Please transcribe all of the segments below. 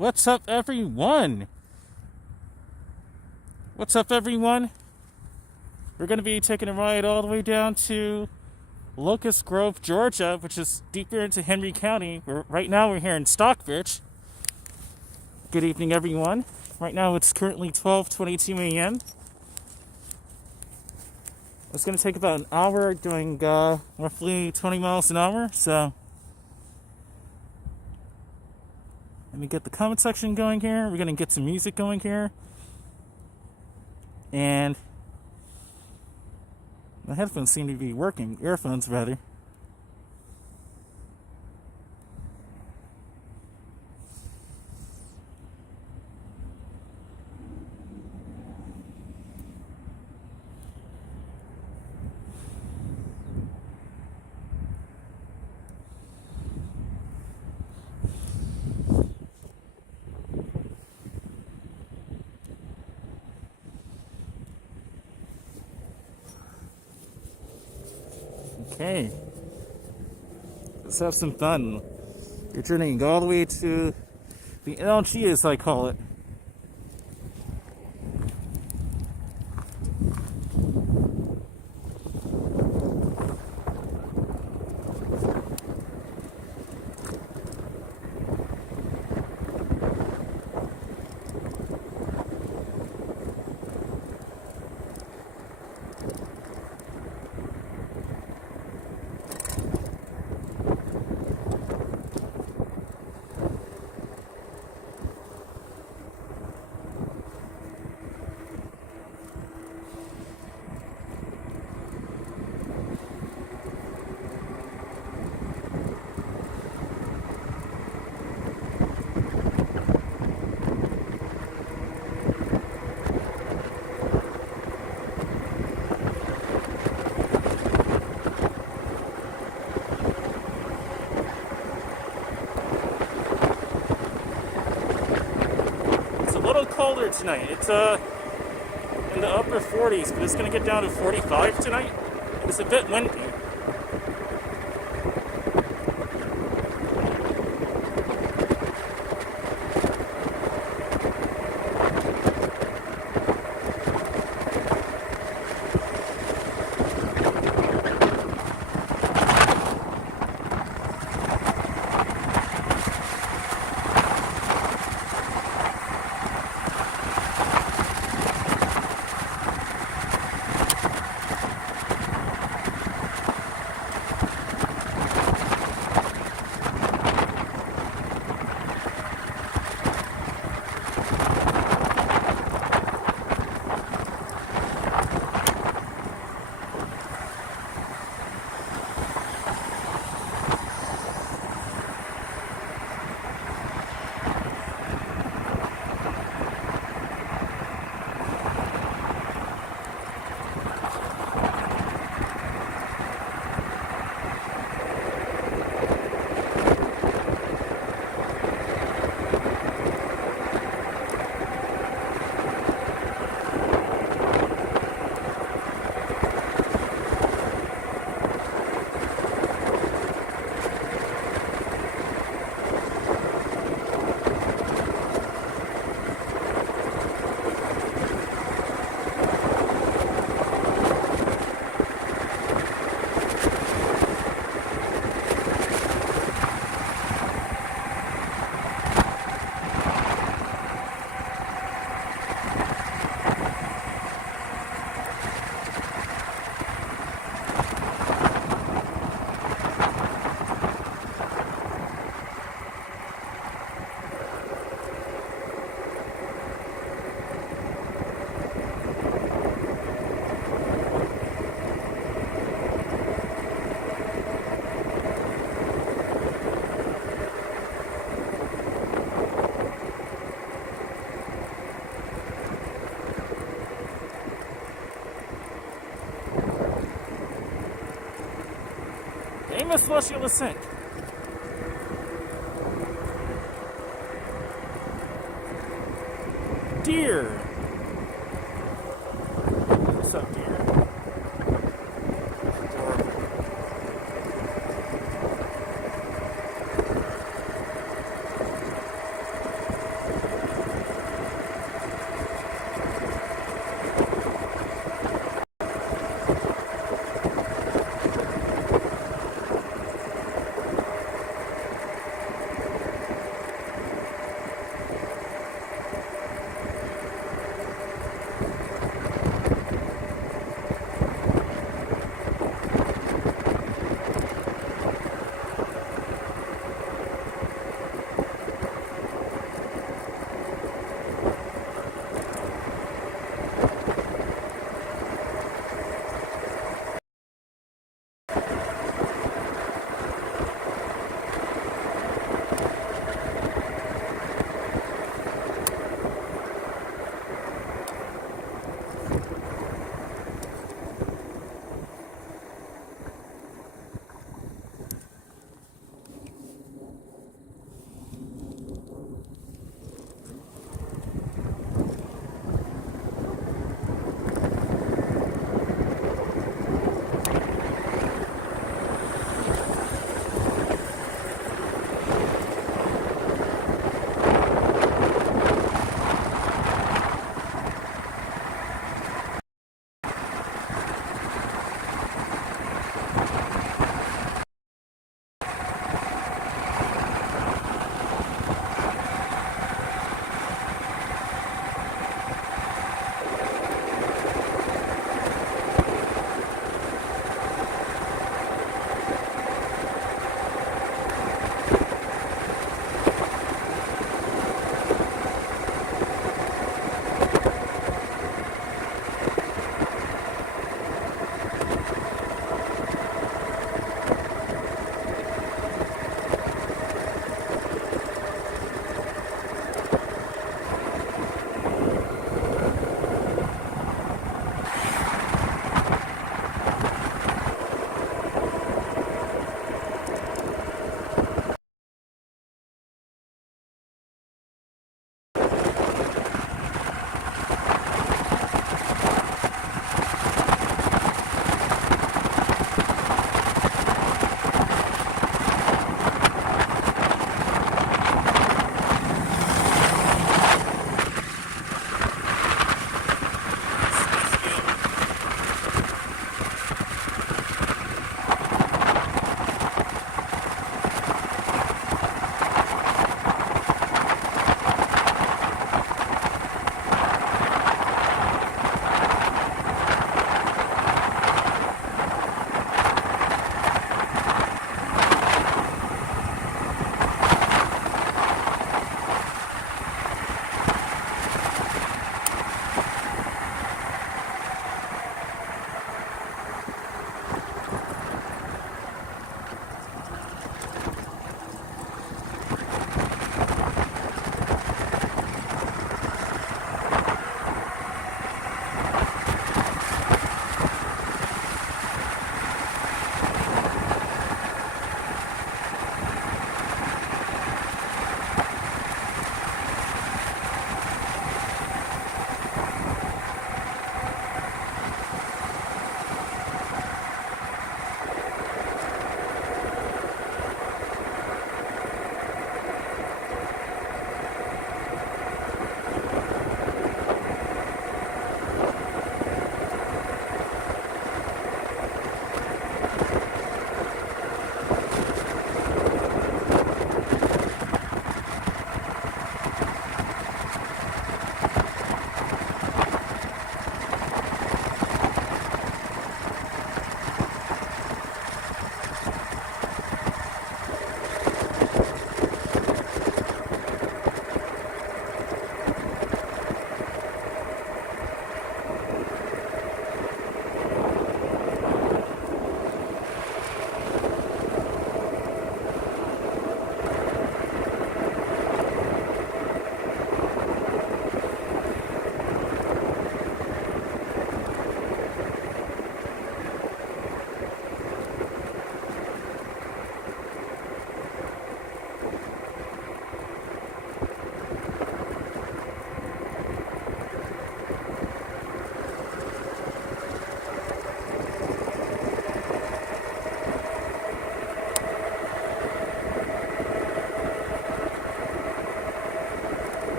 What's up, everyone? What's up, everyone? We're going to be taking a ride all the way down to Locust Grove, Georgia, which is deeper into Henry County. Right now we're here in Stockbridge. Good evening, everyone. Right now it's currently 12:22 a.m. It's going to take about an hour, doing roughly 20 miles an hour, so let me get the comment section going here. We're going to get some music going here. And my headphones seem to be working. Earphones, rather. Okay, let's have some fun. You're journeying all the way to the LG, as I call it. Colder tonight. It's in the upper 40s, but it's going to get down to 45 tonight. It's a bit windy. Famous celestial ascent. Deer. What's up, deer?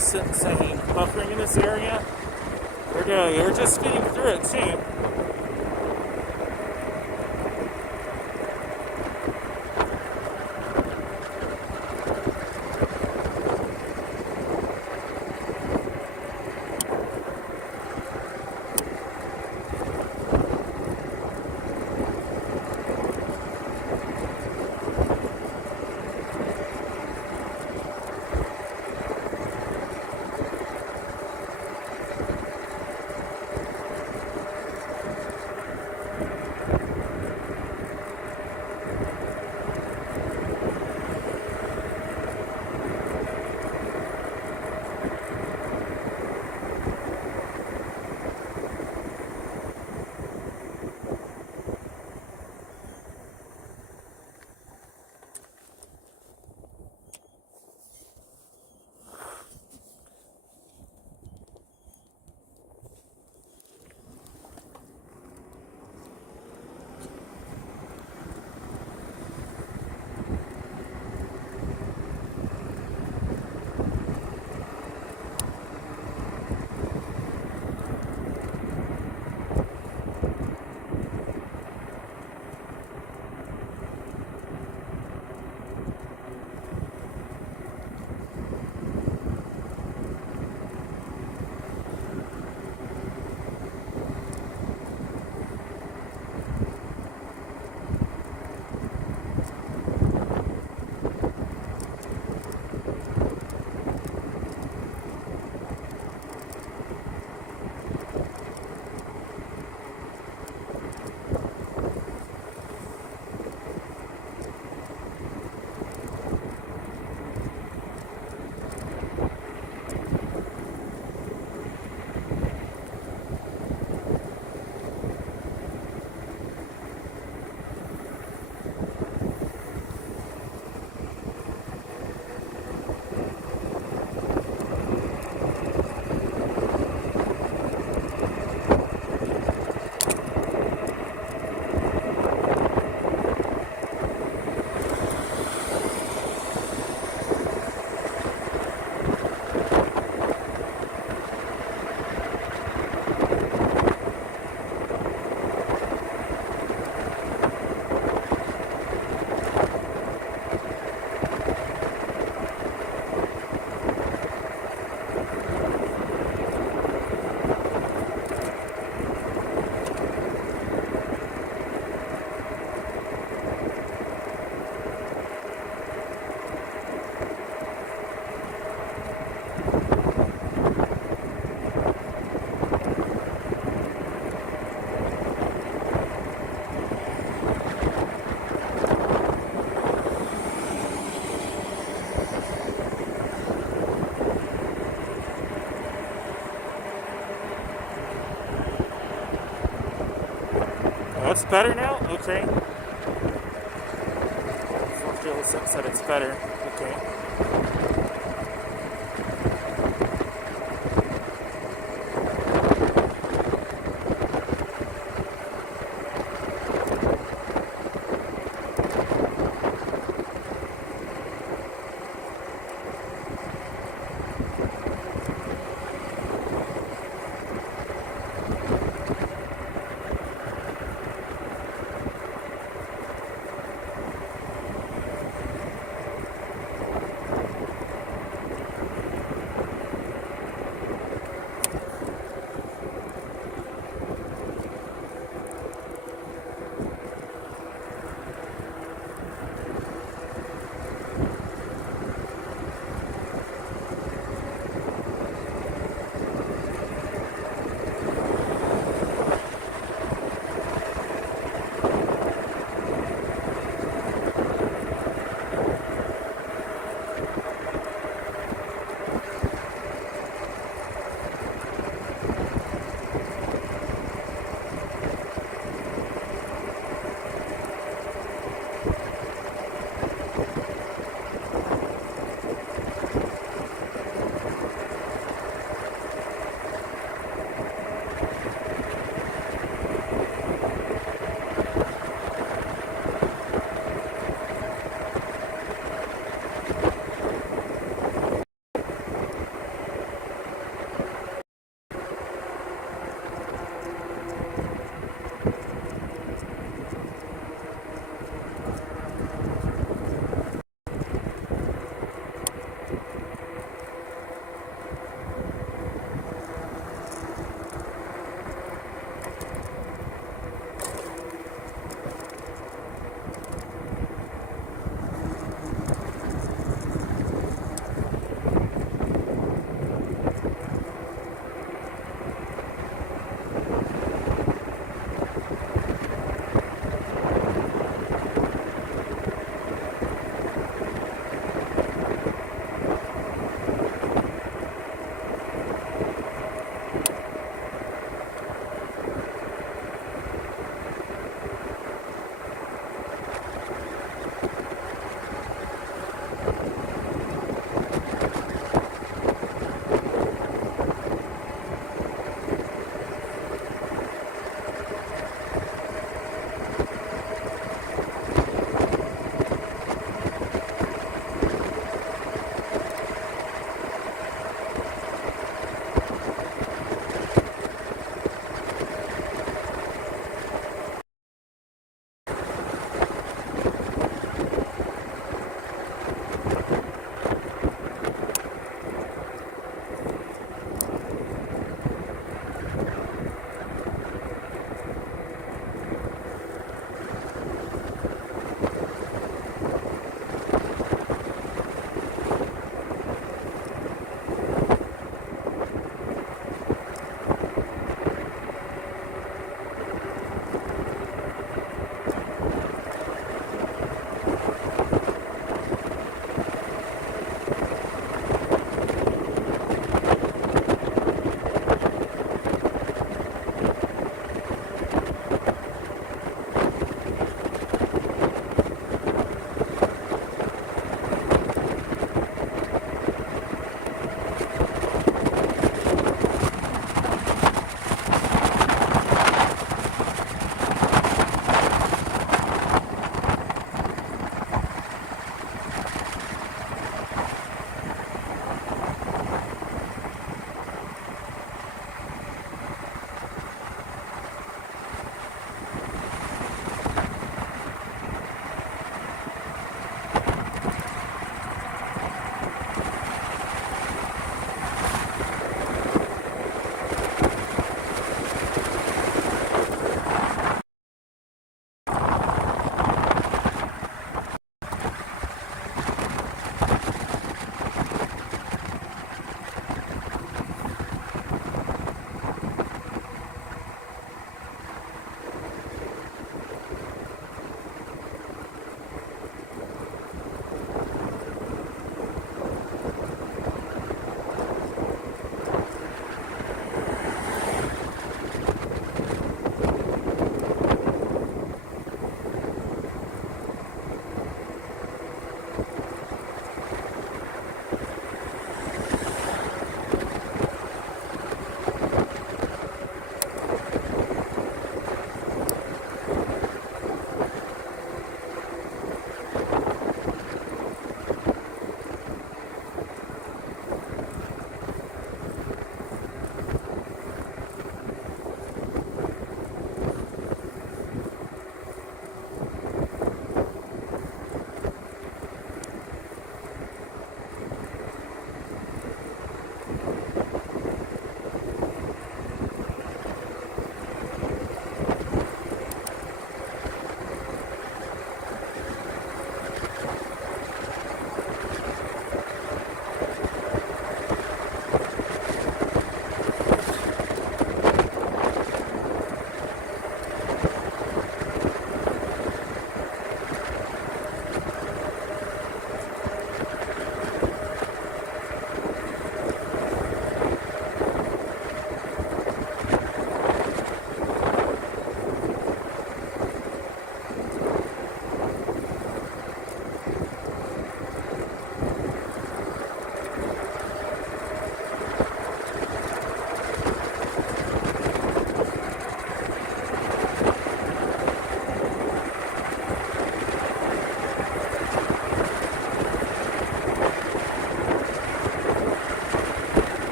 saying buffering in this area. We're just speeding through it too. Oh, it's better now? Okay. Feel said it's better. Okay.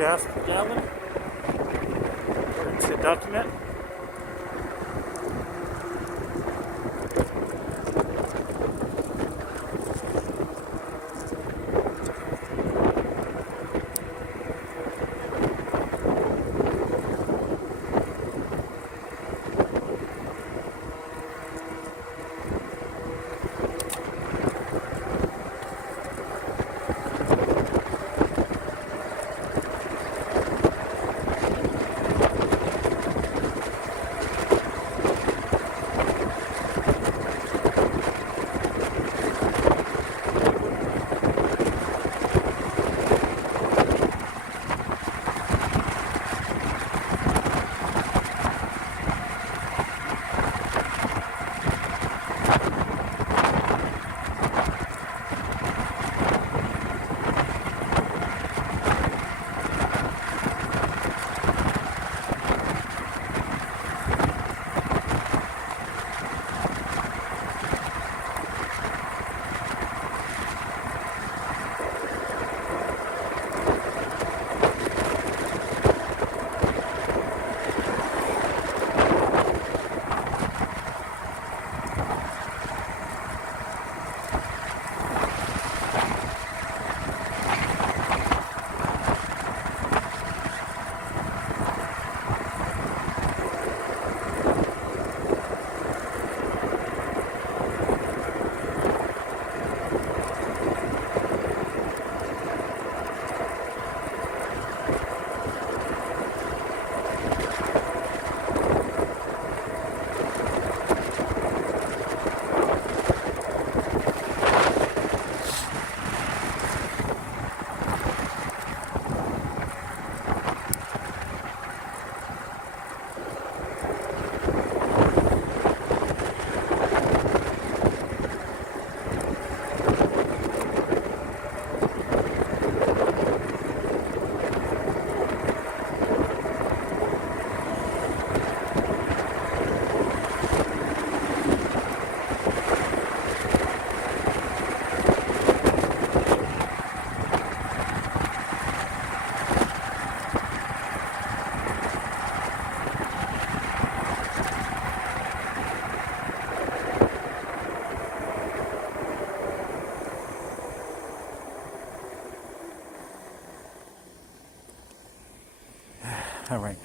gas per gallon, according to the document. All right.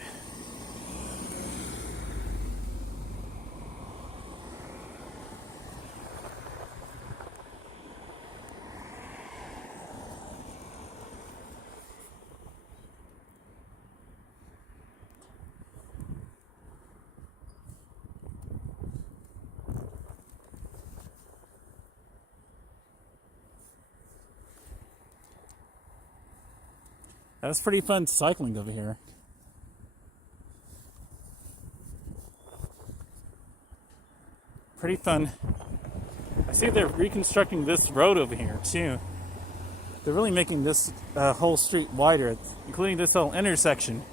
That was pretty fun cycling over here. Pretty fun. I see they're reconstructing this road over here too. They're really making this whole street wider, including this whole intersection.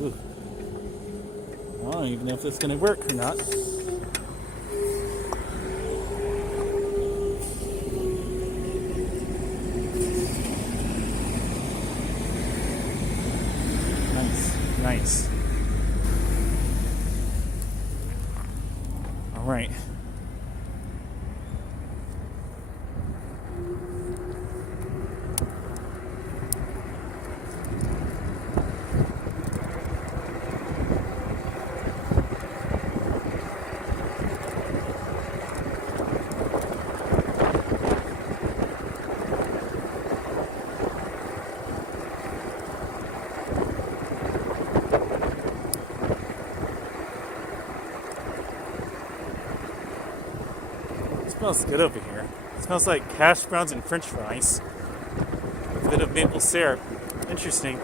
Ooh. I don't even know if it's going to work or not. Nice. All right. It smells good over here. It smells like hash browns and french fries with a bit of maple syrup. Interesting.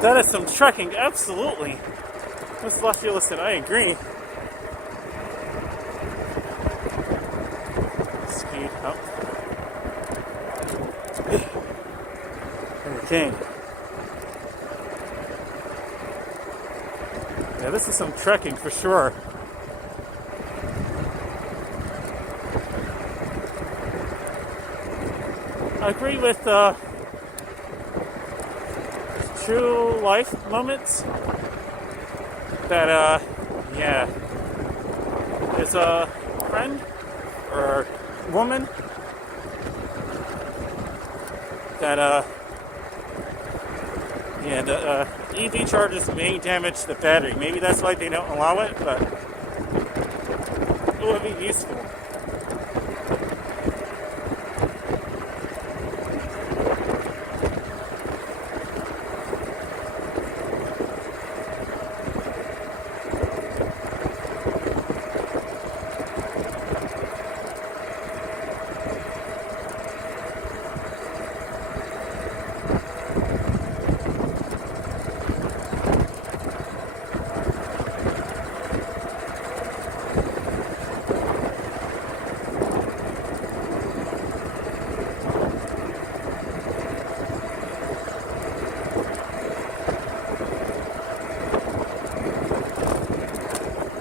That is some trekking, absolutely. Miss Lofulison, I agree. Speed up. Okay. Yeah, this is some trekking for sure. I agree with true life moments that, yeah, there's a friend or woman that, yeah, the EV chargers may damage the battery. Maybe that's why they don't allow it, but it would be useful.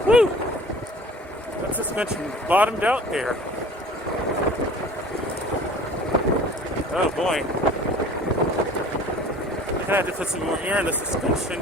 Woo! That suspension bottomed out there. Oh boy. I had to put some more air in the suspension.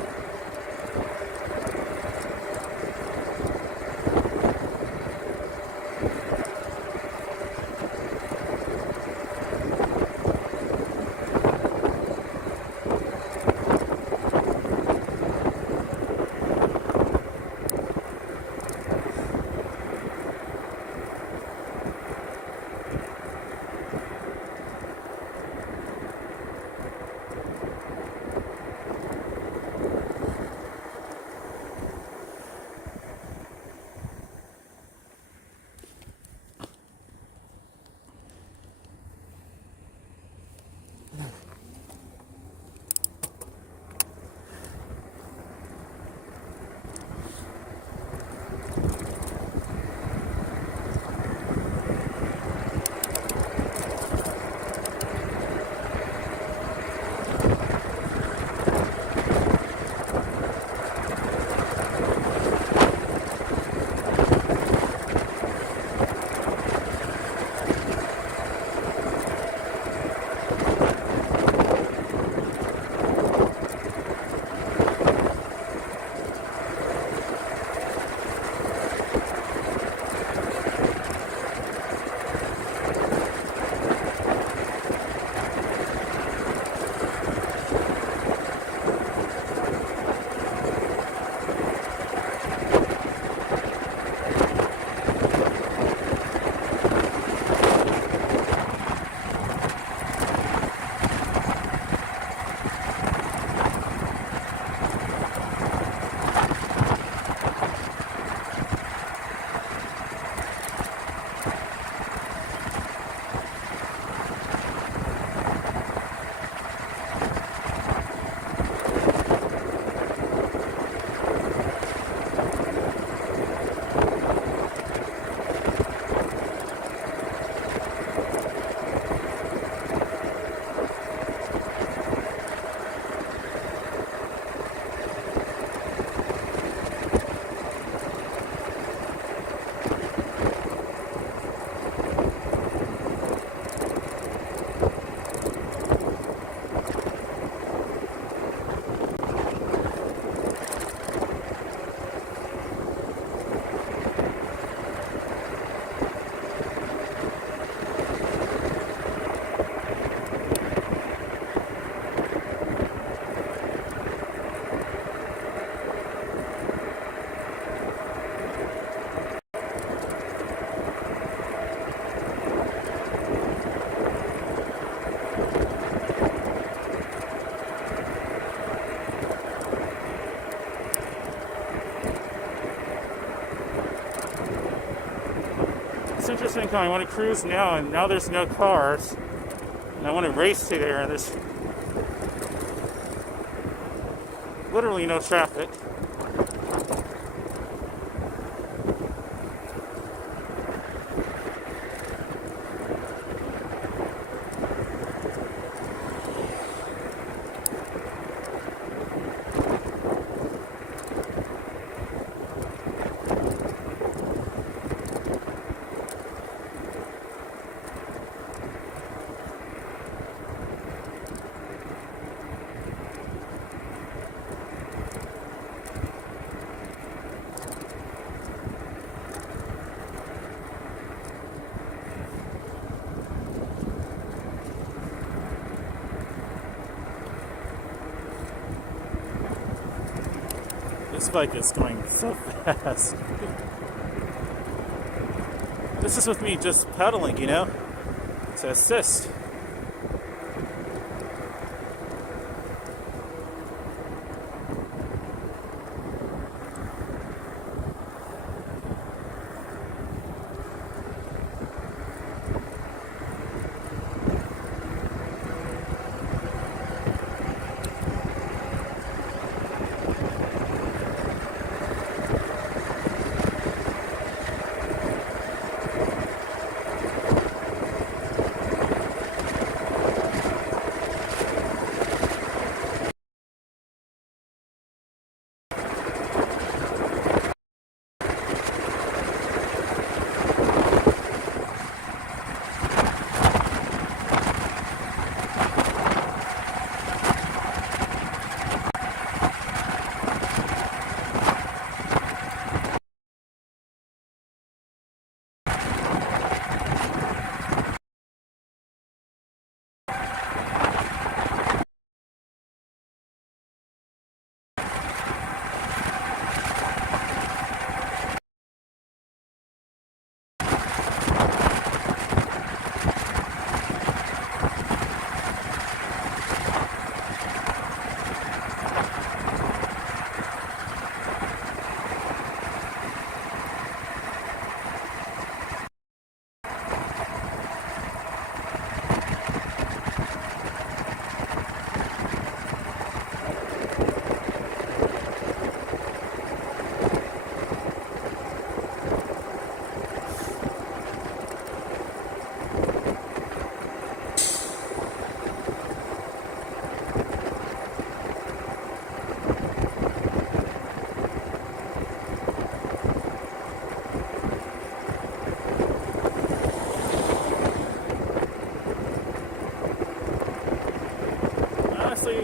It's interesting how I want to cruise now, and now there's no cars. And I want to race to there, and there's literally no traffic. This bike is going so fast. This is with me just pedaling, you know, to assist.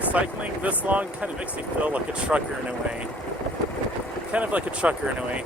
Cycling this long kind of makes me feel like a trucker in a way. Kind of like a trucker in a way.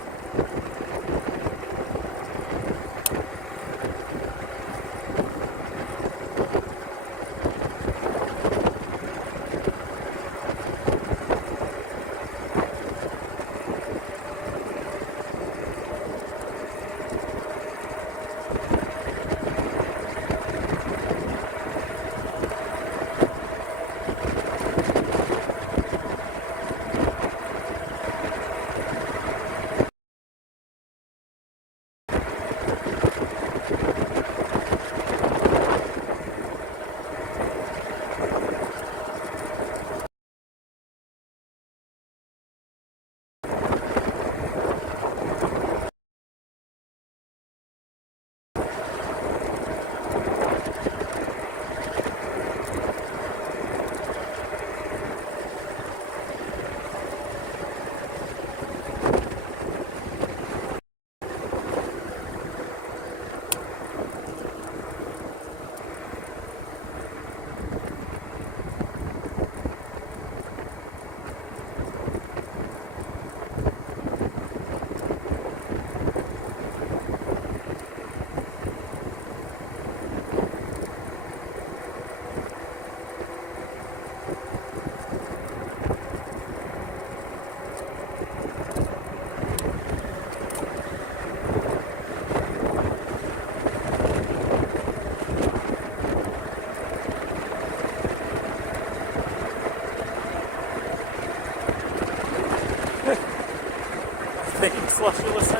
Thanks, what you listen.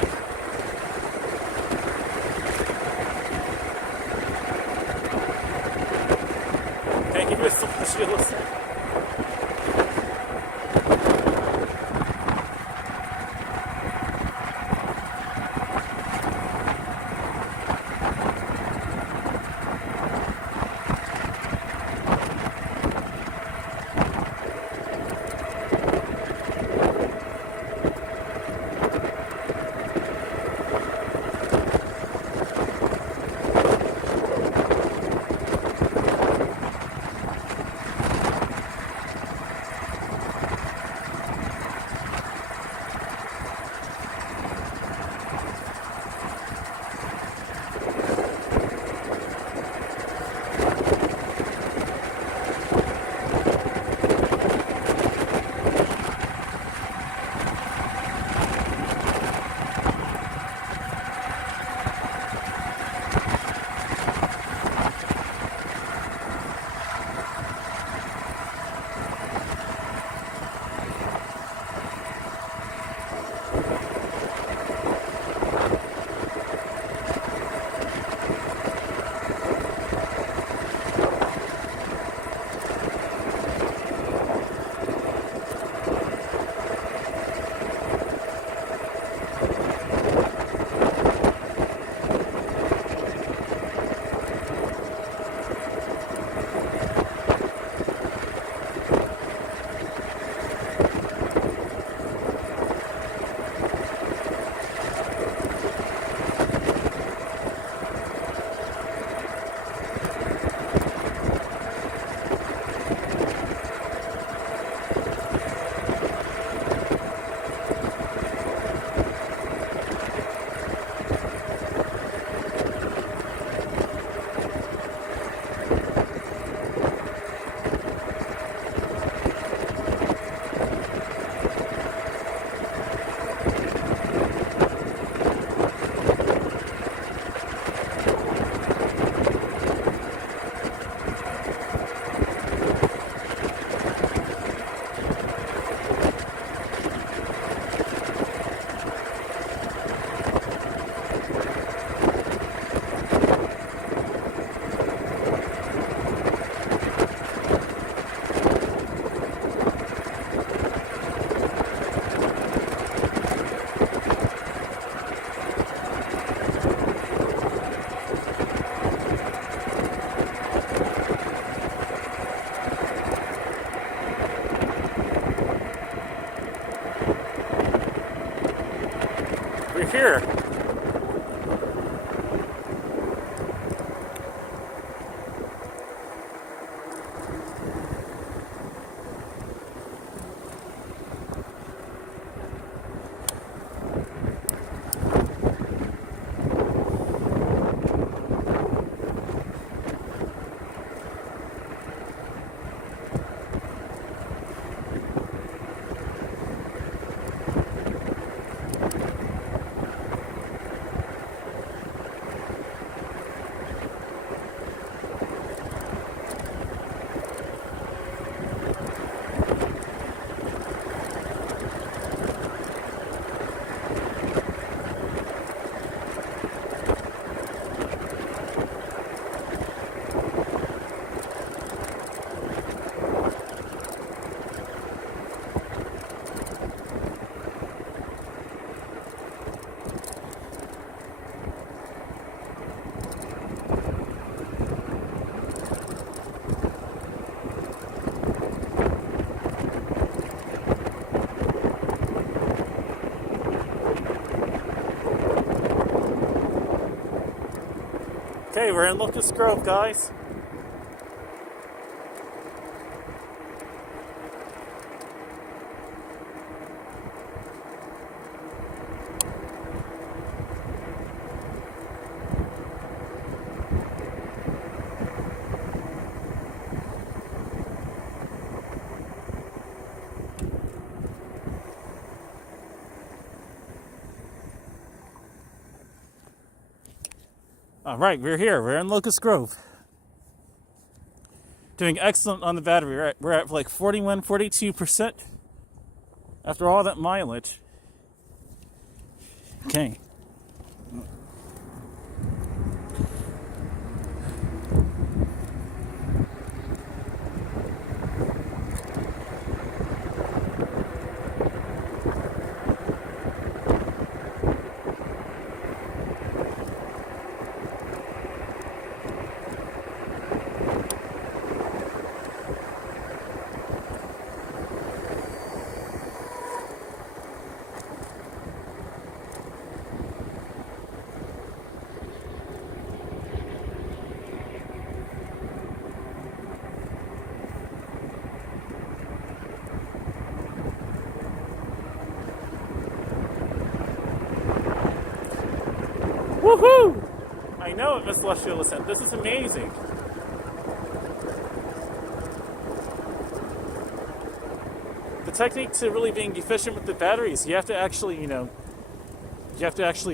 Thank you for so much for listening. Okay, we're in Locust Grove, guys. All right, we're here. We're in Locust Grove. Doing excellent on the battery. We're at like 41, 42% after all that mileage. Okay. Woohoo! I know it, Miss Celestial Ascent. This is amazing. The technique to really being efficient with the batteries, you have to actually,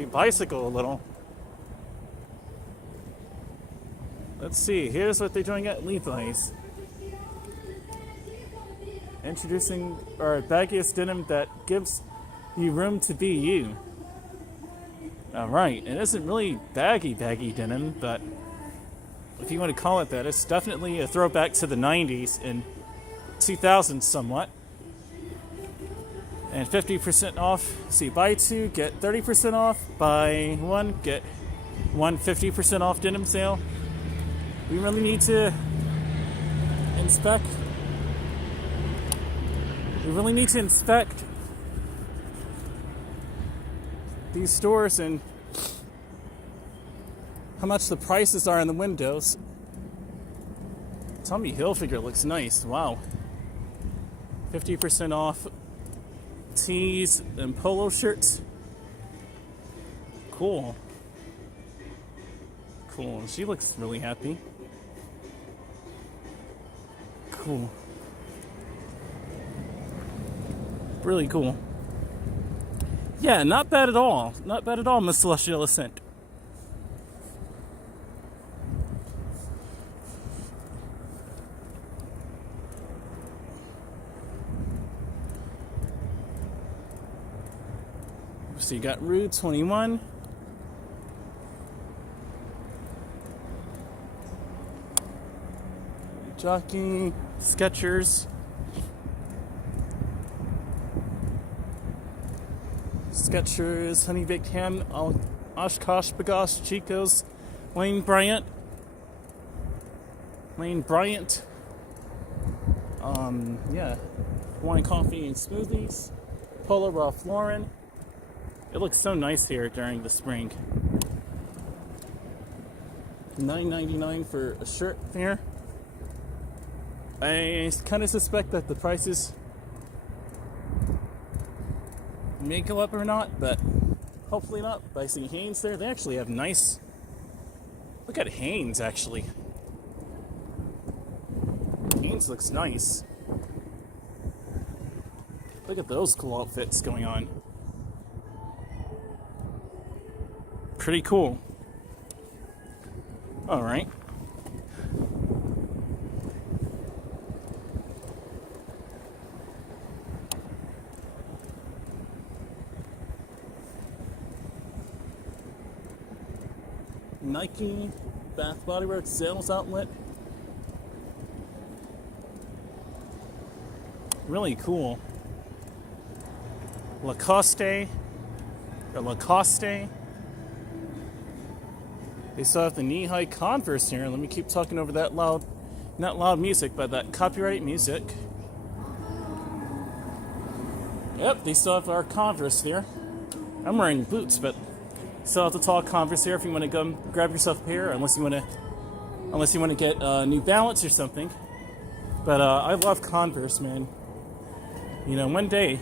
bicycle a little. Let's see, here's what they're doing at Levi's. Introducing our baggiest denim that gives you room to be you. Alright, it isn't really baggy denim, but if you want to call it that, it's definitely a throwback to the 90s and 2000s somewhat. And 50% off. See, buy two, get 30% off. Buy one, get one 50% off denim sale. We really need to inspect. These stores and how much the prices are in the windows. Tommy Hilfiger looks nice. Wow. 50% off tees and polo shirts. Cool. She looks really happy. Cool. Really cool. Yeah, not bad at all. Not bad at all, Miss Celestial Ascent. So you got Rue 21. Jockey, Skechers. Skechers, Honey Baked Ham, Oshkosh, Bagosh, Chico's, Lane Bryant. Hawaiian coffee and smoothies. Polo Ralph Lauren. It looks so nice here during the spring. $9.99 for a shirt there. I kind of suspect that the prices may go up or not, but hopefully not. But I see Hanes there. They actually have nice. Look at Hanes, actually. Hanes looks nice. Look at those cool outfits going on. Pretty cool. All right. Nike, Bath Body Works sales outlet. Really cool. Lacoste. They still have the knee-high Converse here. Let me keep talking over that not loud music, but that copyright music. Yep, they still have our Converse there. I'm wearing boots, but Sell out the tall Converse here if you want to go grab yourself a pair, unless you want to get New Balance or something. But I love Converse, man. You know, one day.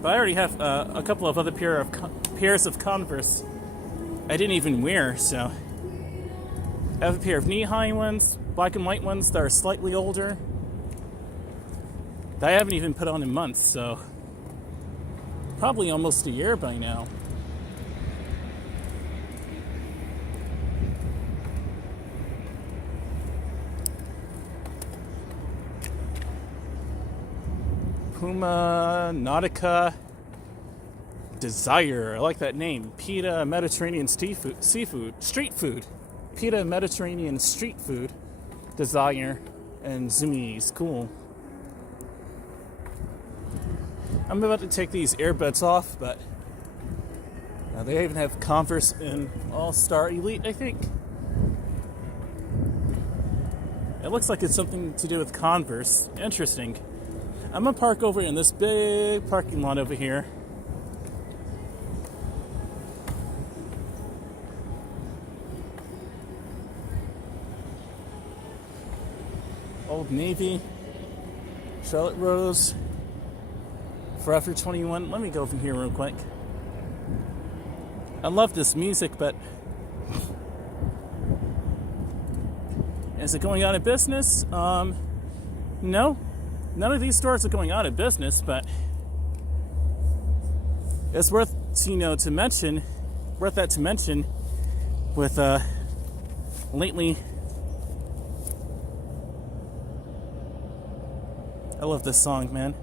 But I already have a couple of other pairs of Converse I didn't even wear, so I have a pair of knee-high ones, black and white ones that are slightly older, that I haven't even put on in months, so probably almost a year by now. Puma, Nautica, Desire. I like that name. PETA Mediterranean Seafood. Street Food. PETA Mediterranean Street Food. Desire. And Zoomies. Cool. I'm about to take these earbuds off, but they even have Converse in All-Star Elite, I think. It looks like it's something to do with Converse. Interesting. I'm going to park over in this big parking lot over here. Old Navy, Charlotte Rose, Forever 21. Let me go over here real quick. I love this music, but is it going out of business? No. None of these stores are going out of business, but it's worth to mention with lately. I love this song, man.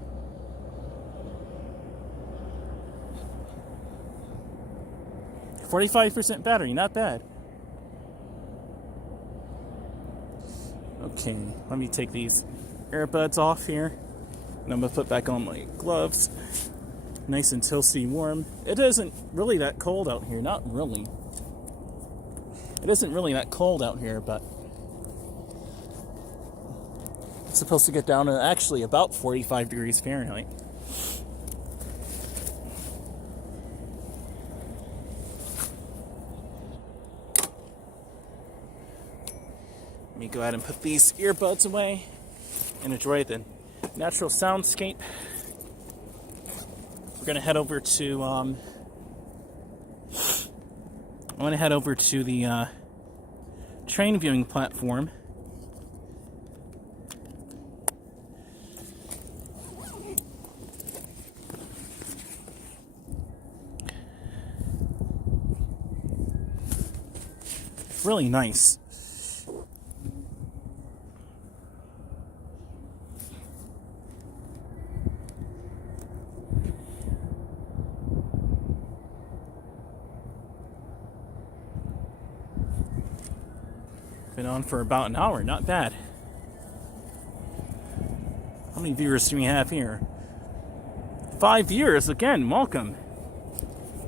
%45 battery, not bad. Okay, let me take these earbuds off here, and I'm gonna put back on my gloves. Nice and toasty warm. It isn't really that cold out here. Not really. It isn't really that cold out here, but it's supposed to get down to actually about 45 degrees Fahrenheit. Let me go ahead and put these earbuds away and enjoy the natural soundscape. We're gonna head over to I want to head over to the train viewing platform. Really nice. Been on for about an hour, not bad. How many viewers do we have here? 5 viewers, again, welcome.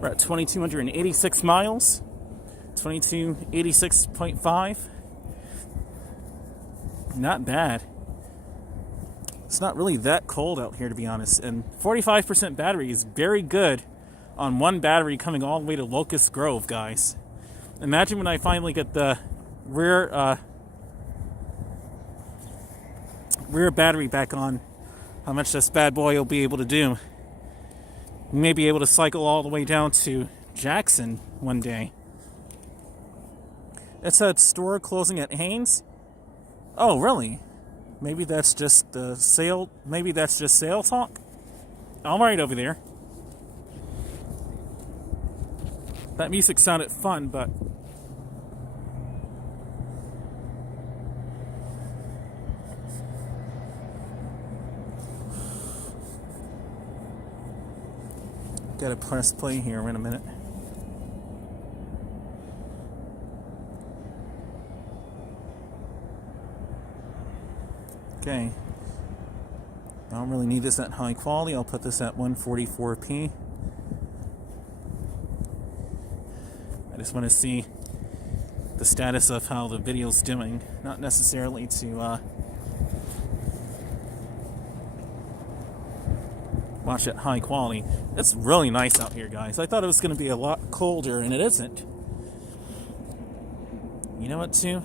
We're at 2,286 miles. 2286.5. Not bad. It's not really that cold out here, to be honest. And 45% battery is very good on one battery coming all the way to Locust Grove, guys. Imagine when I finally get the rear battery back on, how much this bad boy will be able to do. We may be able to cycle all the way down to Jackson one day. It said store closing at Haynes. Oh, really? Maybe that's just the sale. Maybe that's just sale talk. I'm right over there. That music sounded fun, but gotta press play here in a minute. Okay. I don't really need this at high quality. I'll put this at 144p. I just want to see the status of how the video's doing. Not necessarily to watch it high quality. It's really nice out here, guys. I thought it was going to be a lot colder, and it isn't. You know what, too?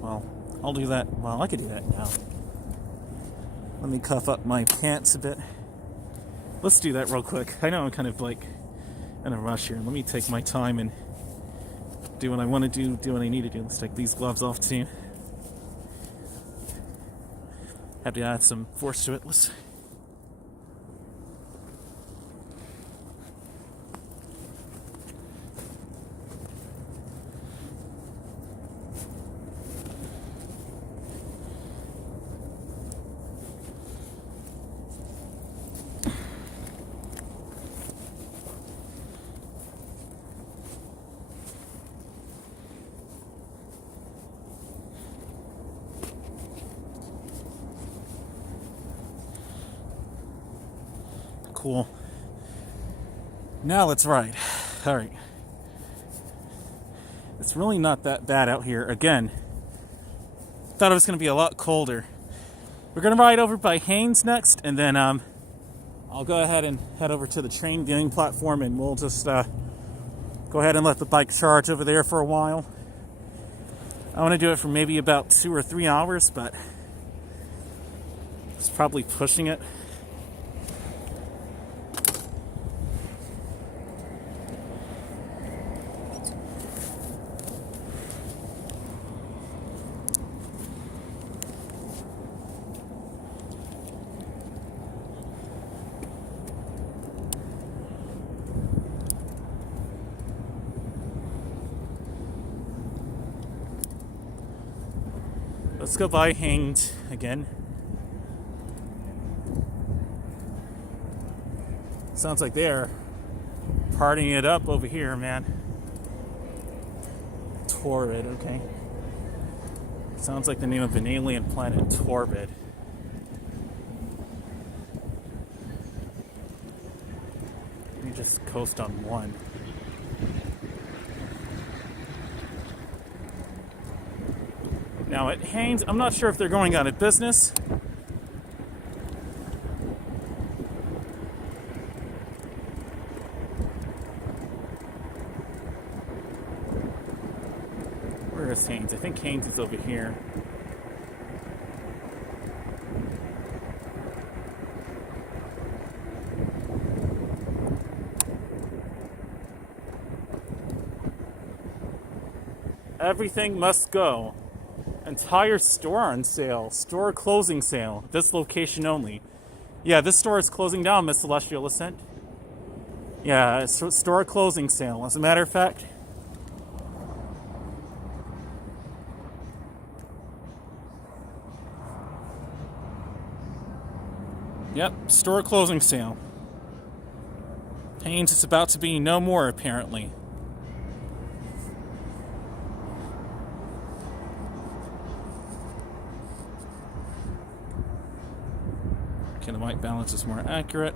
Well, I'll do that. Well, I could do that now. Let me cuff up my pants a bit. Let's do that real quick. I know I'm kind of like in a rush here. Let me take my time and do what I want to do what I need to do. Let's take these gloves off, too. Have to add some force to it. Let's... Cool. Now let's ride. All right. It's really not that bad out here. Again, thought it was going to be a lot colder. We're going to ride over by Haynes next, and then I'll go ahead and head over to the train viewing platform, and we'll just go ahead and let the bike charge over there for a while. I want to do it for maybe about 2 or 3 hours, but it's probably pushing it. Let's go by Haynes again. Sounds like they're partying it up over here, man. Torrid, okay. Sounds like the name of an alien planet, Torrid. Let me just coast on one. Now at Haynes, I'm not sure if they're going out of business. Where is Haynes? I think Haynes is over here. Everything must go. Entire store on sale. Store closing sale. This location only. Yeah, this store is closing down, Miss Celestial Ascent. Yeah, it's store closing sale. As a matter of fact. Yep, store closing sale. Haynes is about to be no more, apparently. Okay, the white balance is more accurate.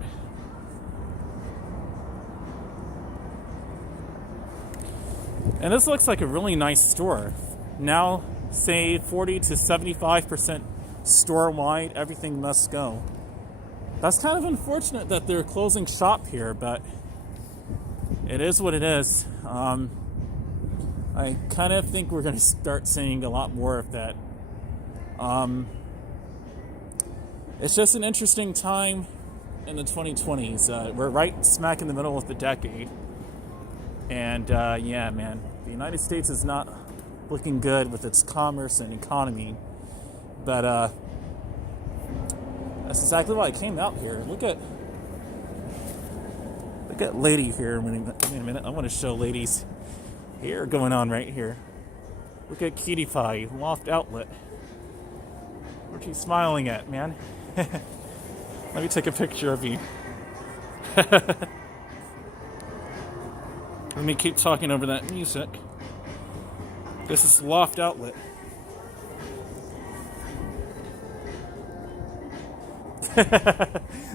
And this looks like a really nice store. Now, say 40 to 75% store-wide, everything must go. That's kind of unfortunate that they're closing shop here, but it is what it is. I kind of think we're going to start seeing a lot more of that. It's just an interesting time in the 2020s. We're right smack in the middle of the decade. And yeah, man, the United States is not looking good with its commerce and economy. But that's exactly why I came out here. Look at lady here. Wait a minute. I want to show ladies hair going on right here. Look at Cutie Pie, Loft Outlet. What are you smiling at, man? Let me take a picture of you. Let me keep talking over that music. This is Loft Outlet.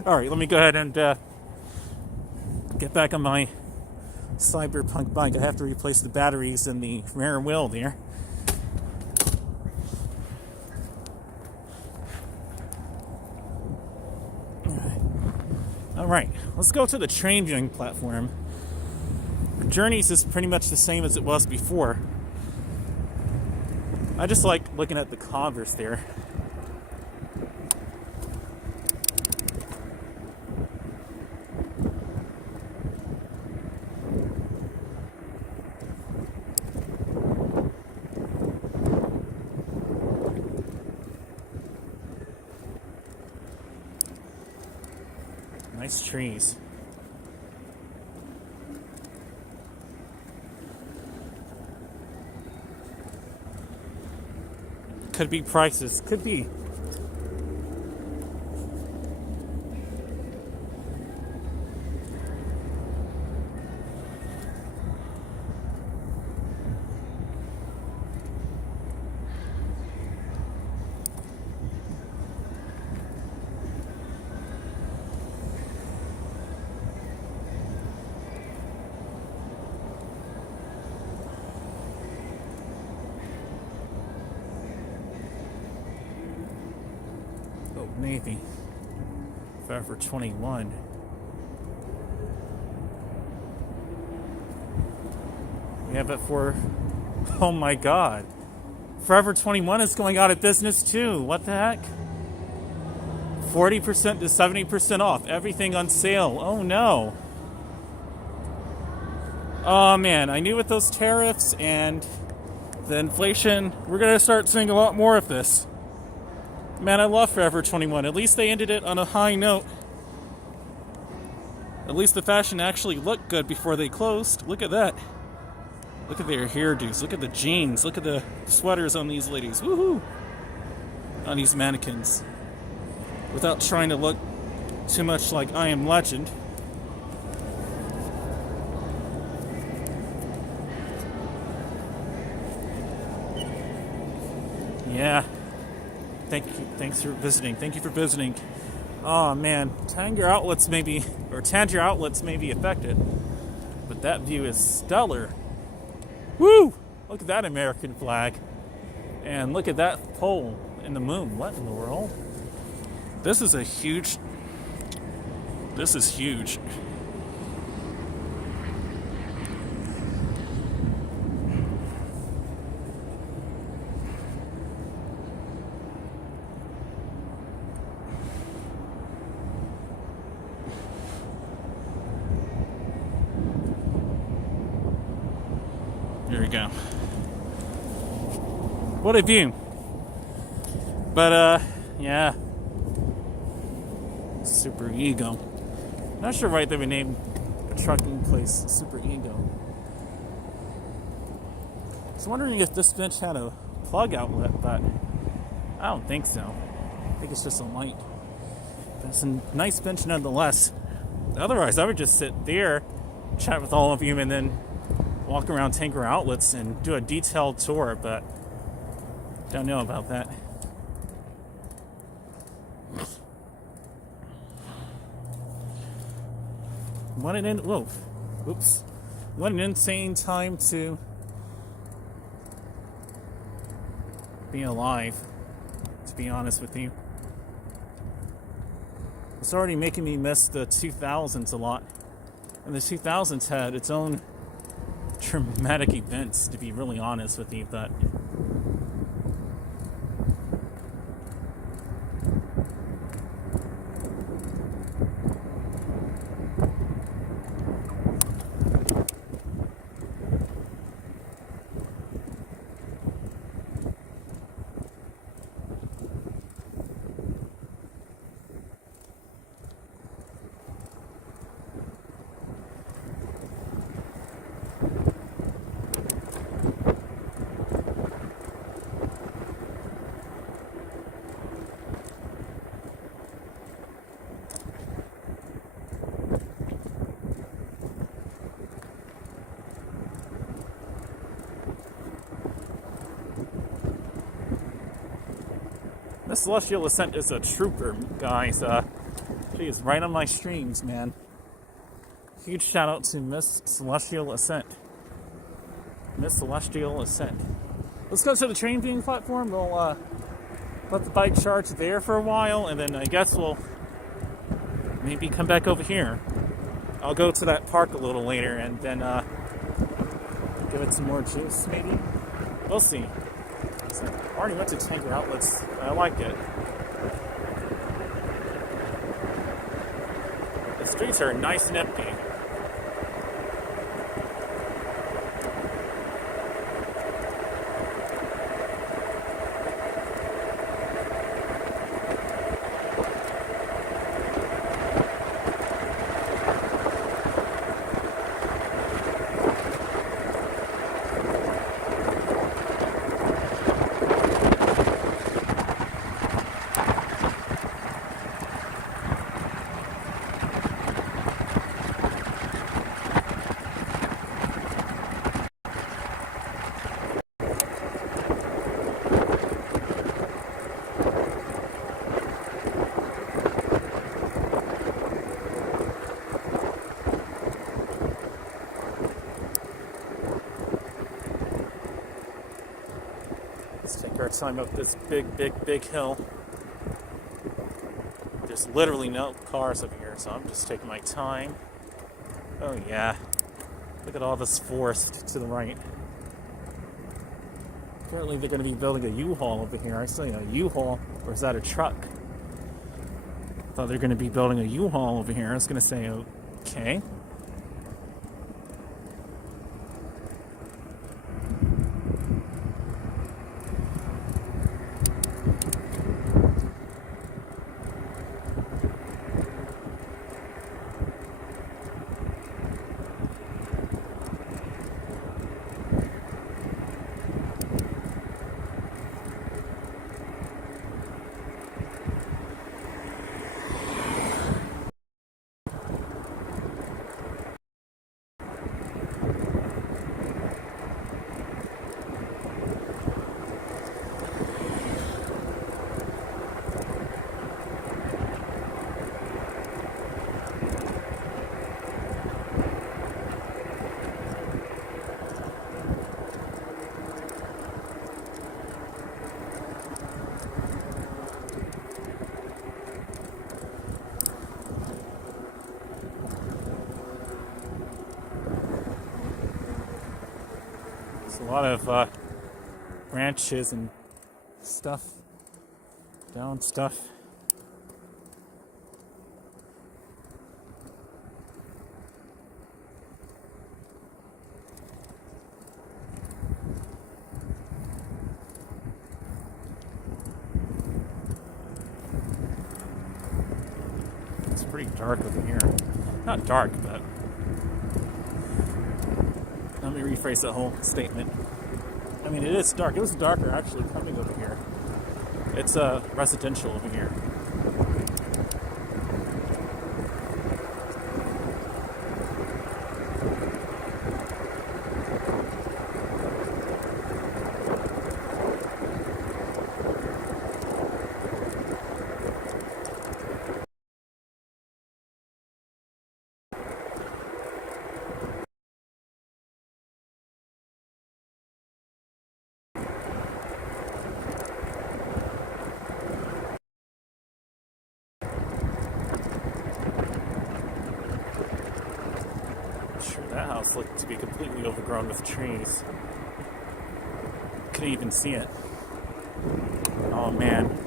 Alright, let me go ahead and get back on my cyberpunk bike. I have to replace the batteries in the rear wheel there. Alright, let's go to the train viewing platform. Journeys is pretty much the same as it was before. I just like looking at the Converse there. Nice trees. Could be prices. Could be. Navy. Forever 21. We have it for... Oh my god. Forever 21 is going out of business too. What the heck? 40% to 70% off. Everything on sale. Oh no. Oh man, I knew with those tariffs and the inflation, we're going to start seeing a lot more of this. Man, I love Forever 21. At least they ended it on a high note. At least the fashion actually looked good before they closed. Look at that. Look at their hairdos. Look at the jeans. Look at the sweaters on these ladies. Woohoo! On these mannequins. Without trying to look too much like I Am Legend. Yeah. Thanks for visiting. Thank you for visiting. Oh man, Tangier outlets may be affected, but that view is stellar. Woo! Look at that American flag, and look at that pole in the moon. What in the world? This is huge. There we go. What a view. But, yeah. Super Ego. Not sure why they would name a trucking place Super Ego. I was wondering if this bench had a plug outlet, but I don't think so. I think it's just a light. But it's a nice bench nonetheless. Otherwise, I would just sit there, chat with all of you, and then walk around Tanker Outlets and do a detailed tour, but don't know about that. What an insane time to be alive, to be honest with you. It's already making me miss the 2000s a lot. And the 2000s had its own traumatic events, to be really honest with you, but this Celestial Ascent is a trooper, guys. She is right on my streams, man. Huge shout out to Miss Celestial Ascent. Miss Celestial Ascent. Let's go to the train viewing platform. We'll let the bike charge there for a while, and then I guess we'll maybe come back over here. I'll go to that park a little later and then give it some more juice, maybe. We'll see. So I already went to Tanger Outlets. I like it. The streets are nice and empty. Let's take our time up this big hill. There's literally no cars over here, so I'm just taking my time. Oh yeah. Look at all this forest to the right. Apparently they're going to be building a U-Haul over here. I saw a U-Haul, or is that a truck? I thought they're going to be building a U-Haul over here. I was going to say, okay. A lot of branches and stuff, down stuff. It's pretty dark over here. Not dark, but let me rephrase that whole statement. I mean, it is dark. It was darker actually coming over here. It's residential over here. Sure, that house looked to be completely overgrown with trees. Couldn't even see it. Oh man.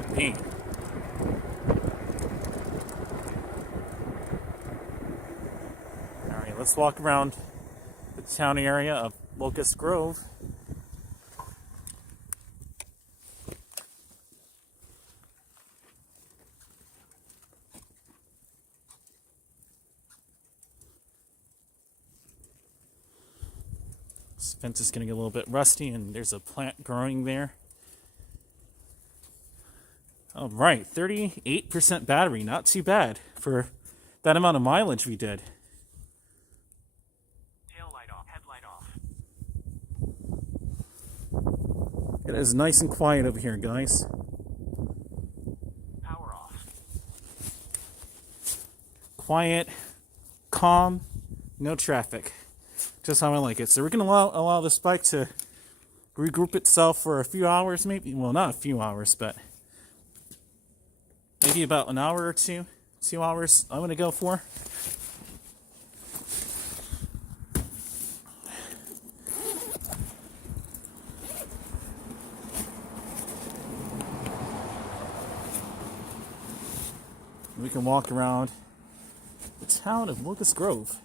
Jumping. Alright, let's walk around the town area of Locust Grove. This fence is going to get a little bit rusty, and there's a plant growing there. All right, 38% battery, not too bad for that amount of mileage we did. Tail light off, headlight off. It is nice and quiet over here, guys. Power off. Quiet, calm, no traffic. Just how I like it. So we're going to allow this bike to regroup itself for a few hours, maybe. Well, not a few hours, but maybe about an hour or two. 2 hours I'm going to go for. We can walk around the town of Locust Grove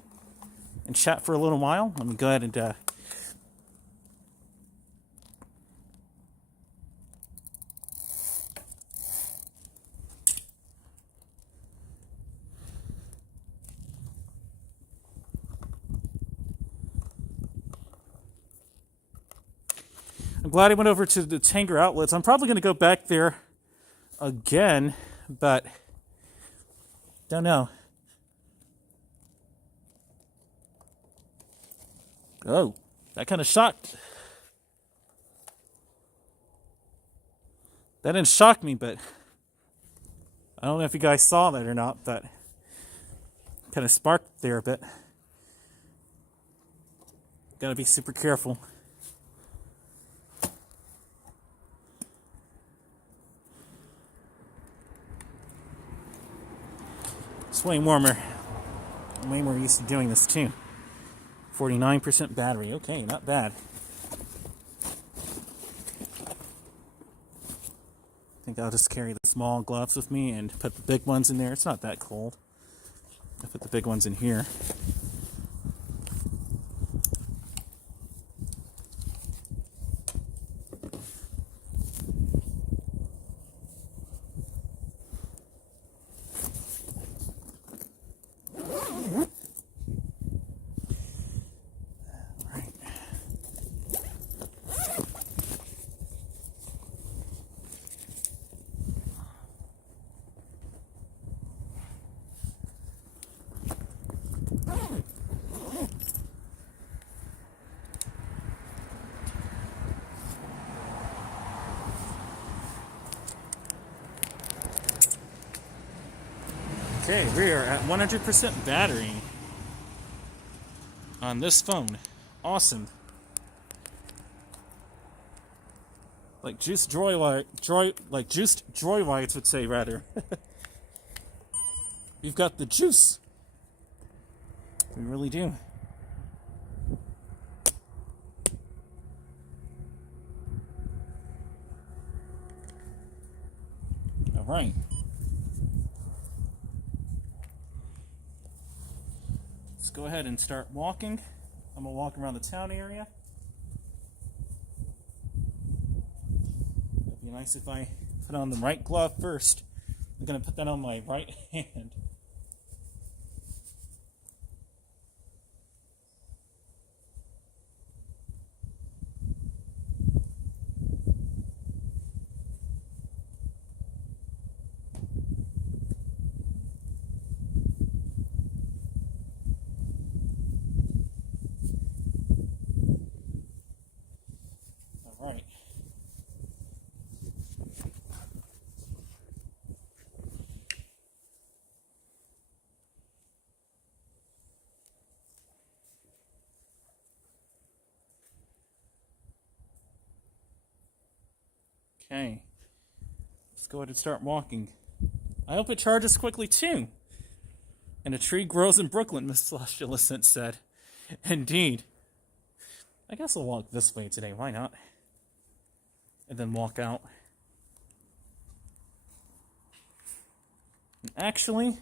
and chat for a little while. Let me go ahead and I'm glad I went over to the Tanger Outlets. I'm probably going to go back there again, but don't know. Oh, that kind of shocked. That didn't shock me, but I don't know if you guys saw that or not, but kind of sparked there a bit. Gotta be super careful. It's way warmer. I'm way more used to doing this too. 49% battery. Okay, not bad. I think I'll just carry the small gloves with me and put the big ones in there. It's not that cold. I'll put the big ones in here. Okay, we are at 100% battery on this phone. Awesome. Like juiced joyrides would say, rather. You've got the juice. We really do. All right. Let's go ahead and start walking. I'm going to walk around the town area. It'd be nice if I put on the right glove first. I'm going to put that on my right hand. Okay, let's go ahead and start walking. I hope it charges quickly too. And a tree grows in Brooklyn, Miss Celestialicent said. Indeed. I guess I'll walk this way today, why not? And then walk out. Actually,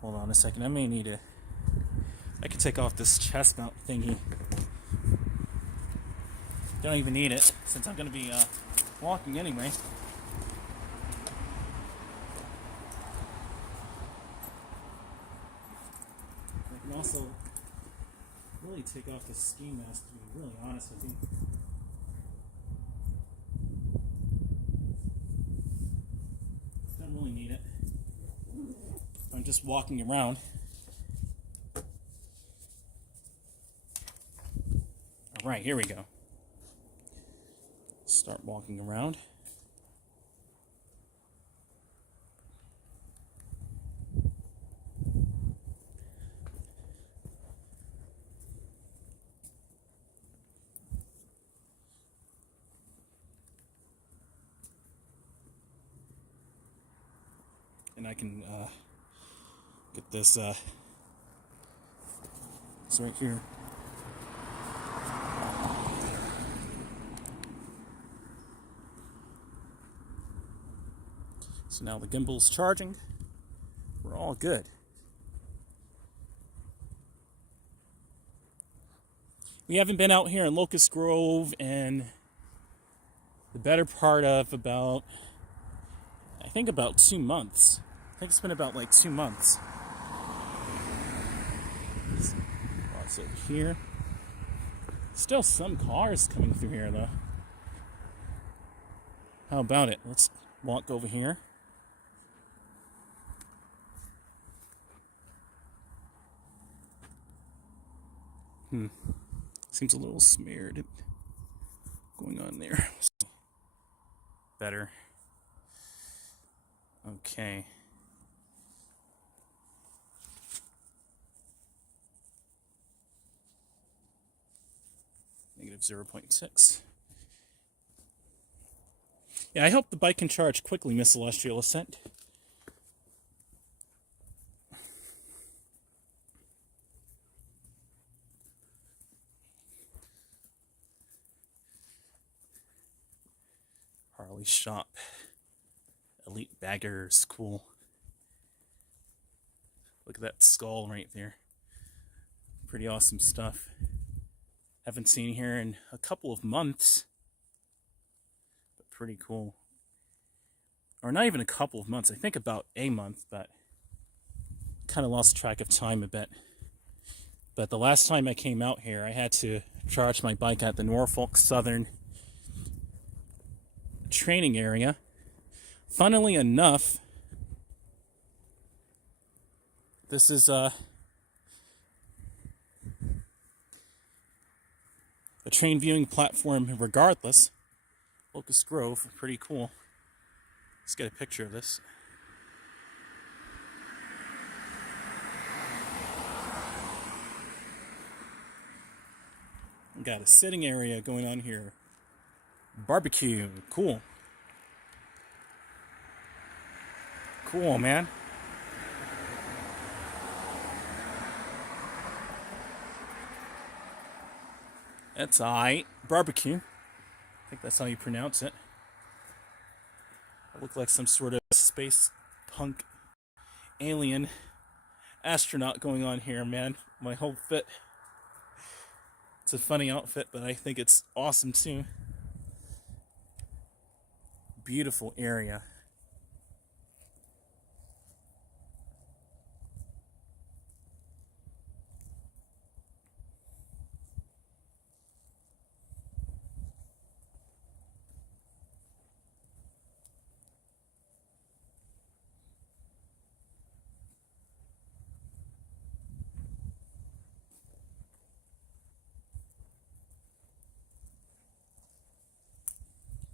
hold on a second. I may need to. I can take off this chest mount thingy. Don't even need it since I'm going to be walking anyway. I can also really take off the ski mask, to be really honest with you. Don't really need it. I'm just walking around. Alright, here we go. Start walking around. And I can get this, it's right here. So now the gimbal's charging. We're all good. We haven't been out here in Locust Grove in the better part of about 2 months. I think it's been about like 2 months. What's over here? Still some cars coming through here though. How about it? Let's walk over here. Seems a little smeared going on there. Better. Okay. Negative 0.6. Yeah, I hope the bike can charge quickly, Miss Celestial Ascent. Harley shop. Elite baggers, cool. Look at that skull right there. Pretty awesome stuff. Haven't seen here in a couple of months. But pretty cool. Or not even a couple of months, I think about a month, but kind of lost track of time a bit. But the last time I came out here, I had to charge my bike at the Norfolk Southern training area. Funnily enough, this is a train viewing platform regardless. Locust Grove, pretty cool. Let's get a picture of this. We got a sitting area going on here. Barbecue, cool. Cool, man. That's aight. Barbecue. I think that's how you pronounce it. I look like some sort of space punk alien astronaut going on here, man. My whole fit. It's a funny outfit, but I think it's awesome too. Beautiful area.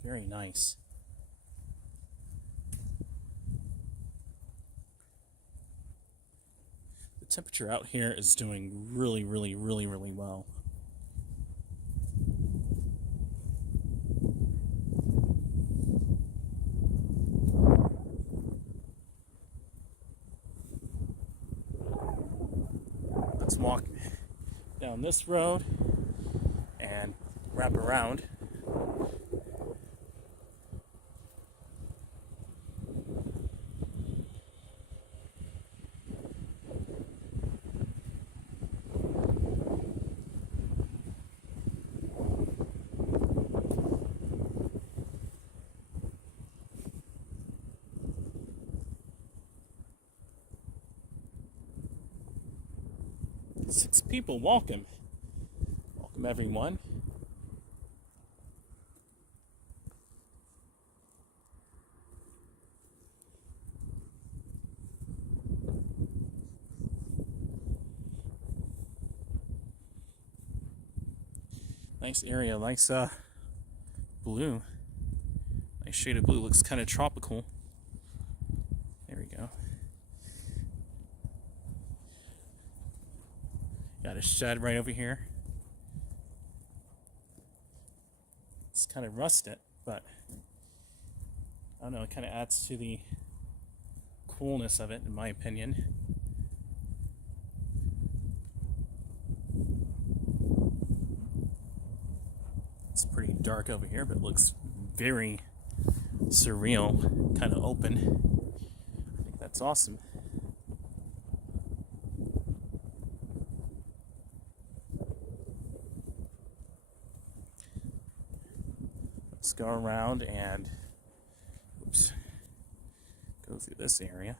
Very nice. The temperature out here is doing really well. Let's walk down this road and wrap around. 6 people. Welcome. Welcome, everyone. Nice area, nice blue. Nice shade of blue, looks kind of tropical. There we go. Got a shed right over here. It's kind of rusted, but I don't know, it kind of adds to the coolness of it, in my opinion. It's pretty dark over here, but it looks very surreal, kind of open. I think that's awesome. Let's go around and go through this area.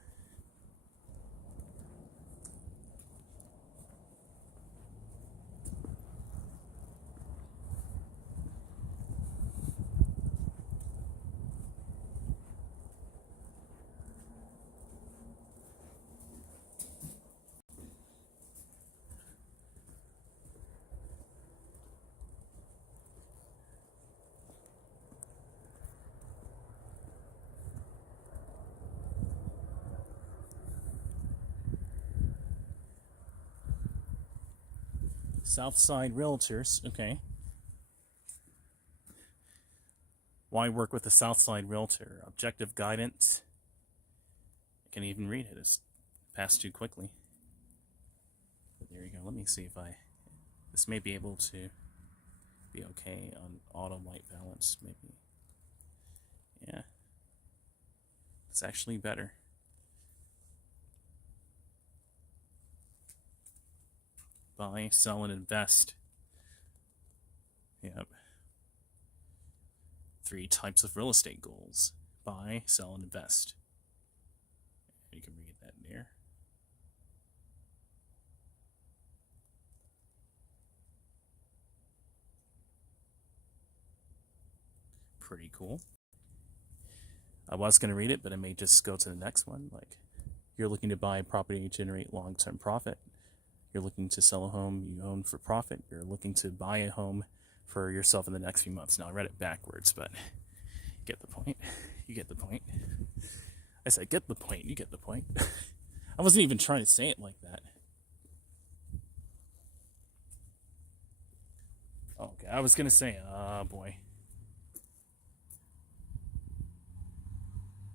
Southside Realtors, okay. Why work with a Southside Realtor? Objective guidance. I can even read it. It's passed too quickly. But there you go. Let me see if this may be able to be okay on auto white balance, maybe. Yeah. It's actually better. Buy, sell, and invest. Yep. 3 types of real estate goals. Buy, sell, and invest. You can read that there. Pretty cool. I was going to read it, but I may just go to the next one. Like, you're looking to buy a property to generate long-term profit. You're looking to sell a home you own for profit. You're looking to buy a home for yourself in the next few months. Now, I read it backwards, but you get the point. You get the point. I said, get the point. You get the point. I wasn't even trying to say it like that. Okay, I was going to say, oh boy.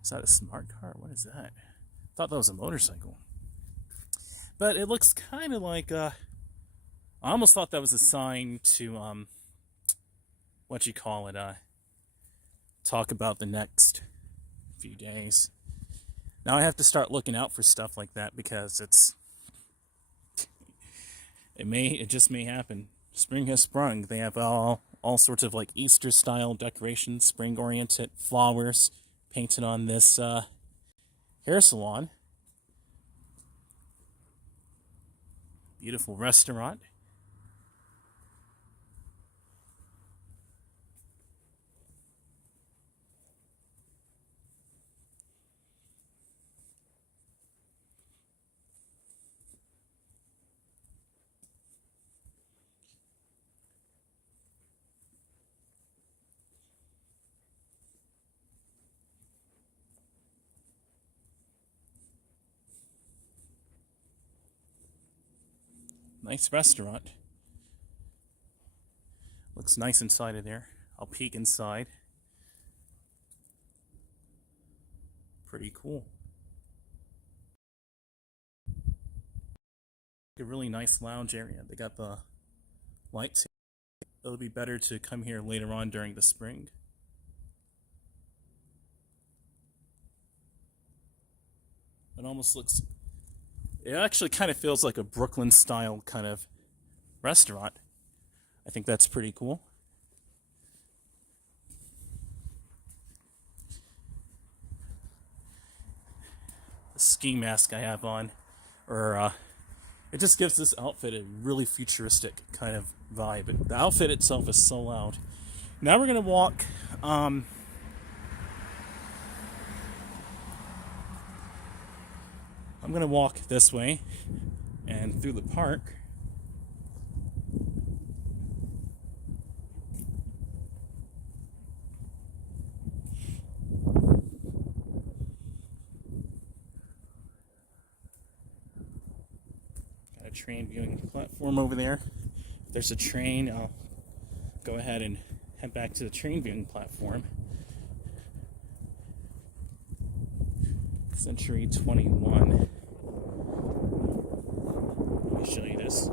Is that a smart car? What is that? I thought that was a motorcycle. But it looks kind of like, I almost thought that was a sign to, talk about the next few days. Now I have to start looking out for stuff like that because it just may happen. Spring has sprung. They have all sorts of like Easter style decorations, spring oriented flowers painted on this hair salon. Beautiful restaurant. Nice restaurant. Looks nice inside of there. I'll peek inside. Pretty cool. A really nice lounge area. They got the lights. It'll be better to come here later on during the spring. It almost looks... It actually kind of feels like a Brooklyn style kind of restaurant. I think that's pretty cool. The ski mask I have on, or It just gives this outfit a really futuristic kind of vibe. The outfit itself is so loud. Now we're gonna walk. I'm gonna walk this way and through the park. Got a train viewing platform over there. If there's a train, I'll go ahead and head back to the train viewing platform. Century 21. Let me show you this.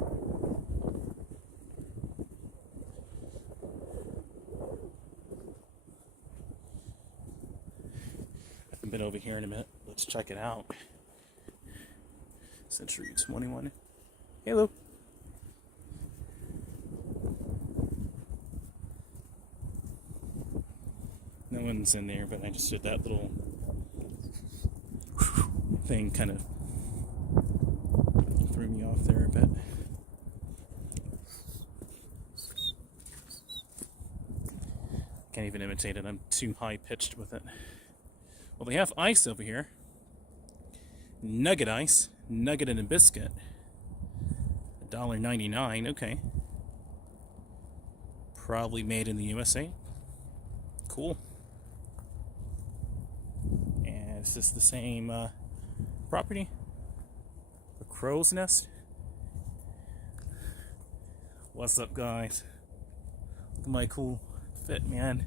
I haven't been over here in a minute. Let's check it out. Century 21. Hello. No one's in there, but I just did that little thing, kind of threw me off there a bit. Can't even imitate it, I'm too high pitched with it. Well, they have ice over here. Nugget ice, nugget and a biscuit. $1.99, okay. Probably made in the USA. Cool. And is this the same property? The crow's nest? What's up, guys? Look at my cool fit, man.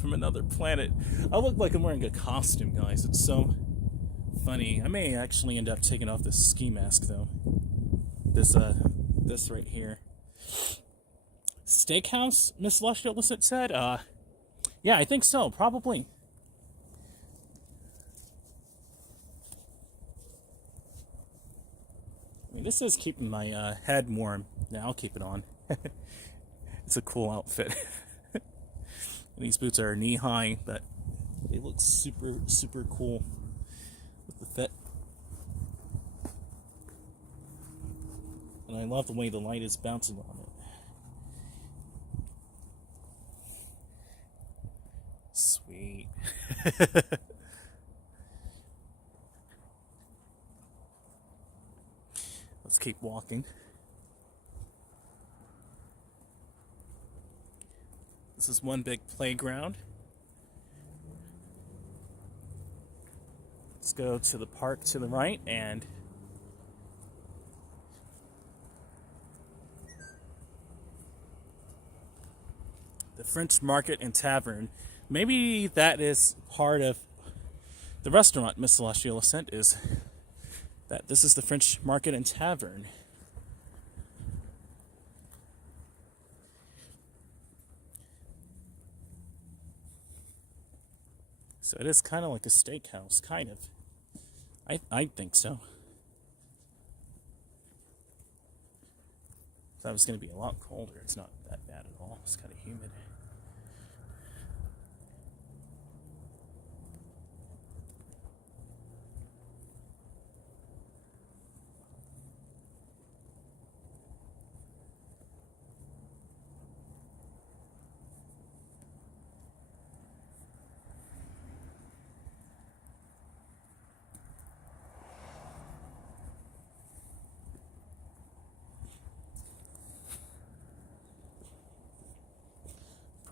From another planet. I look like I'm wearing a costume, guys. It's so funny. I may actually end up taking off this ski mask, though. This right here. Steakhouse, Miss Luscious said? Yeah, I think so. Probably. I mean, this is keeping my head warm. Yeah, I'll keep it on. It's a cool outfit. These boots are knee-high, but they look super, super cool with the fit. And I love the way the light is bouncing on it. Sweet. Let's keep walking. This is one big playground. Let's go to the park to the right and the French Market and Tavern. Maybe that is part of the restaurant, Miss Celestial Ascent, is that this is the French Market and Tavern. So it is kind of like a steakhouse, kind of. I think so. Thought it was going to be a lot colder. It's not that bad at all. It's kind of humid.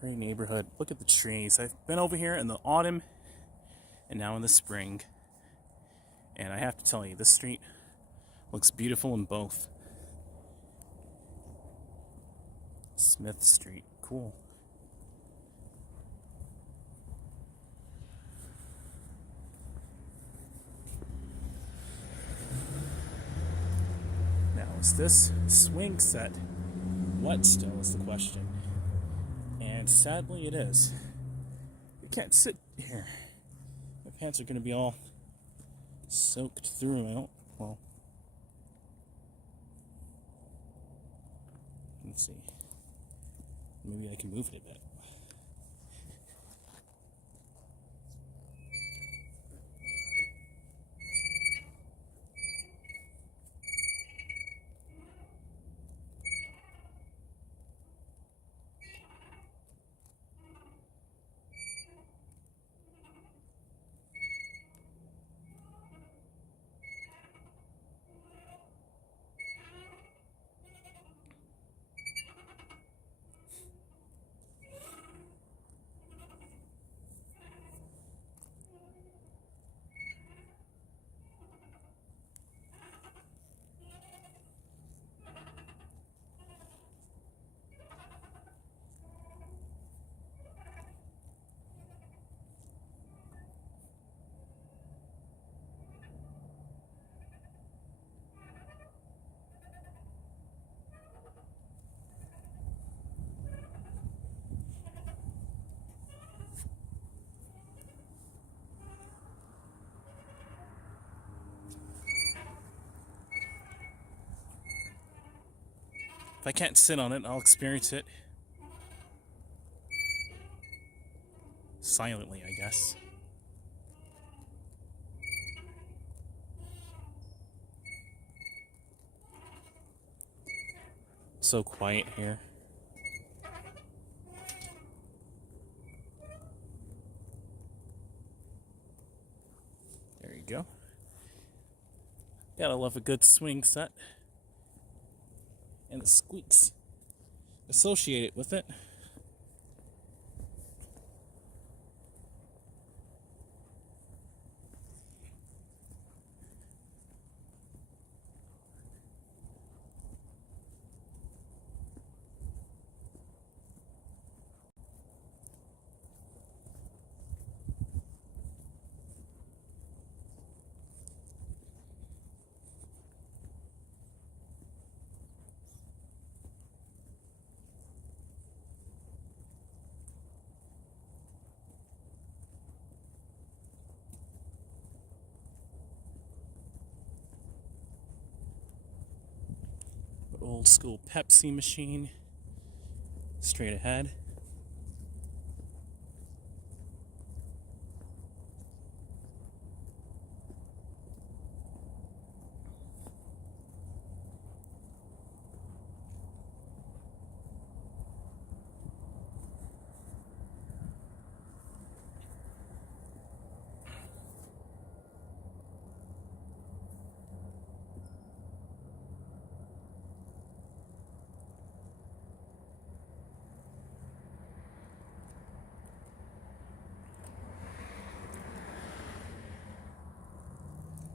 Pretty neighborhood. Look at the trees. I've been over here in the autumn and now in the spring. And I have to tell you, this street looks beautiful in both. Smith Street. Cool. Now, is this swing set wet still is the question. And sadly it is. You can't sit here. My pants are going to be all soaked through. Well, let's see. Maybe I can move it a bit. If I can't sit on it, I'll experience it. Silently, I guess. So quiet here. There you go. Gotta love a good swing set. And the squeaks associated with it. Old school Pepsi machine. Straight ahead.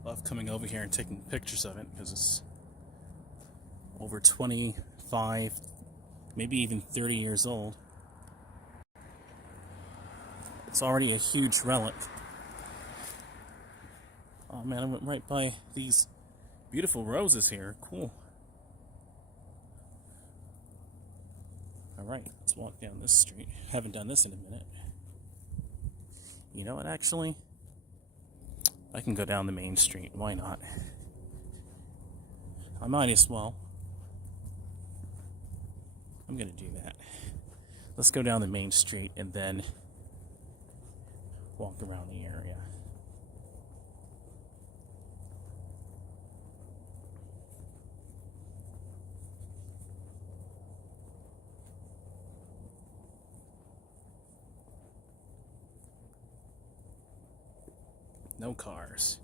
Love coming over here and taking pictures of it because it's over 25, maybe even 30 years old. It's already a huge relic. Oh man, I went right by these beautiful roses here. Cool. Alright, let's walk down this street. Haven't done this in a minute. You know what, actually? I can go down the main street. Why not? I might as well. I'm gonna do that. Let's go down the main street and then walk around the area. No cars.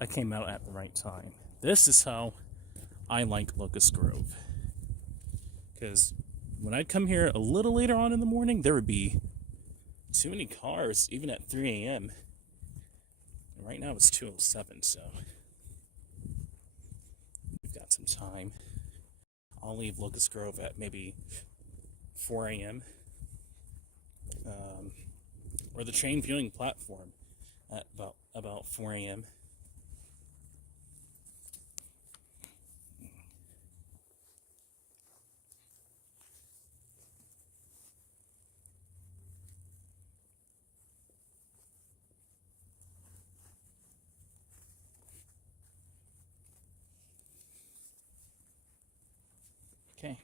I came out at the right time. This is how I like Locust Grove. Because when I'd come here a little later on in the morning, there would be too many cars, even at 3 a.m. And right now it's 2:07, so we've got some time. I'll leave Locust Grove at maybe 4 a.m. Or the train viewing platform at about 4 a.m. Okay.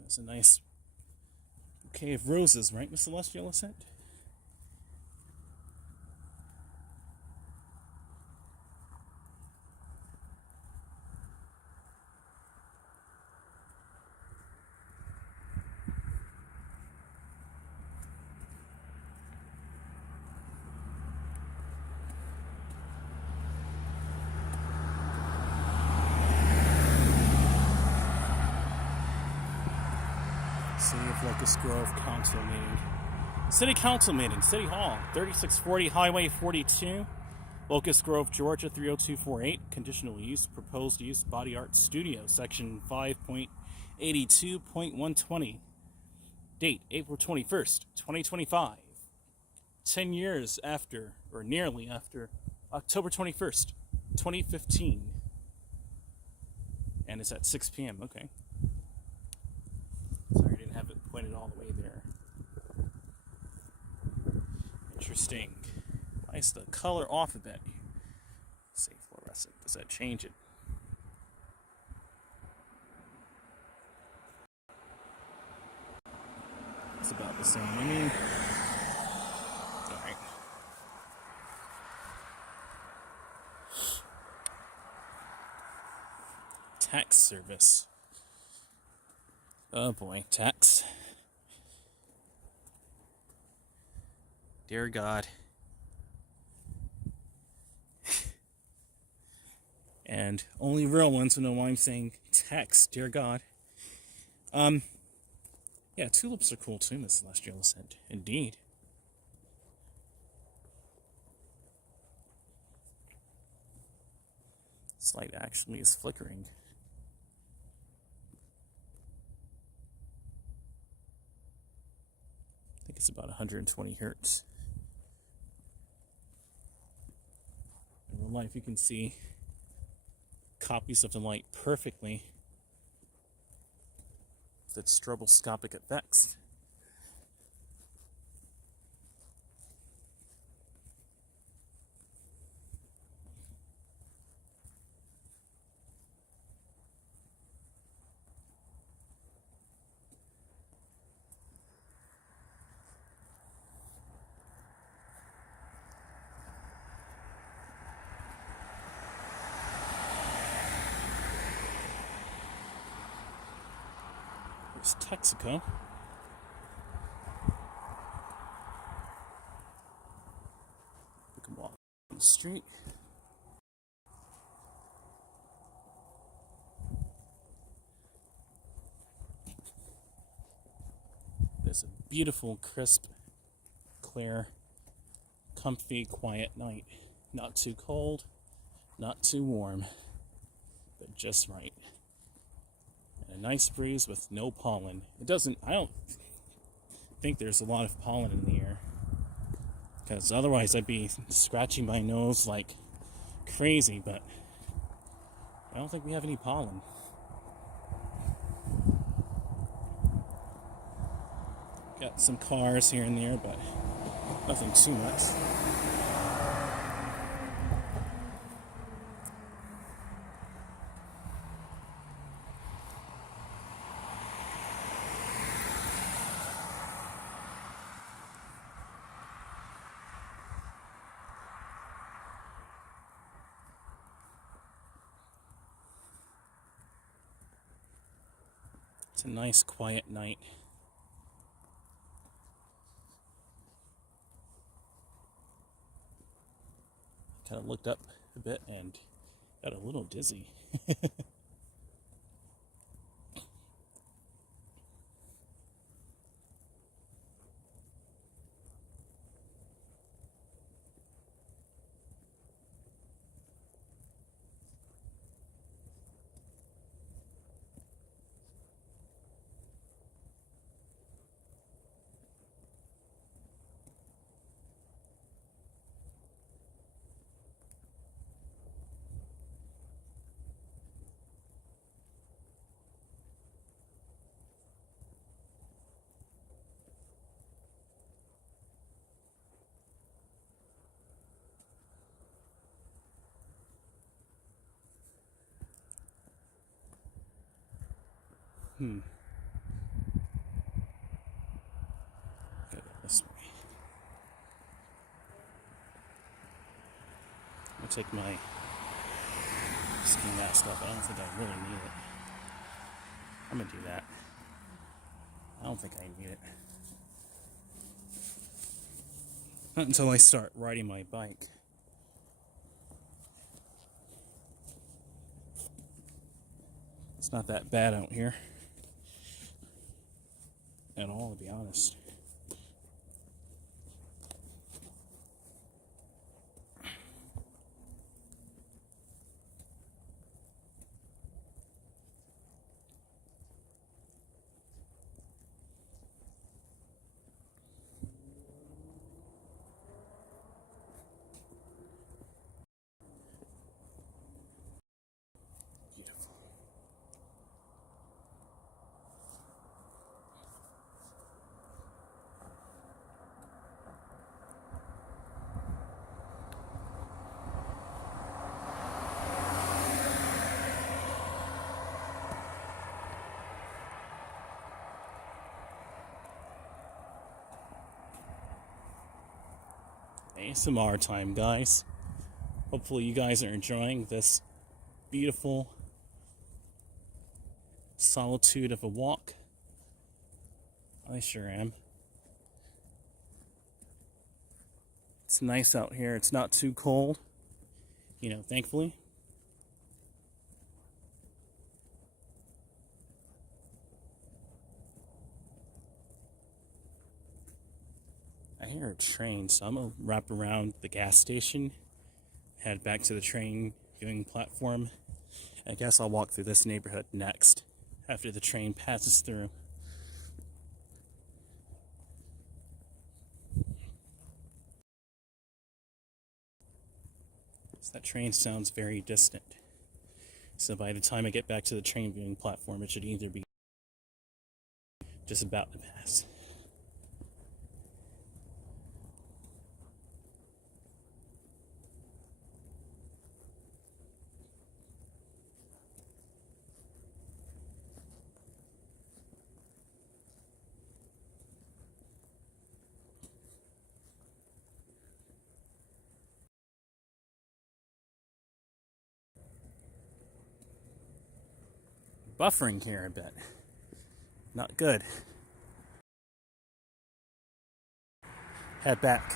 That's a nice bouquet of roses, right, Miss Celestial Ascent? City of Locust Grove Council meeting. City Council meeting, City Hall, 3640 Highway 42, Locust Grove, Georgia 30248. Conditional use, proposed use, body art studio, section 5.82.120. Date, April 21st, 2025. 10 years after, or nearly after, October 21st, 2015. And it's at 6 p.m. Okay. Sorry, I didn't have it pointed all the way there. Interesting. Why is the color off a bit? Say fluorescent. Does that change it? It's about the same. I mean, all right. Tax service. Oh boy, tax. Dear God. And only real ones will know why I'm saying tax. Dear God. Yeah, tulips are cool too, Miss Celestial Ascent. Indeed. This light actually is flickering. I think it's about 120 hertz. In real life, you can see copies of the light perfectly with its stroboscopic effects. There's Texaco. We can walk on the street. There's a beautiful, crisp, clear, comfy, quiet night. Not too cold, not too warm, but just right. And a nice breeze with no pollen. I don't think there's a lot of pollen in the air, because otherwise I'd be scratching my nose like crazy, but I don't think we have any pollen. Got some cars here and there, but nothing too much. It's a nice quiet night. Kind of looked up a bit and got a little dizzy. Gotta go this way. I'll take my ski mask off. I don't think I really need it. I'm gonna do that. I don't think I need it. Not until I start riding my bike. It's not that bad out here at all, to be honest. ASMR time, guys. Hopefully you guys are enjoying this beautiful solitude of a walk. I sure am. It's nice out here. It's not too cold, thankfully. I hear a train, so I'm going to wrap around the gas station, head back to the train viewing platform. I guess I'll walk through this neighborhood next, after the train passes through. So that train sounds very distant. So by the time I get back to the train viewing platform, it should either be just about to pass. Buffering here a bit. Not good. Head back.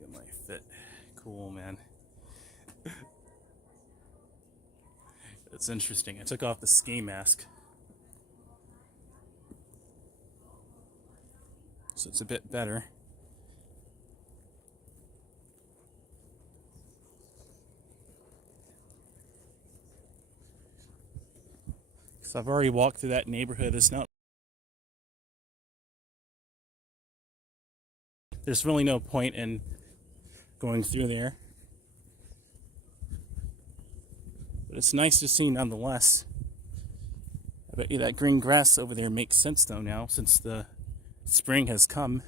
Get my fit. Cool, man. It's interesting. I took off the ski mask, so it's a bit better. Because I've already walked through that neighborhood. There's really no point in going through there. But it's nice to see nonetheless. I bet you that green grass over there makes sense though now, since the spring has come.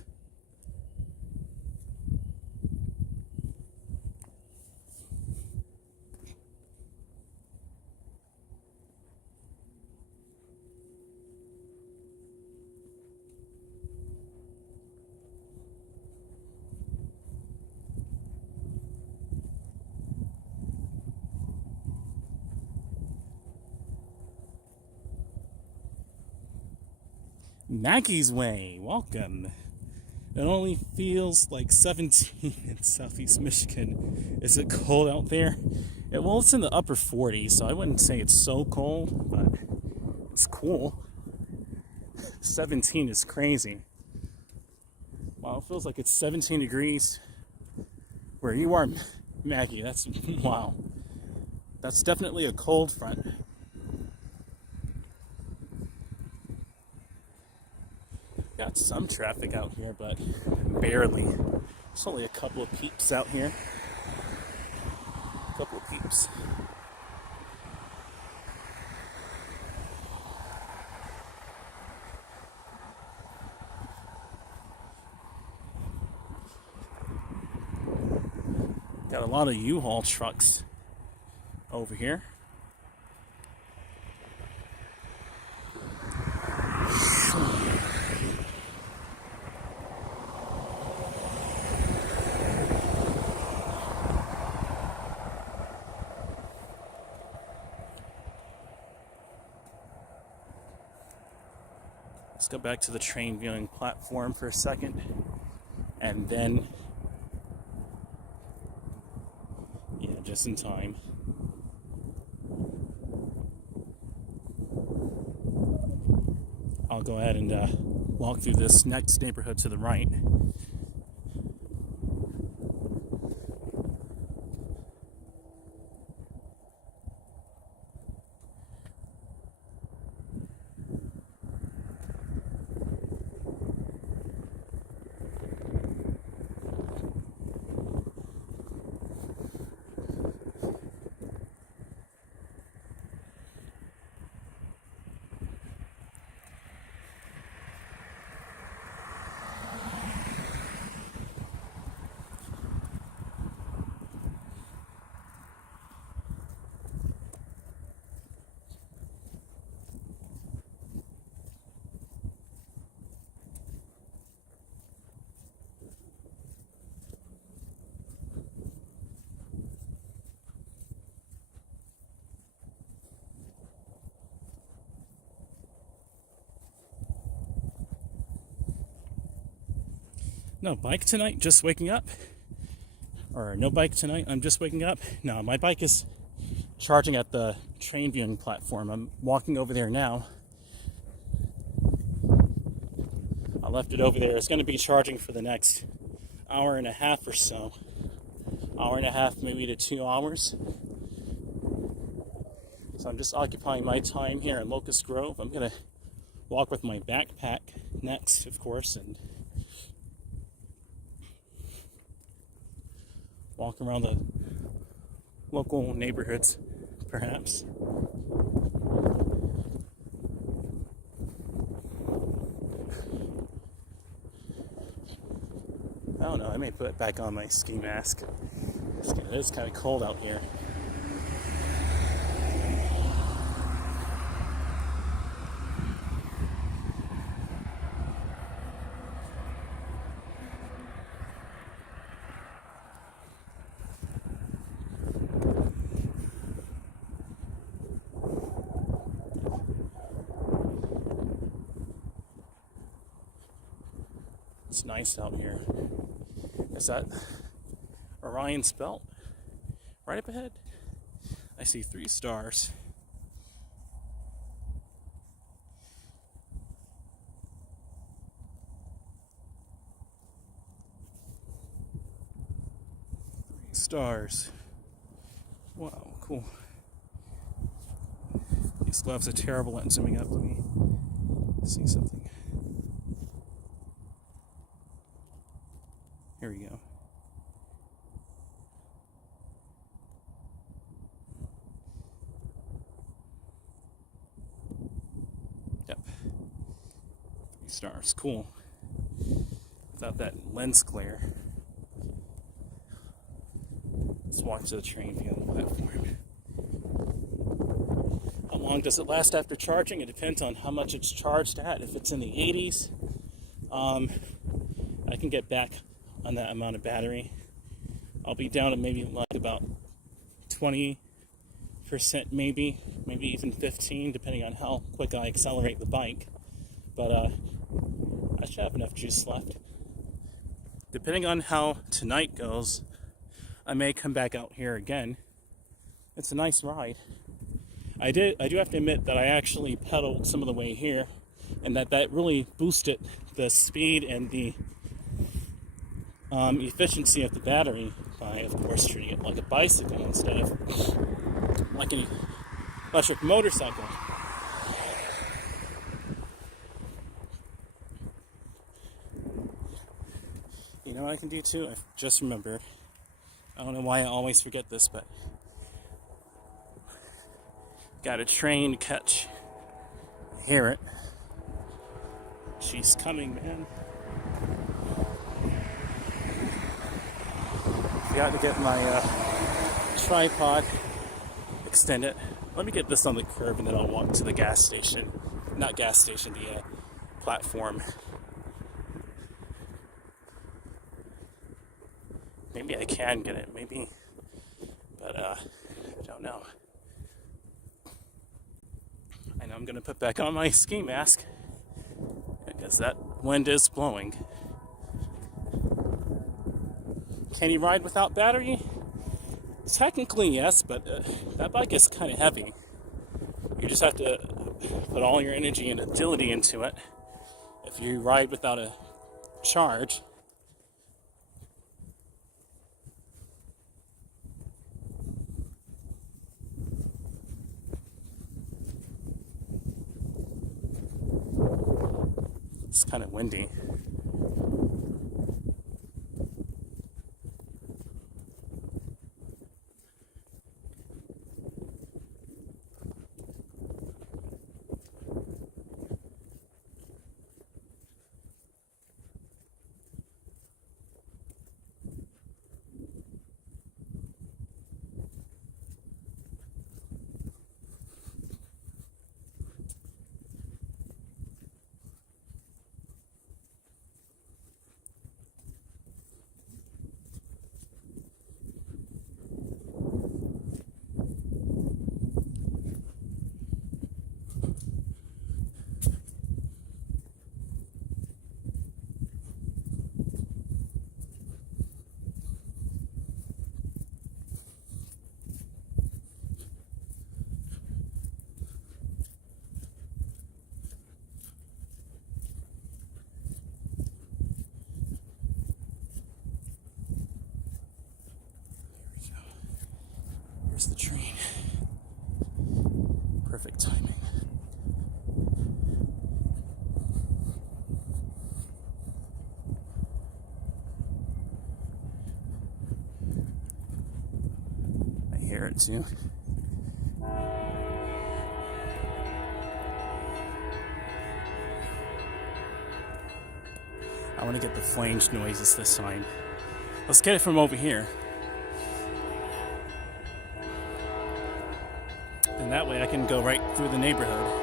Maggie's Way, welcome. It only feels like 17 in southeast Michigan. Is it cold out there? Well, it's in the upper 40s, so I wouldn't say it's so cold, but it's cool. 17 is crazy. Wow, it feels like it's 17 degrees where you are, Maggie. That's, wow. That's definitely a cold front. Got some traffic out here, but barely. There's only a couple of peeps out here. A couple of peeps. Got a lot of U-Haul trucks over here. Let's go back to the train viewing platform for a second, and then, yeah, just in time. I'll go ahead and walk through this next neighborhood to the right. No bike tonight, just waking up. Or no bike tonight, I'm just waking up. No, my bike is charging at the train viewing platform. I'm walking over there now. I left it over there. It's going to be charging for the next hour and a half or so. Hour and a half, maybe to 2 hours. So I'm just occupying my time here in Locust Grove. I'm going to walk with my backpack next, of course, and walk around the local neighborhoods, perhaps. I don't know, I may put back on my ski mask. It is kind of cold out here. It's nice out here. Is that Orion's belt? Right up ahead? I see 3 stars. Stars. Wow, cool. These gloves are terrible at zooming up. Let me see something. Here we go. Yep. 3 stars. Cool. Without that lens glare. Let's watch the train view on the platform. How long does it last after charging? It depends on how much it's charged at. If it's in the 80s, I can get back on that amount of battery. I'll be down to maybe like about 20%, maybe even 15, depending on how quick I accelerate the bike. But I should have enough juice left. Depending on how tonight goes, I may come back out here again. It's a nice ride. I do have to admit that I actually pedaled some of the way here, and that really boosted the speed and the efficiency of the battery by, of course, treating it like a bicycle instead of like an electric motorcycle. You know what I can do too? I just remembered. I don't know why I always forget this, but got a train to catch. I hear it. She's coming, man. Forgot to get my tripod extended. Let me get this on the curb and then I'll walk to the gas station. Not gas station, the platform. Maybe I can get it, maybe. But I don't know. I know I'm going to put back on my ski mask because that wind is blowing. Can you ride without battery? Technically, yes, but that bike is kind of heavy. You just have to put all your energy and agility into it. if you ride without a charge. It's kind of windy. Here's the train. Perfect timing. I hear it too. I want to get the flange noises this time. Let's get it from over here. And that way I can go right through the neighborhood.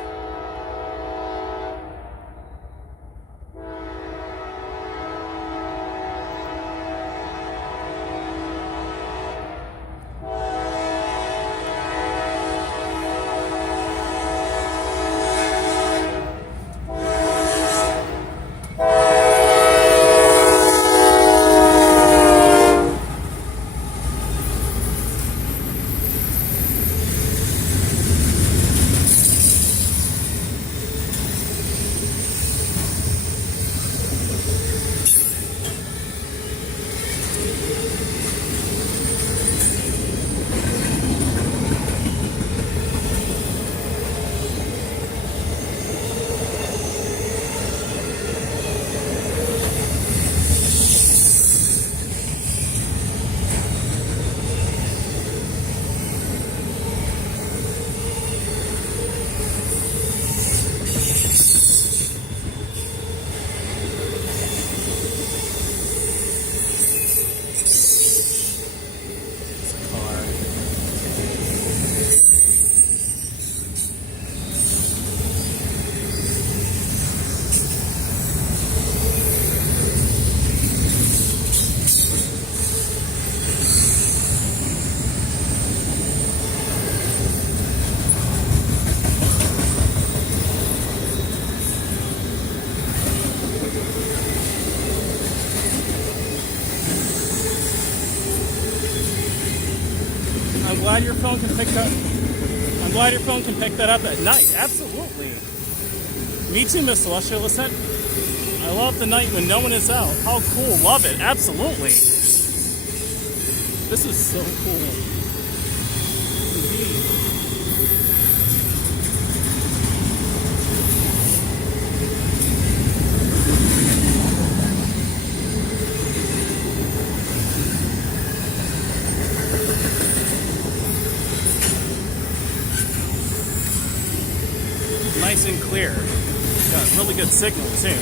I'm glad your phone can pick up. I'm glad your phone can pick that up at night. Absolutely. Me too, Miss Celestial. Listen, I love the night when no one is out. How cool! Love it. Absolutely. This is so cool. Indeed. Nice and clear. Got really good signal too.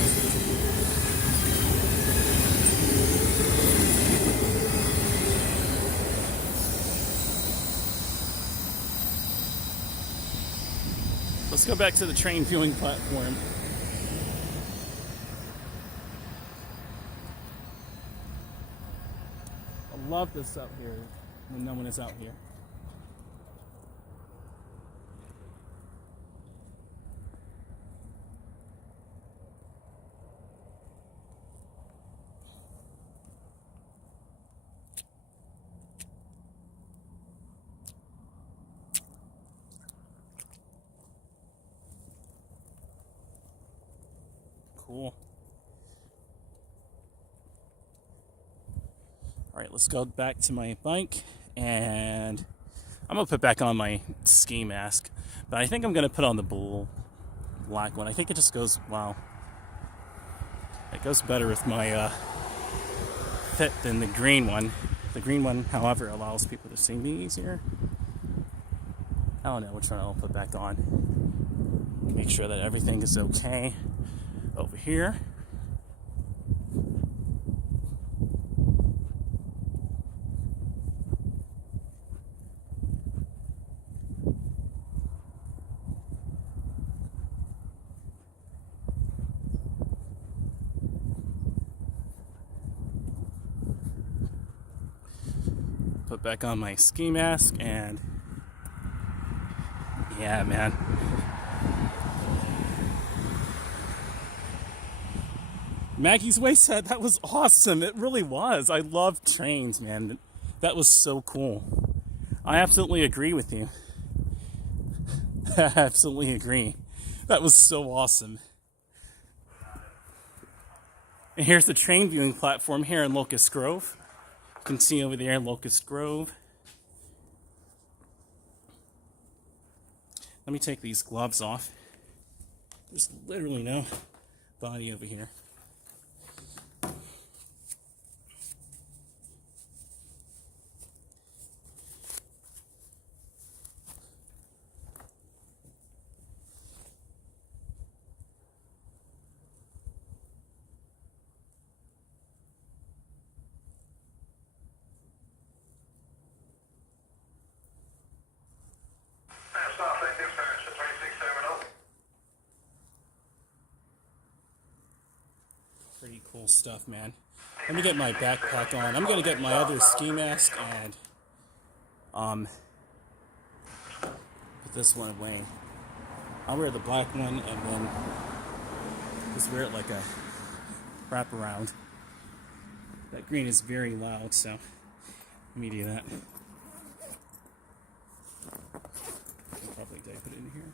Let's go back to the train viewing platform. I love this out here when no one is out here. cool. Alright, let's go back to my bike, and I'm going to put back on my ski mask, but I think I'm going to put on the black one. I think it just goes, wow. It goes better with my fit than the green one. The green one, however, allows people to see me easier. I don't know which one I'll put back on. Make sure that everything is okay over here. Put back on my ski mask, and yeah, man. Maggie's Way said that was awesome. It really was. I love trains, man. That was so cool. I absolutely agree with you. I absolutely agree. That was so awesome. And here's the train viewing platform here in Locust Grove. You can see over there Locust Grove. Let me take these gloves off. There's literally no body over here. Pretty cool stuff, man. Let me get my backpack on. I'm gonna get my other ski mask and put this one away. I'll wear the black one and then just wear it like a wraparound. That green is very loud, so let me do that. I'll probably put it in here.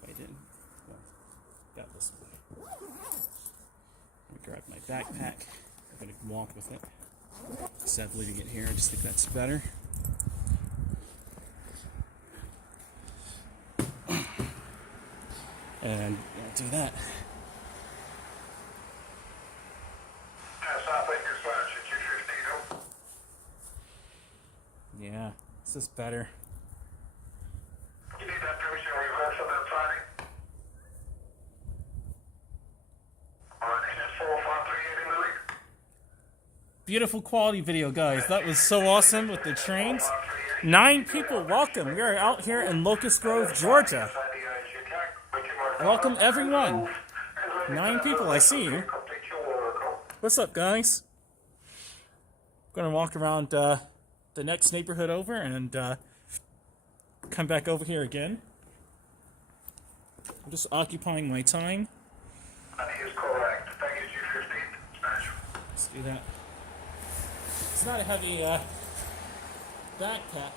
If I didn't, well, that this way. Let me grab my backpack. I'm gonna walk with it. Instead of leaving it here, I just think that's better. And I'll do that. Yeah, this is better. You need that permission reverse on that signing. Alright, it's 45380 Lily. Beautiful quality video, guys. That was so awesome with the trains. 9 people, welcome. We are out here in Locust Grove, Georgia. Welcome, everyone. 9 people, I see you. What's up, guys? I'm gonna walk around the next neighborhood over and come back over here again. I'm just occupying my time. That is correct. Thank you, G15. Smash. Let's do that. It's not a heavy backpack,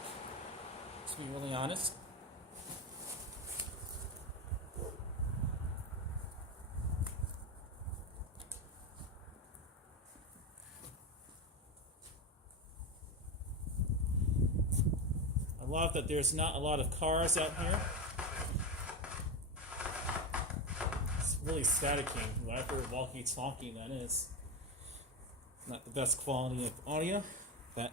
to be really honest. I love that there's not a lot of cars out here. It's really staticky. Whatever walkie-talkie that is. Not the best quality of audio, but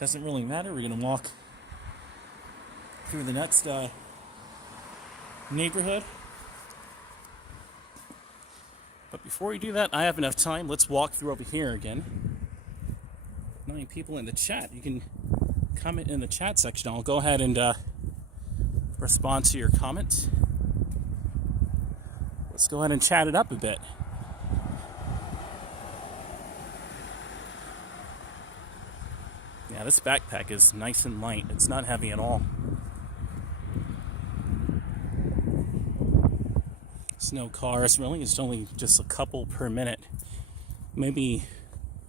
doesn't really matter. We're gonna walk through the next neighborhood. But before we do that, I have enough time. Let's walk through over here again. 9 people in the chat. You can comment in the chat section. I'll go ahead and respond to your comments. Let's go ahead and chat it up a bit. Yeah, this backpack is nice and light. It's not heavy at all. There's no cars, really. It's only just a couple per minute. Maybe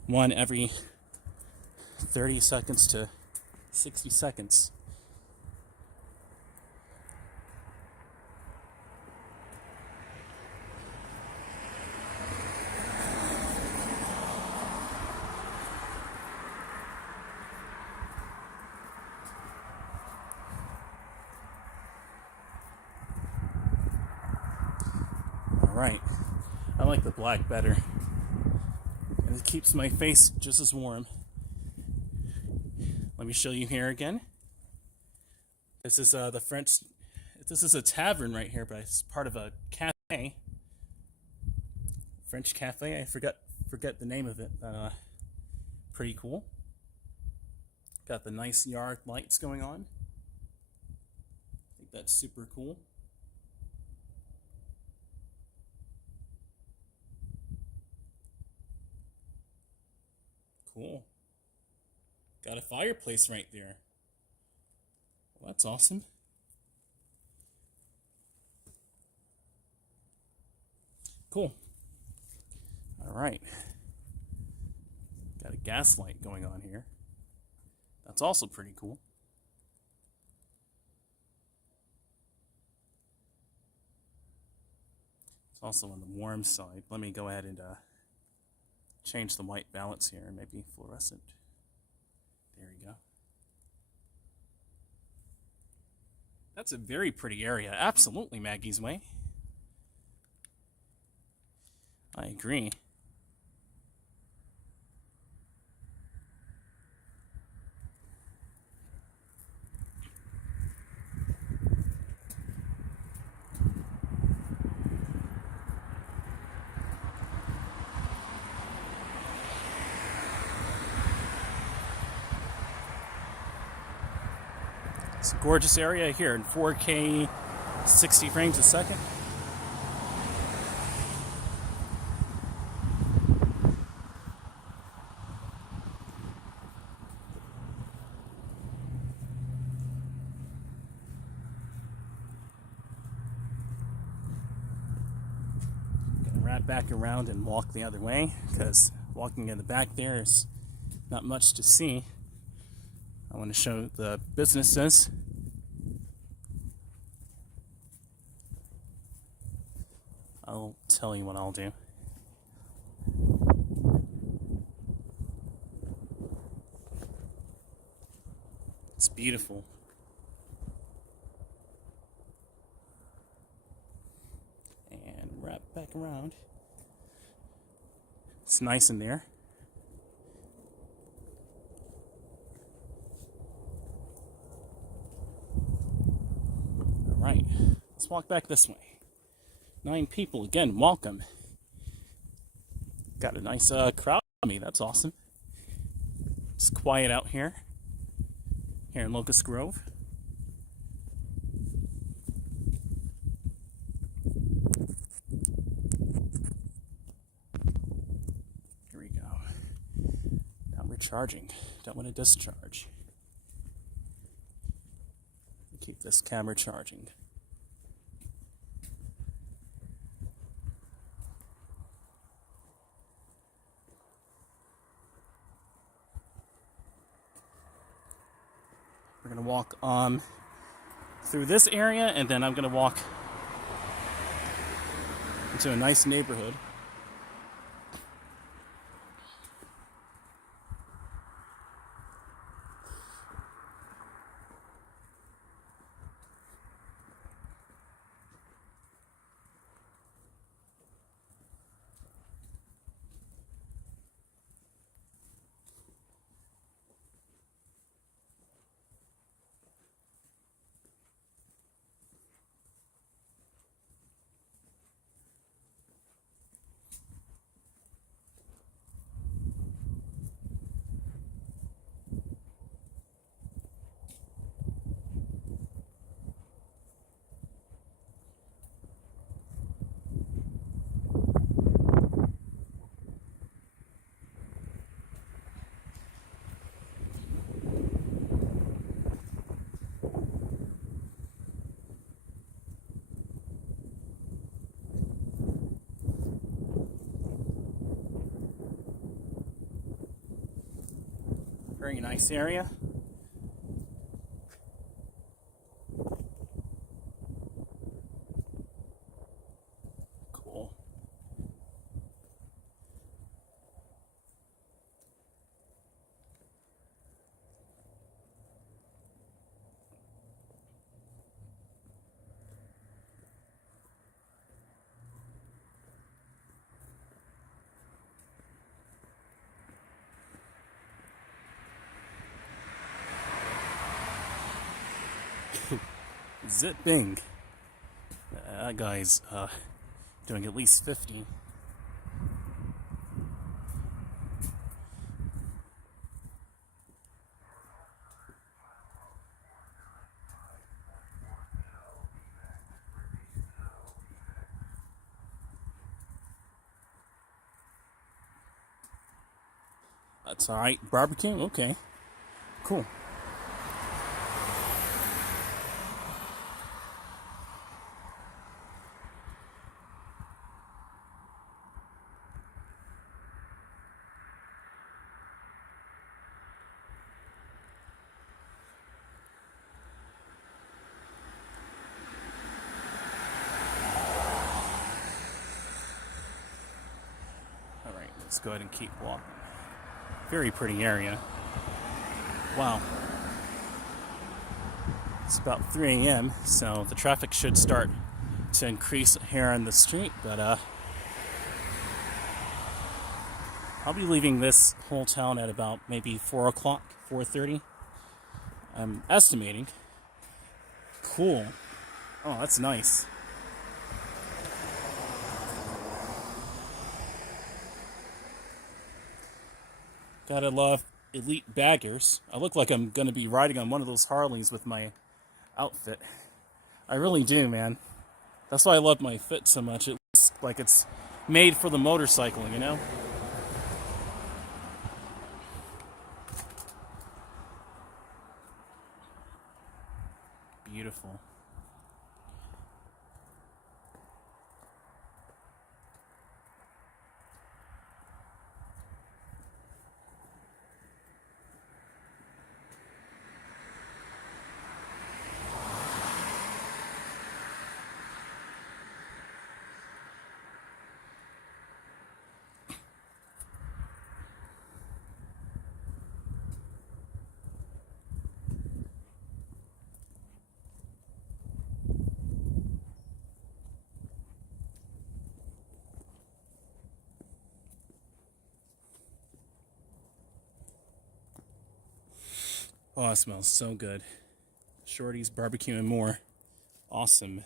one every 30 seconds to 60 seconds. Alright. I like the black better. And it keeps my face just as warm. Let me show you here again. This is the French. This is a tavern right here, but it's part of a cafe. French cafe. I forget the name of it. Pretty cool. Got the nice yard lights going on. I think that's super cool. Cool. Got a fireplace right there. Well, that's awesome. Cool. All right. Got a gas light going on here. That's also pretty cool. It's also on the warm side. Let me go ahead and change the white balance here, maybe fluorescent. There we go. That's a very pretty area. Absolutely Maggie's Way. I agree. It's a gorgeous area here in 4K, 60 frames a second. Gonna wrap back around and walk the other way, because walking in the back there is not much to see. I want to show the businesses. I'll tell you what I'll do. It's beautiful. And wrap back around. It's nice in there. Alright, let's walk back this way. 9 people, again, welcome. Got a nice crowd on me, that's awesome. It's quiet out here in Locust Grove. Here we go. Now we're charging. Don't want to discharge. Keep this camera charging. We're going to walk through this area, and then I'm going to walk into a nice neighborhood. Very nice area. Cool. Zipping. That guy's doing at least 50. That's alright. Barbecue? Okay. Cool. Alright, let's go ahead and keep walking. Very pretty area. Wow. It's about 3 a.m., so the traffic should start to increase here on the street, but I'll be leaving this whole town at about maybe 4 o'clock, 4:30. I'm estimating. Cool. Oh, that's nice. Gotta love elite baggers. I look like I'm gonna be riding on one of those Harleys with my outfit. I really do, man. That's why I love my fit so much. It looks like it's made for the motorcycling, you know? Beautiful. Oh, it smells so good. Shorty's barbecue and more. Awesome.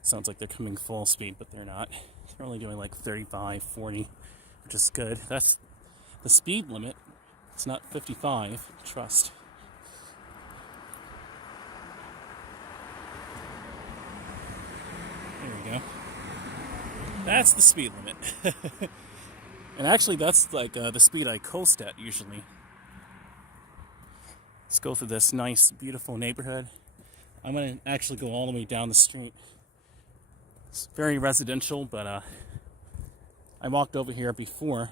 Sounds like they're coming full speed, but they're not. They're only doing like 35, 40, which is good. That's the speed limit. It's not 55. Trust. There we go. That's the speed limit. And actually, that's like the speed I coast at usually. Let's go through this nice, beautiful neighborhood. I'm going to actually go all the way down the street. It's very residential, but I walked over here before.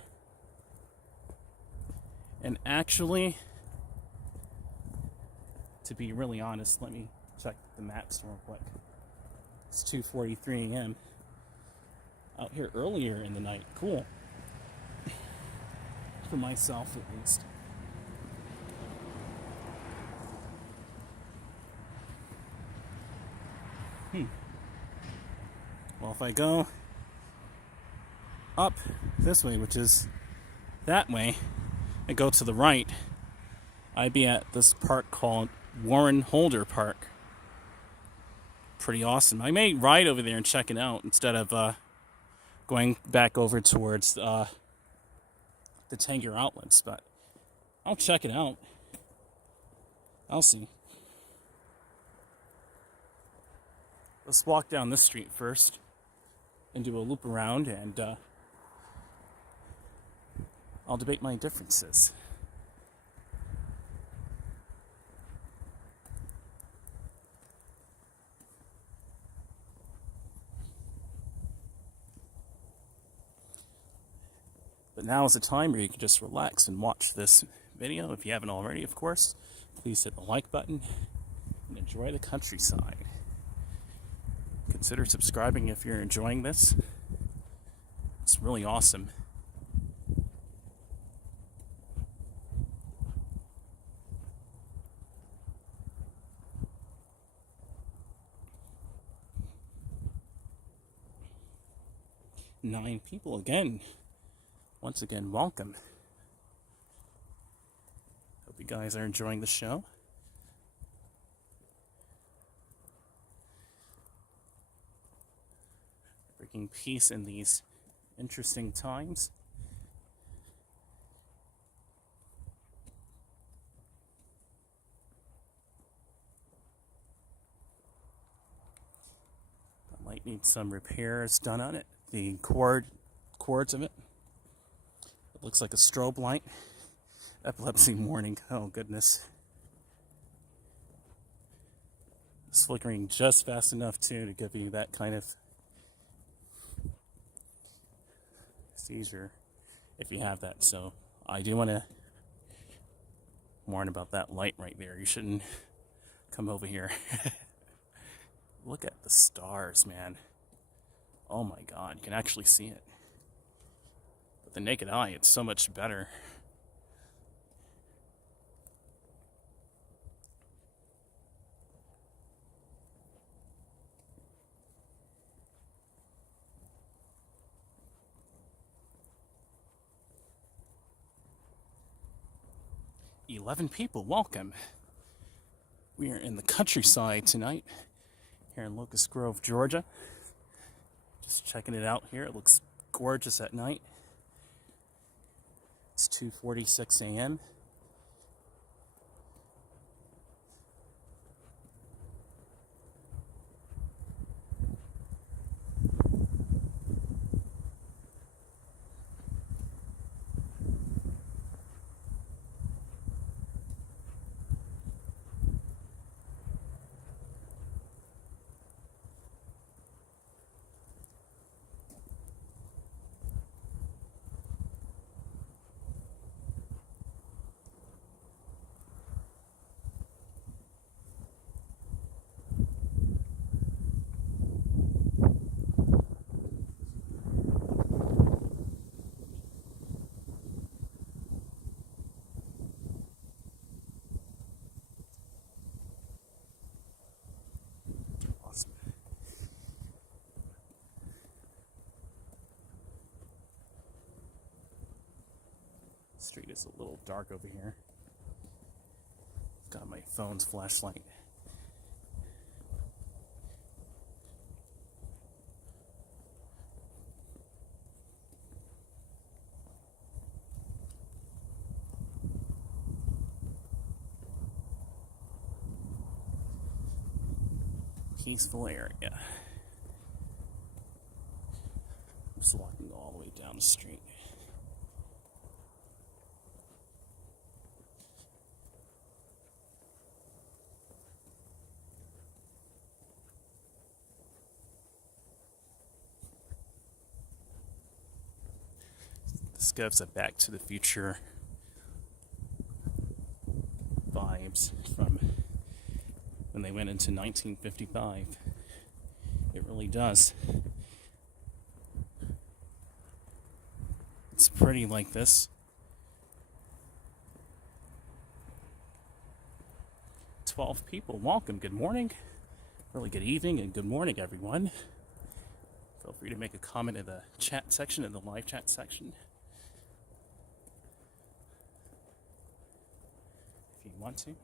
And actually, to be really honest, let me check the maps real quick. It's 2:43 a.m. Out here earlier in the night. Cool. For myself, at least. Well, if I go up this way, which is that way, and go to the right, I'd be at this park called Warren Holder Park. Pretty awesome. I may ride over there and check it out instead of going back over towards the Tanger outlets, but I'll check it out. I'll see. Let's walk down this street first and do a loop around, and I'll debate my differences. But now is the time where you can just relax and watch this video. If you haven't already, of course, please hit the like button and enjoy the countryside. Consider subscribing if you're enjoying this. It's really awesome. Nine people again. Once again, welcome. Hope you guys are enjoying the show. Bringing peace in these interesting times. I might need some repairs done on it. The cords of it. It looks like a strobe light. Epilepsy warning. Oh goodness. It's flickering just fast enough too to give you that kind of seizure if you have that. So I do want to warn about that light right there. You shouldn't come over here. Look at the stars, man. Oh my god, you can actually see it. With the naked eye, it's so much better. $11 people, welcome. We are in the countryside tonight, here in Locust Grove, Georgia. Just checking it out here. It looks gorgeous at night. It's 2:46 a.m. Awesome. Street is a little dark over here. Got my phone's flashlight. Peaceful area. I'm just walking all the way down the street. This gives a Back to the Future vibes from when they went into 1955. It really does. It's pretty like this. 12 people. Welcome. Good morning. Really good evening and good morning, everyone. Feel free to make a comment in the chat section, in the live chat section, if you want to.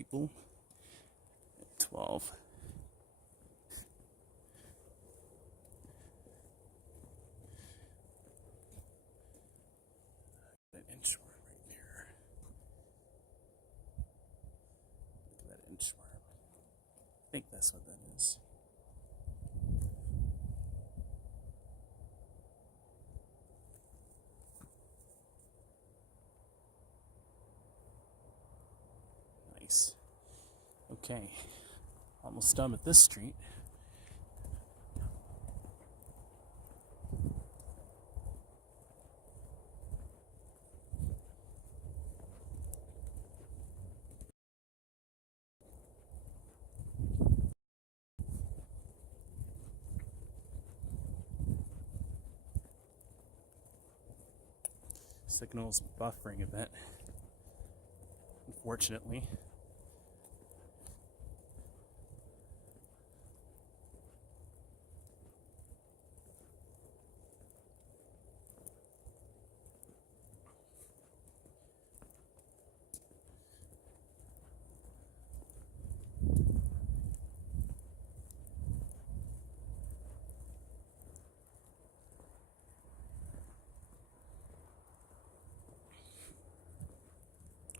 people at 12. An inchworm right there. Look at that inchworm. I think that's what that is. Nice. Okay, almost done with this street. Signal's buffering a bit, unfortunately.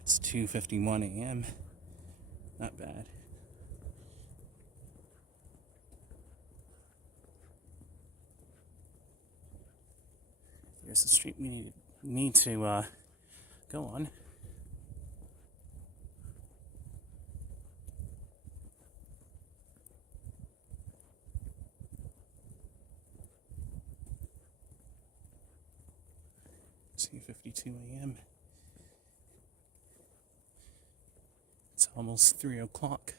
It's 2:51 a.m. Not bad. Here's the street we need to go on. It's 2:52 a.m. It's almost 3 o'clock.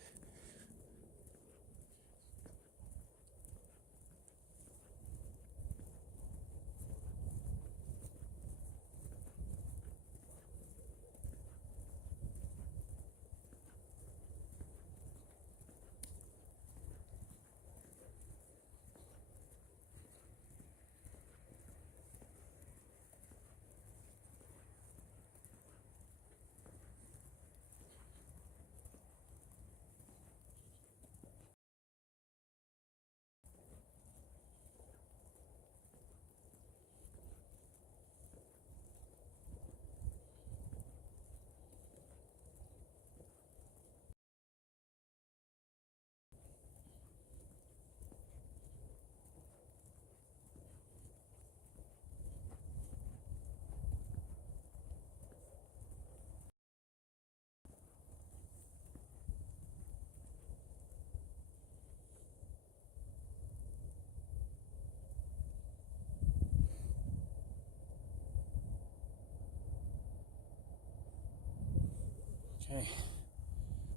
Okay,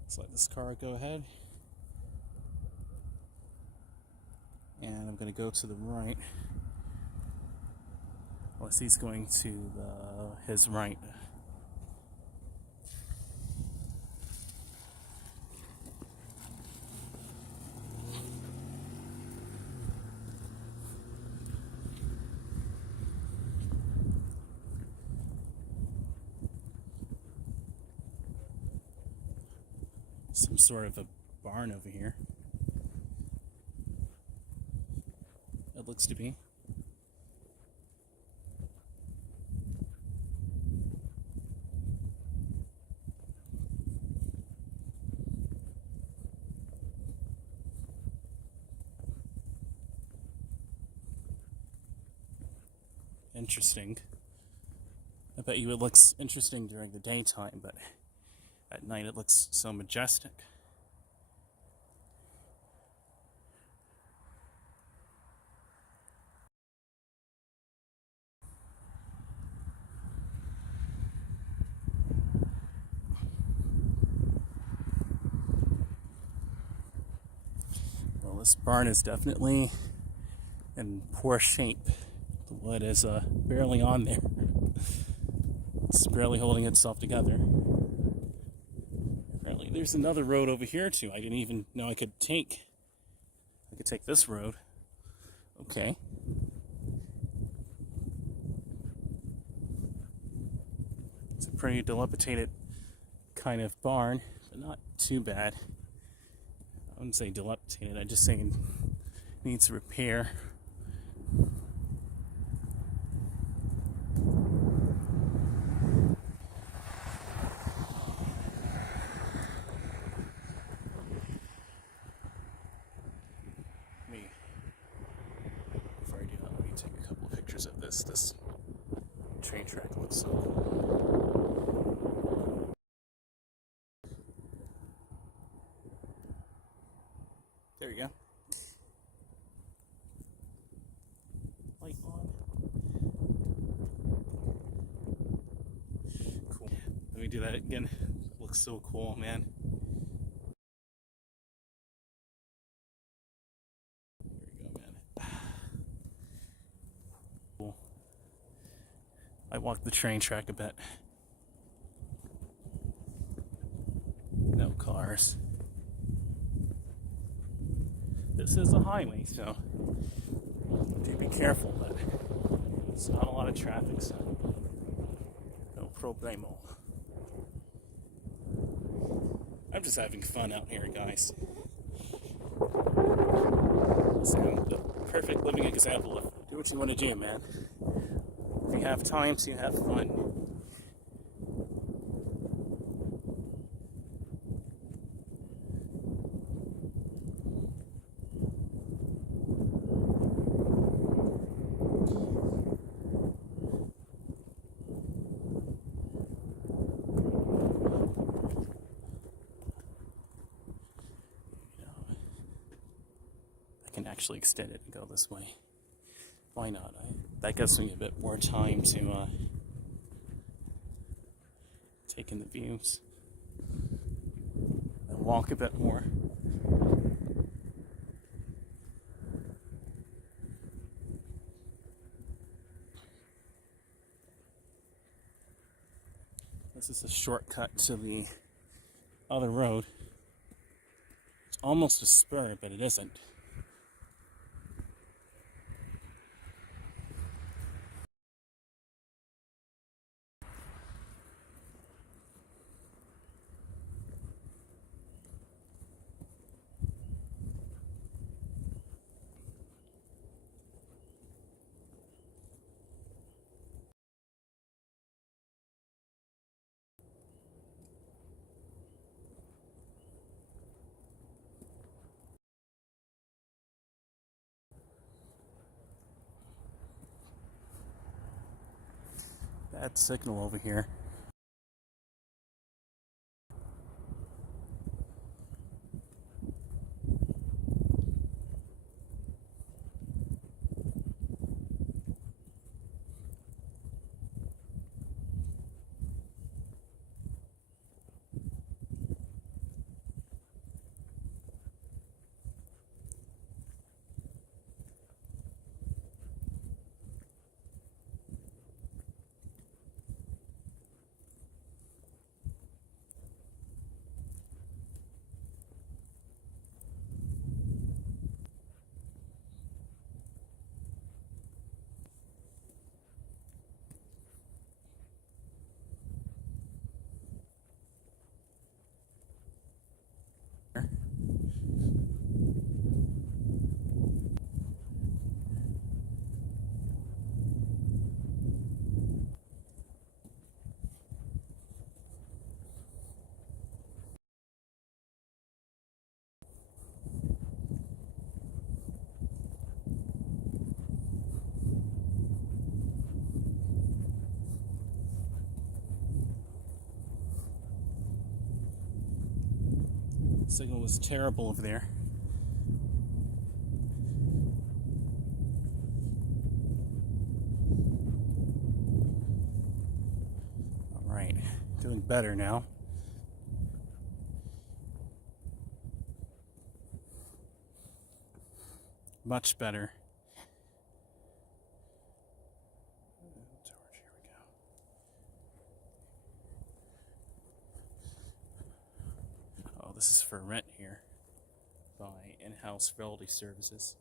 let's let this car go ahead. And I'm going to go to the right. Unless he's going to his right. Some sort of a barn over here. It looks to be. Interesting. I bet you it looks interesting during the daytime, but at night it looks so majestic. Well, this barn is definitely in poor shape. The wood is barely on there. It's barely holding itself together. Apparently there's another road over here too. I didn't even know I could take this road. Okay. It's a pretty dilapidated kind of barn, but not too bad. I wouldn't say dilapidated, I just say it needs repair. Before I do that, let me take a couple of pictures of this. This train track looks so cool. There you go. Light on. Cool. Let me do that again. It looks so cool, man. There we go, man. Cool. I walked the train track a bit. No cars. This is a highway, so do be careful, but it's not a lot of traffic, so no problemo. I'm just having fun out here, guys. So I'm the perfect living example of do what you want to do, man. If you have time, so you have fun. Can actually extend it and go this way. Why not? That gives me a bit more time to take in the views and walk a bit more. This is a shortcut to the other road. It's almost a spur, but it isn't. Bad signal over here. Signal was terrible over there. All right, doing better now. Much better. Here we go. Oh, this is for rent here by In-House Realty Services.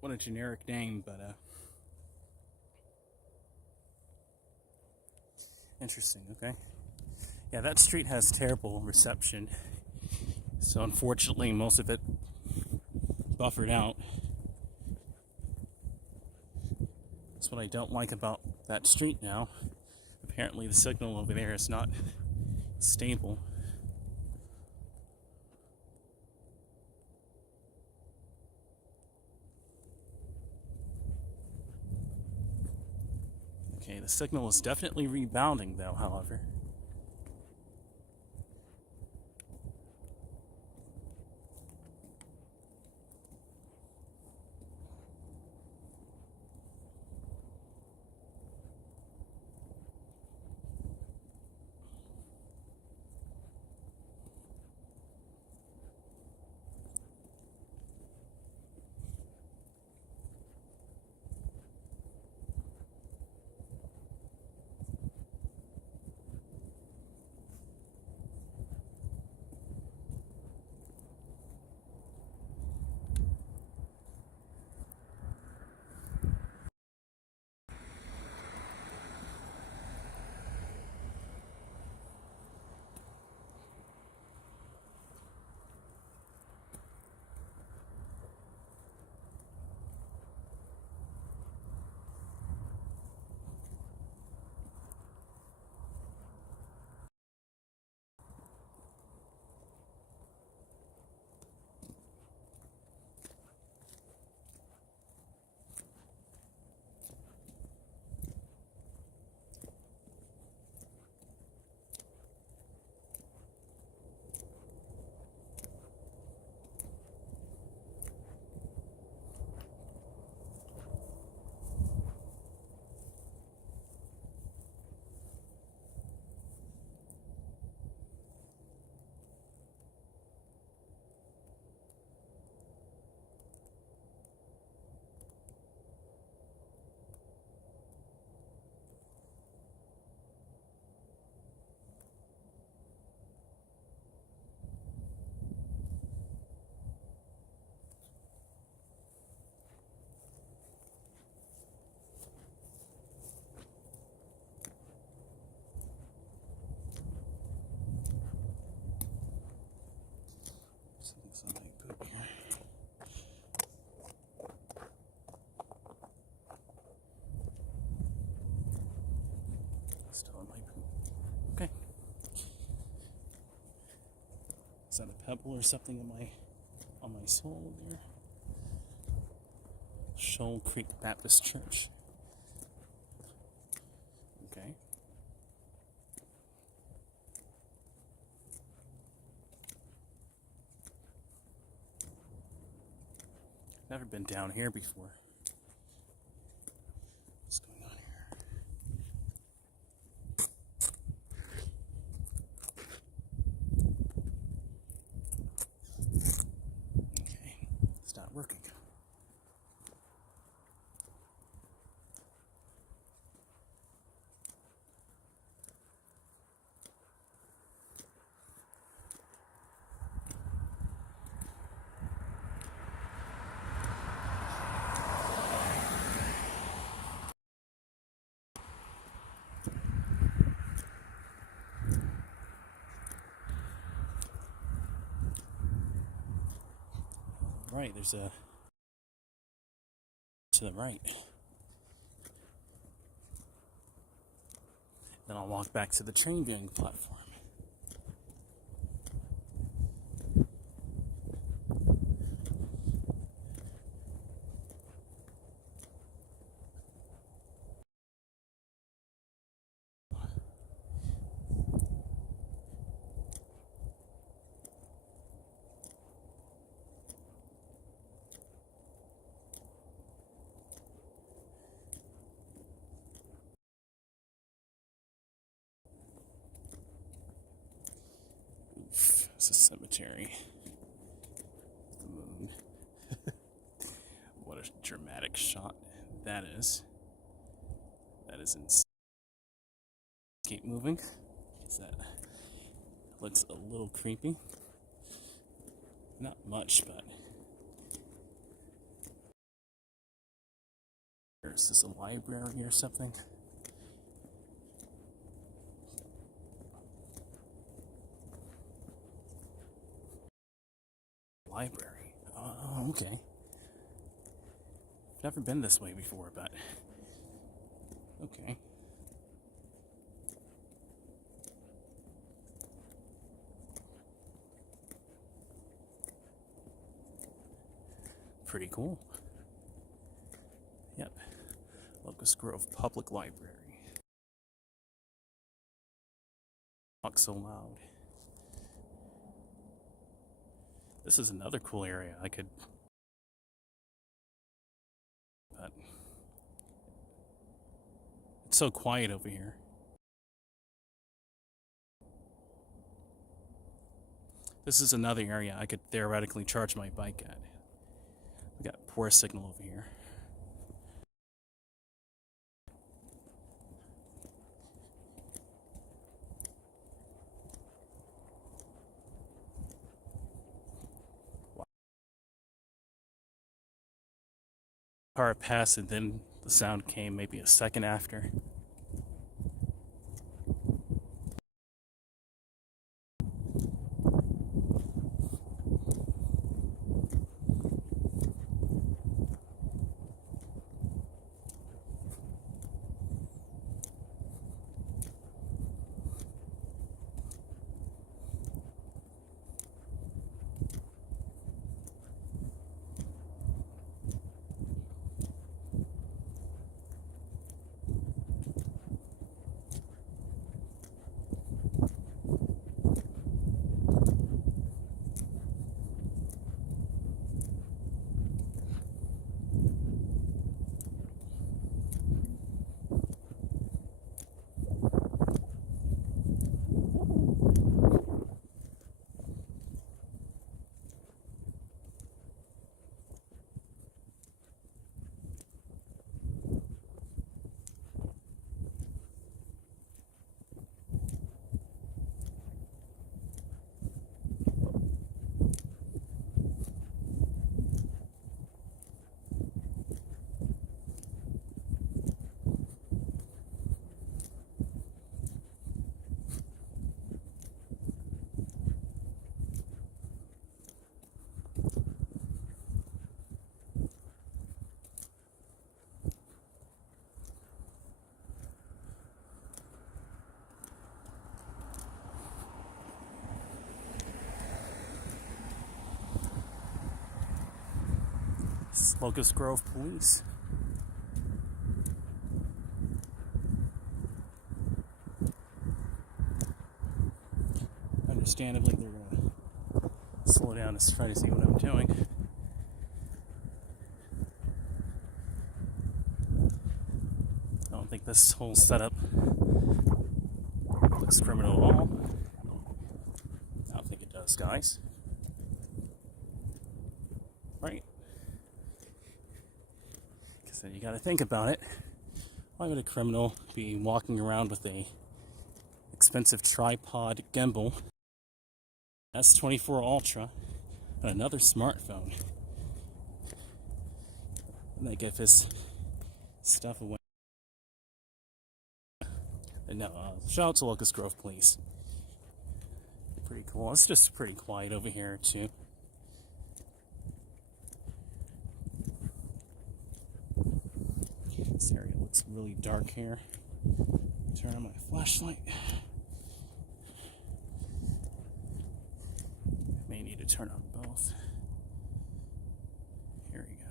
What a generic name, but interesting. Okay, Yeah, that street has terrible reception. So unfortunately, most of it buffered out. That's what I don't like about that street now. Apparently the signal over there is not stable. Okay, the signal is definitely rebounding though, however. Something poop here. Still in my poop. Okay. Is that a pebble or something on my sole there? Shoal Creek Baptist Church. Okay. Never been down here before. What's going on here? Okay, it's not working. Right, there's a to the right. Then I'll walk back to the train viewing platform. Oof, it's a cemetery. The moon. What a dramatic shot that is. That is insane. Keep moving. That looks a little creepy. Not much, but is this a library or something? library. Oh, okay. Never been this way before, but okay. Pretty cool. Yep. Locust Grove Public Library. Talk so loud. This is another cool area I could... But it's so quiet over here. This is another area I could theoretically charge my bike at. We got poor signal over here. Car passed and then the sound came maybe a second after. Locust Grove Police. Understandably, they're going to slow down to try to see what I'm doing. I don't think this whole setup looks criminal at all. I don't think it does, guys. Right? Because then you got to think about it. Why would a criminal be walking around with a expensive tripod gimbal, S24 Ultra, and another smartphone? And they give his stuff away. And no, shout out to Locust Grove Police. Pretty cool. It's just pretty quiet over here too. This area looks really dark here. Turn on my flashlight. May need to turn on both. Here we go.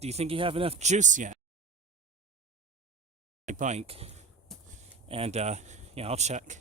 Do you think you have enough juice yet? My bike. And, yeah, I'll check.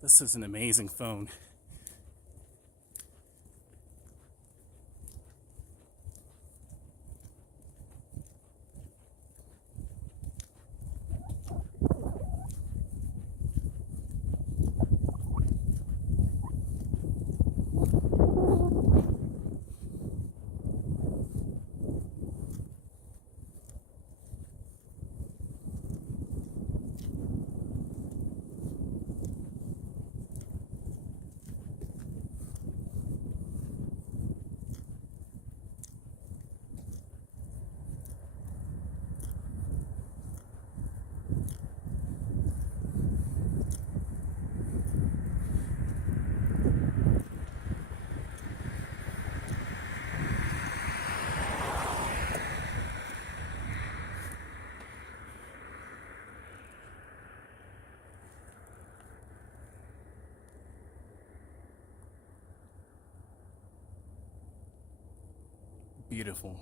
This is an amazing phone. Beautiful.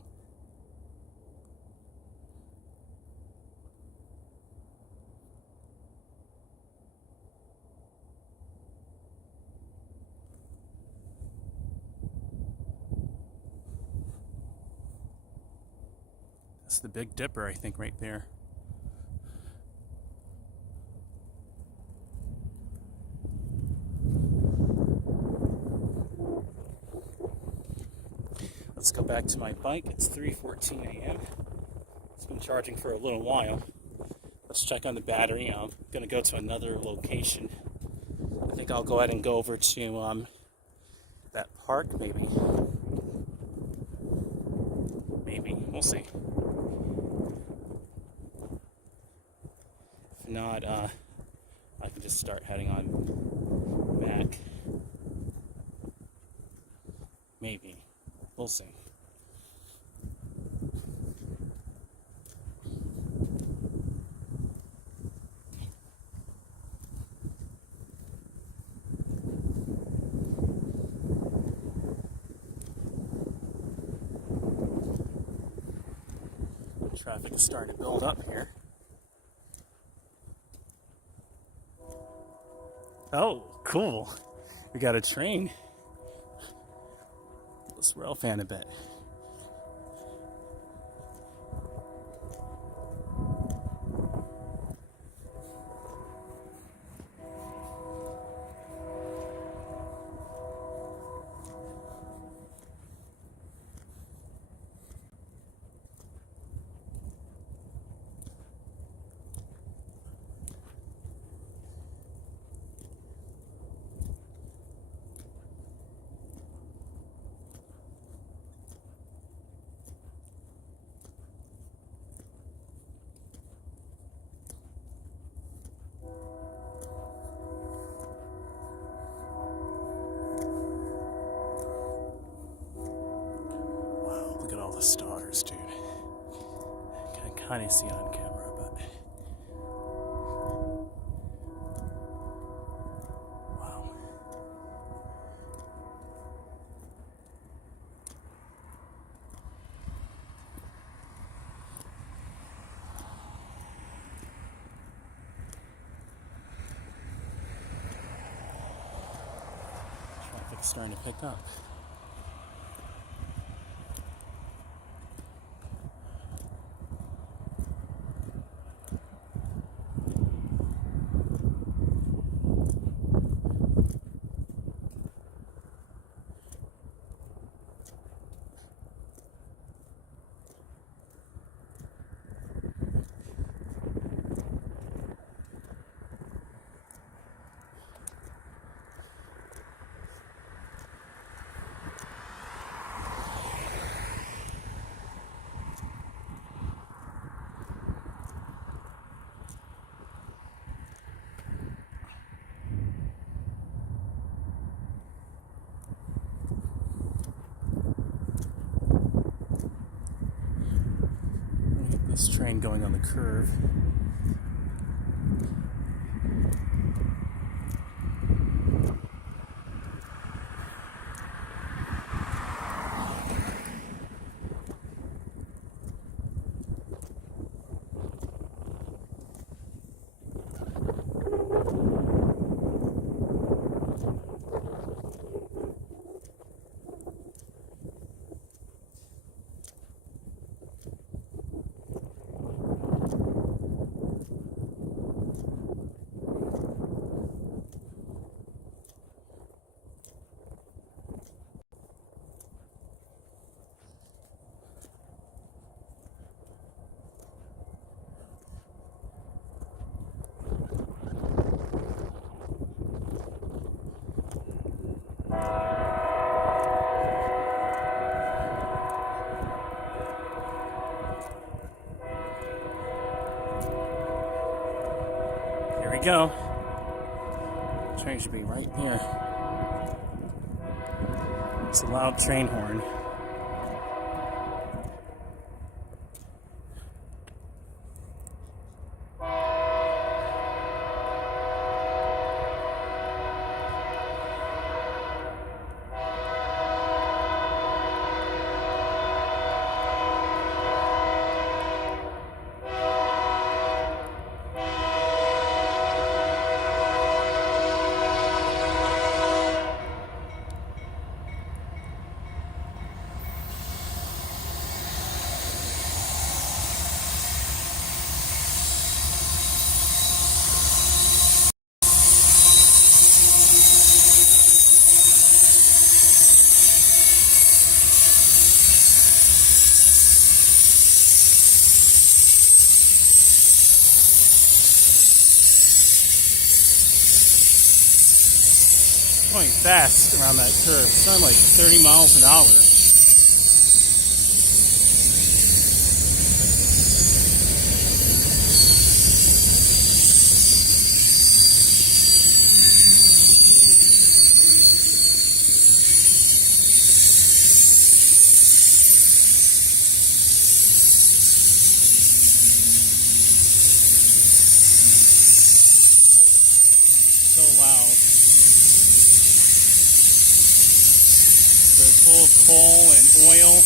That's the Big Dipper, I think, right there. Let's go back to my bike. It's 3:14 a.m. It's been charging for a little while. Let's check on the battery. I'm going to go to another location. I think I'll go ahead and go over to that park, maybe. Maybe. We'll see. If not, I can just start heading on back. Maybe. We'll see. Traffic is starting to build up here. Oh, cool. We got a train. Let's rail fan a bit. Look at all the stars, dude. I can kind of see it on camera, but wow. Traffic's starting to pick up. This train going on the curve. go. Train should be right here. It's a loud train horn. Going fast around that curve. It's going like 30 miles an hour. So loud. They're full of coal and oil.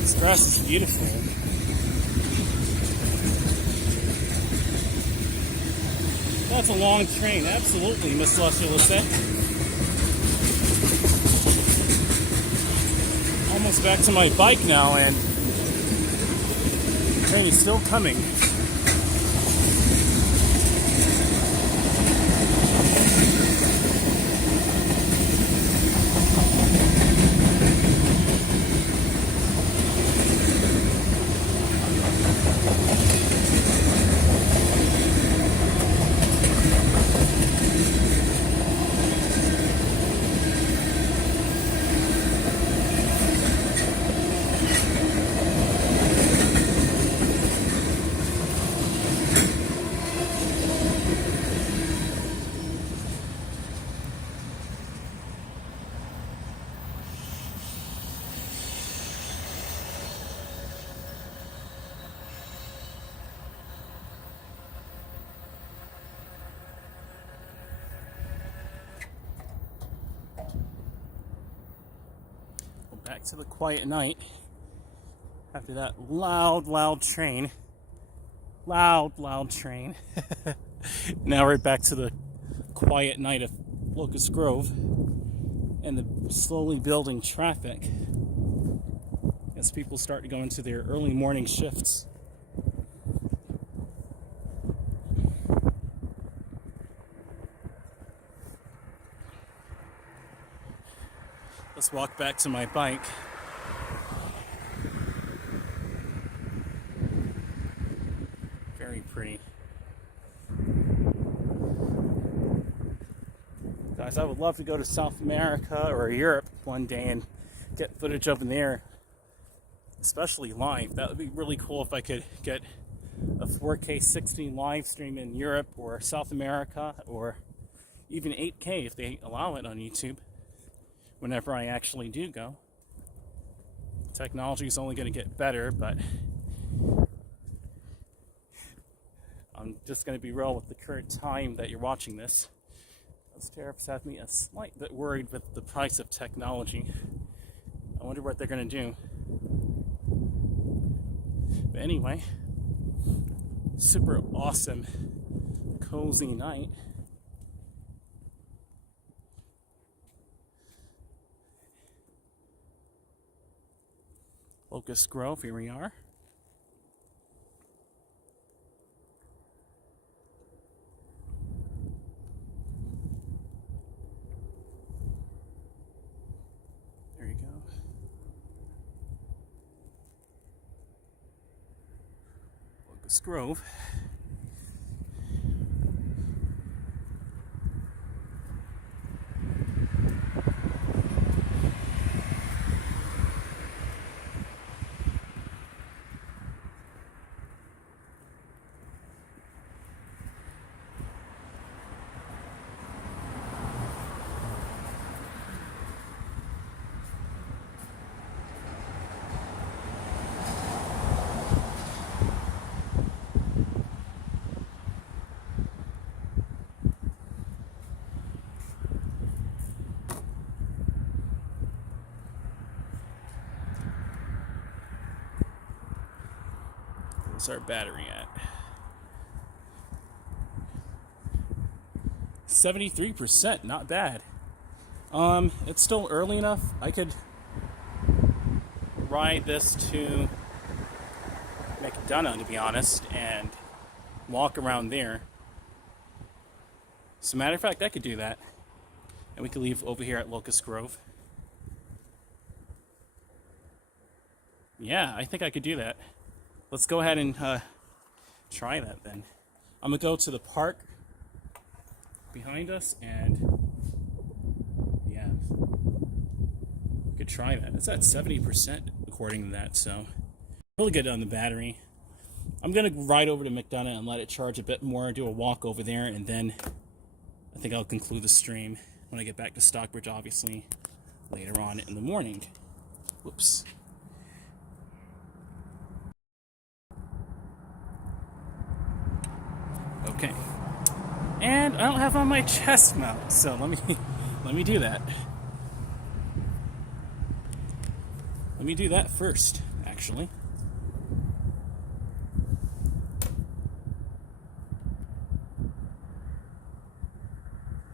This grass is beautiful. That's a long train, absolutely, Miss Celestial Lisette. Almost back to my bike now, and the train is still coming. Back to the quiet night after that loud train. Loud train. Now we're back to the quiet night of Locust Grove and the slowly building traffic as people start to go into their early morning shifts. Let's walk back to my bike. Very pretty. Guys, I would love to go to South America or Europe one day and get footage over there, especially live. That would be really cool if I could get a 4K 60 live stream in Europe or South America, or even 8K if they allow it on YouTube. Whenever I actually do go. Technology is only going to get better, but I'm just going to be real with the current time that you're watching this. Those tariffs have me a slight bit worried with the price of technology. I wonder what they're going to do. But anyway, super awesome, cozy night. Locust Grove, here we are. There you go. Locust Grove. Where's our battery at? 73%, not bad. It's still early enough. I could ride this to McDonough, to be honest, and walk around there. As a matter of fact, I could do that. And we could leave over here at Locust Grove. Yeah, I think I could do that. Let's go ahead and try that then. I'm going to go to the park behind us and yeah, we could try that. It's at 70% according to that, so really good on the battery. I'm going to ride over to McDonough and let it charge a bit more, do a walk over there, and then I think I'll conclude the stream when I get back to Stockbridge, obviously, later on in the morning. Whoops. Okay, and I don't have on my chest mount, so let me do that. Let me do that first, actually.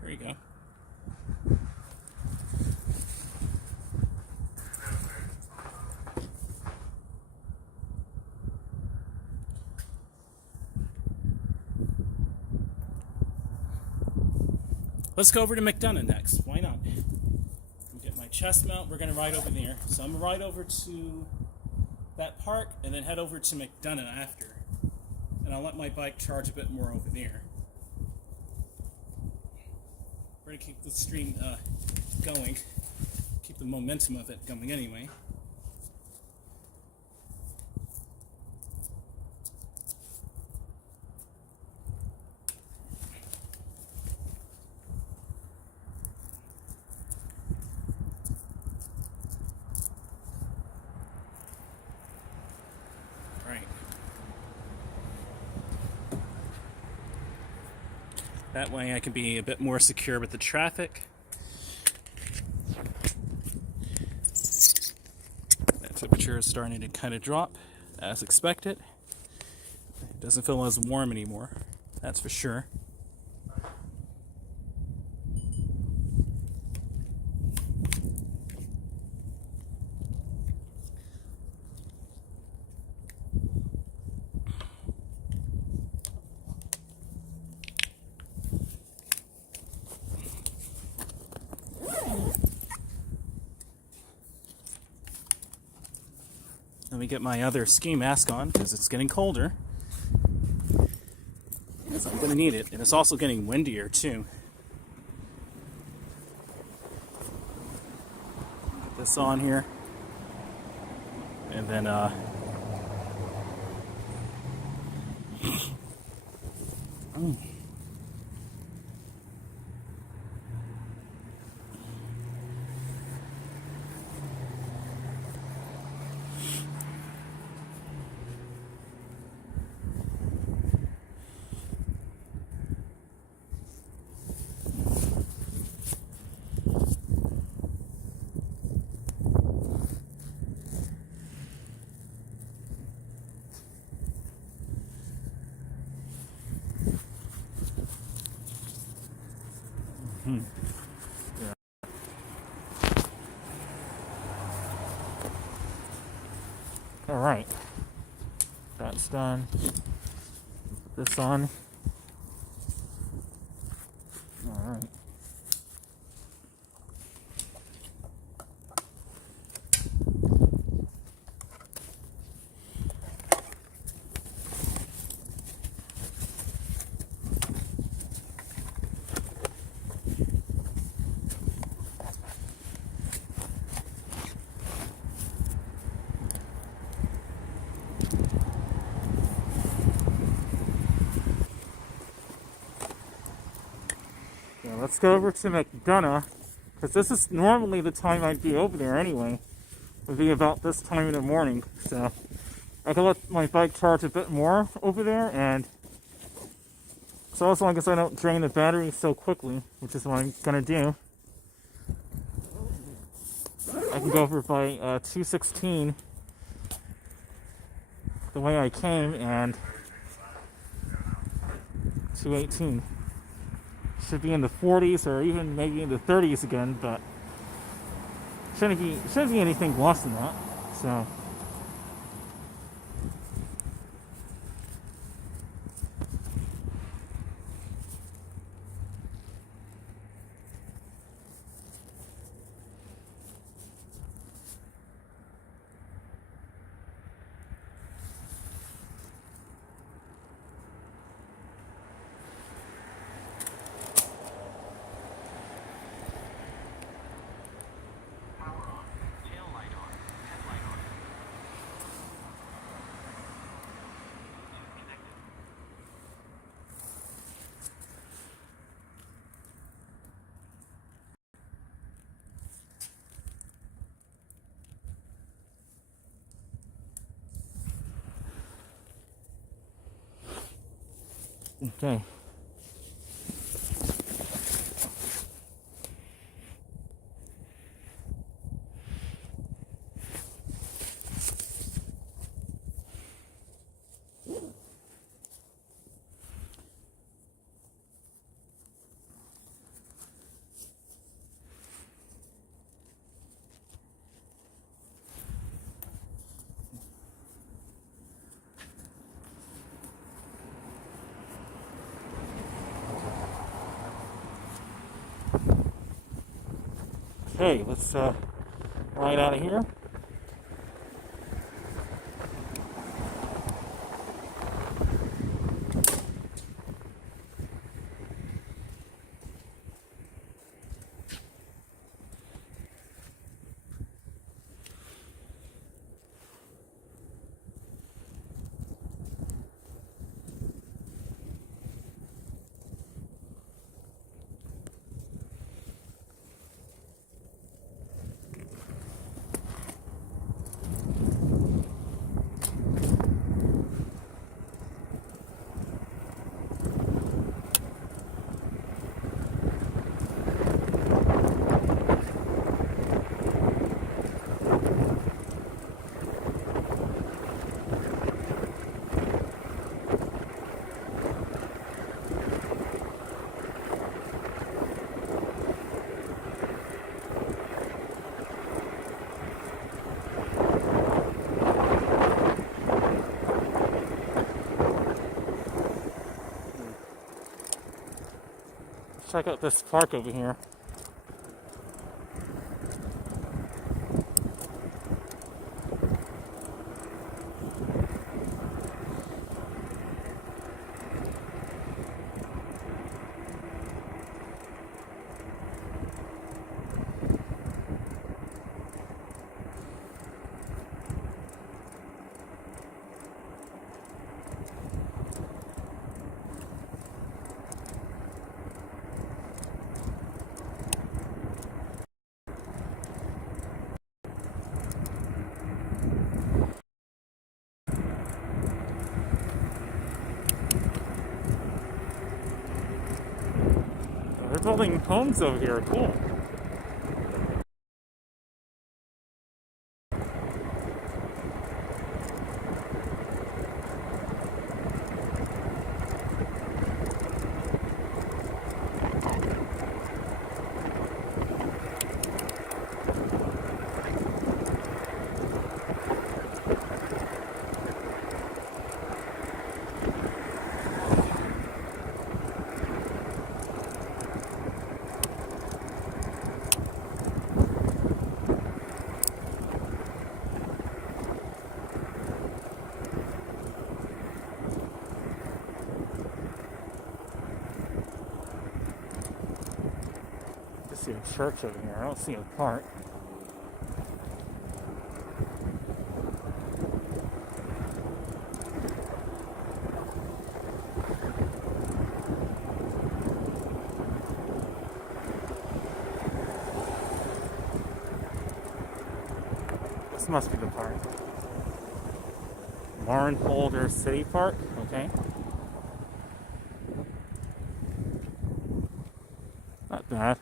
There you go. Let's go over to McDonough next. Why not? Get my chest mount. We're going to ride over there. So I'm going to ride over to that park and then head over to McDonough after. And I'll let my bike charge a bit more over there. We're going to keep the stream going. Keep the momentum of it going anyway. That way I can be a bit more secure with the traffic. temperature is starting to kind of drop as expected. It doesn't feel as warm anymore, that's for sure. Let me get my other ski mask on because it's getting colder. So I'm going to need it. And it's also getting windier too. Get this on here. And then Alright. That's done. Put this on. Alright. Yeah, let's go over to McDonough, because this is normally the time I'd be over there anyway. It would be about this time in the morning, so I can let my bike charge a bit more over there, and so as long as I don't drain the battery so quickly, which is what I'm gonna do, I can go over by 216 the way I came, and 218. Should be in the 40s or even maybe in the 30s again, but shouldn't be anything less than that. So Tail light on. Headlight on. Connected. okay. Okay, let's ride out of here. check out this park over here. They're building homes over here. Cool. I see a church over here. I don't see a park. This must be the park. Marnholder City Park. Okay. Not bad.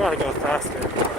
gotta go faster.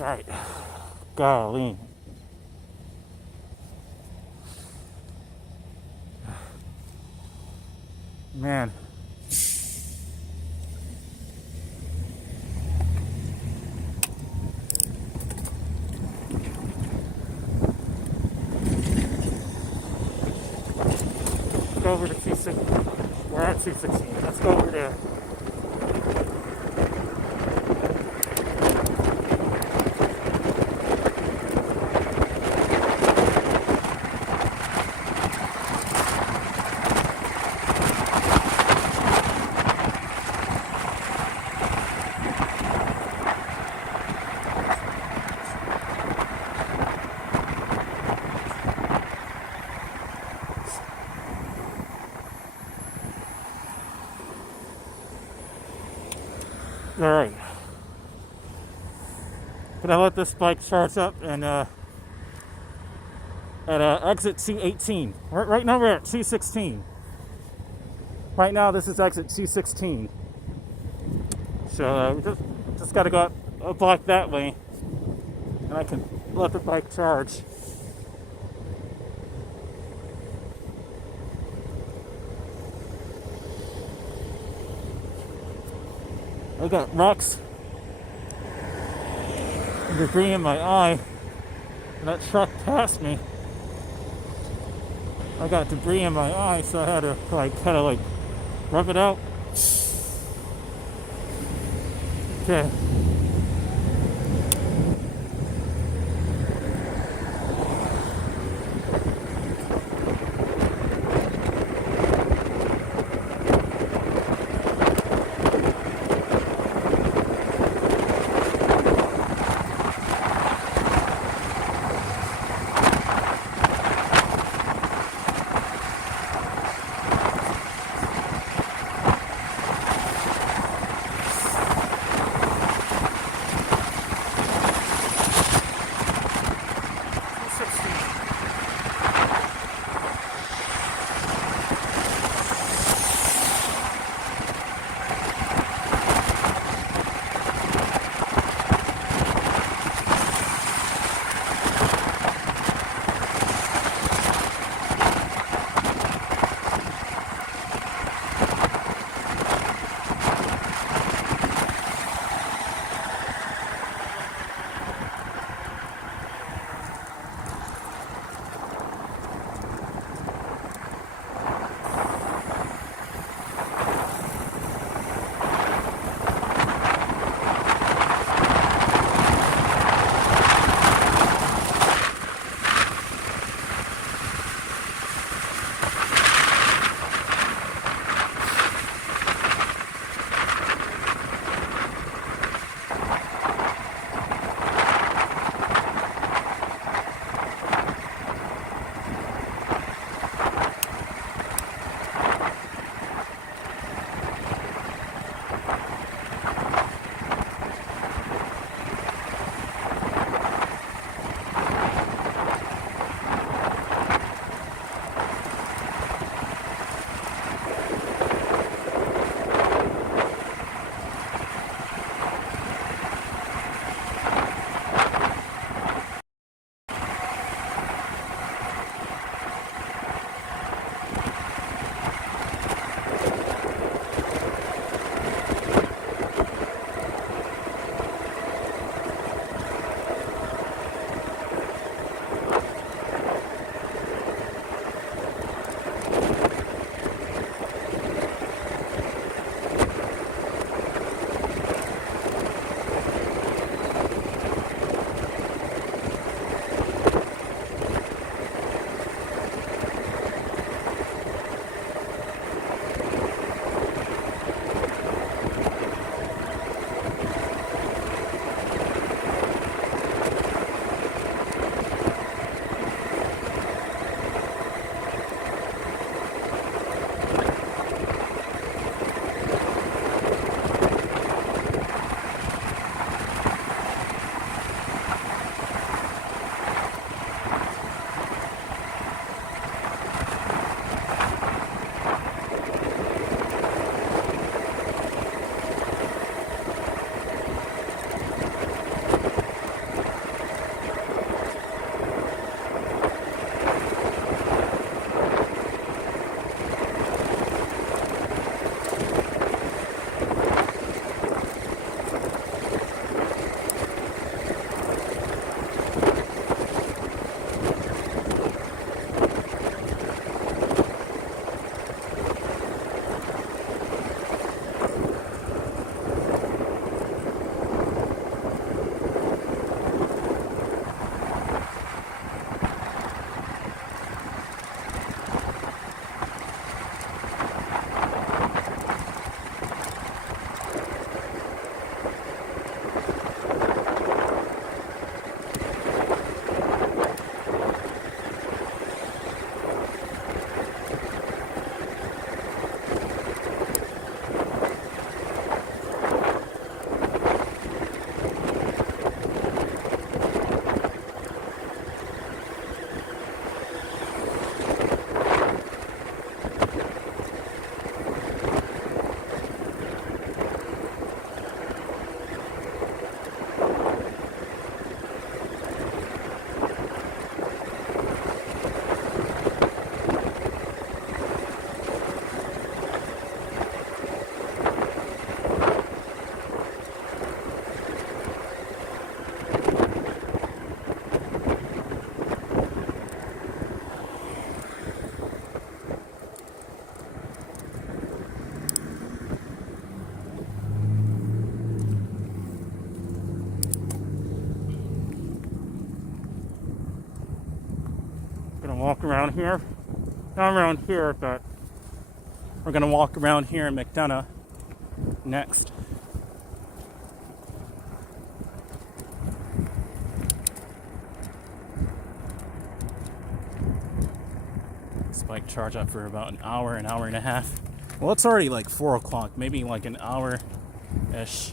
Right. Golly. Man. Let's go over to C6. We're at C16. Let's go over there. Alright. Gonna let this bike charge up and at exit C18. Right now we're at C16. Right now this is exit C16. So we just gotta go a block that way and I can let the bike charge. I got rocks and debris in my eye. And that truck passed me. I got debris in my eye, so I had to kind of rub it out. Okay. walk around here. Not around here, but we're gonna walk around here in McDonough next. This bike charge up for about an hour and a half. Well, it's already like 4 o'clock, maybe like an hour-ish.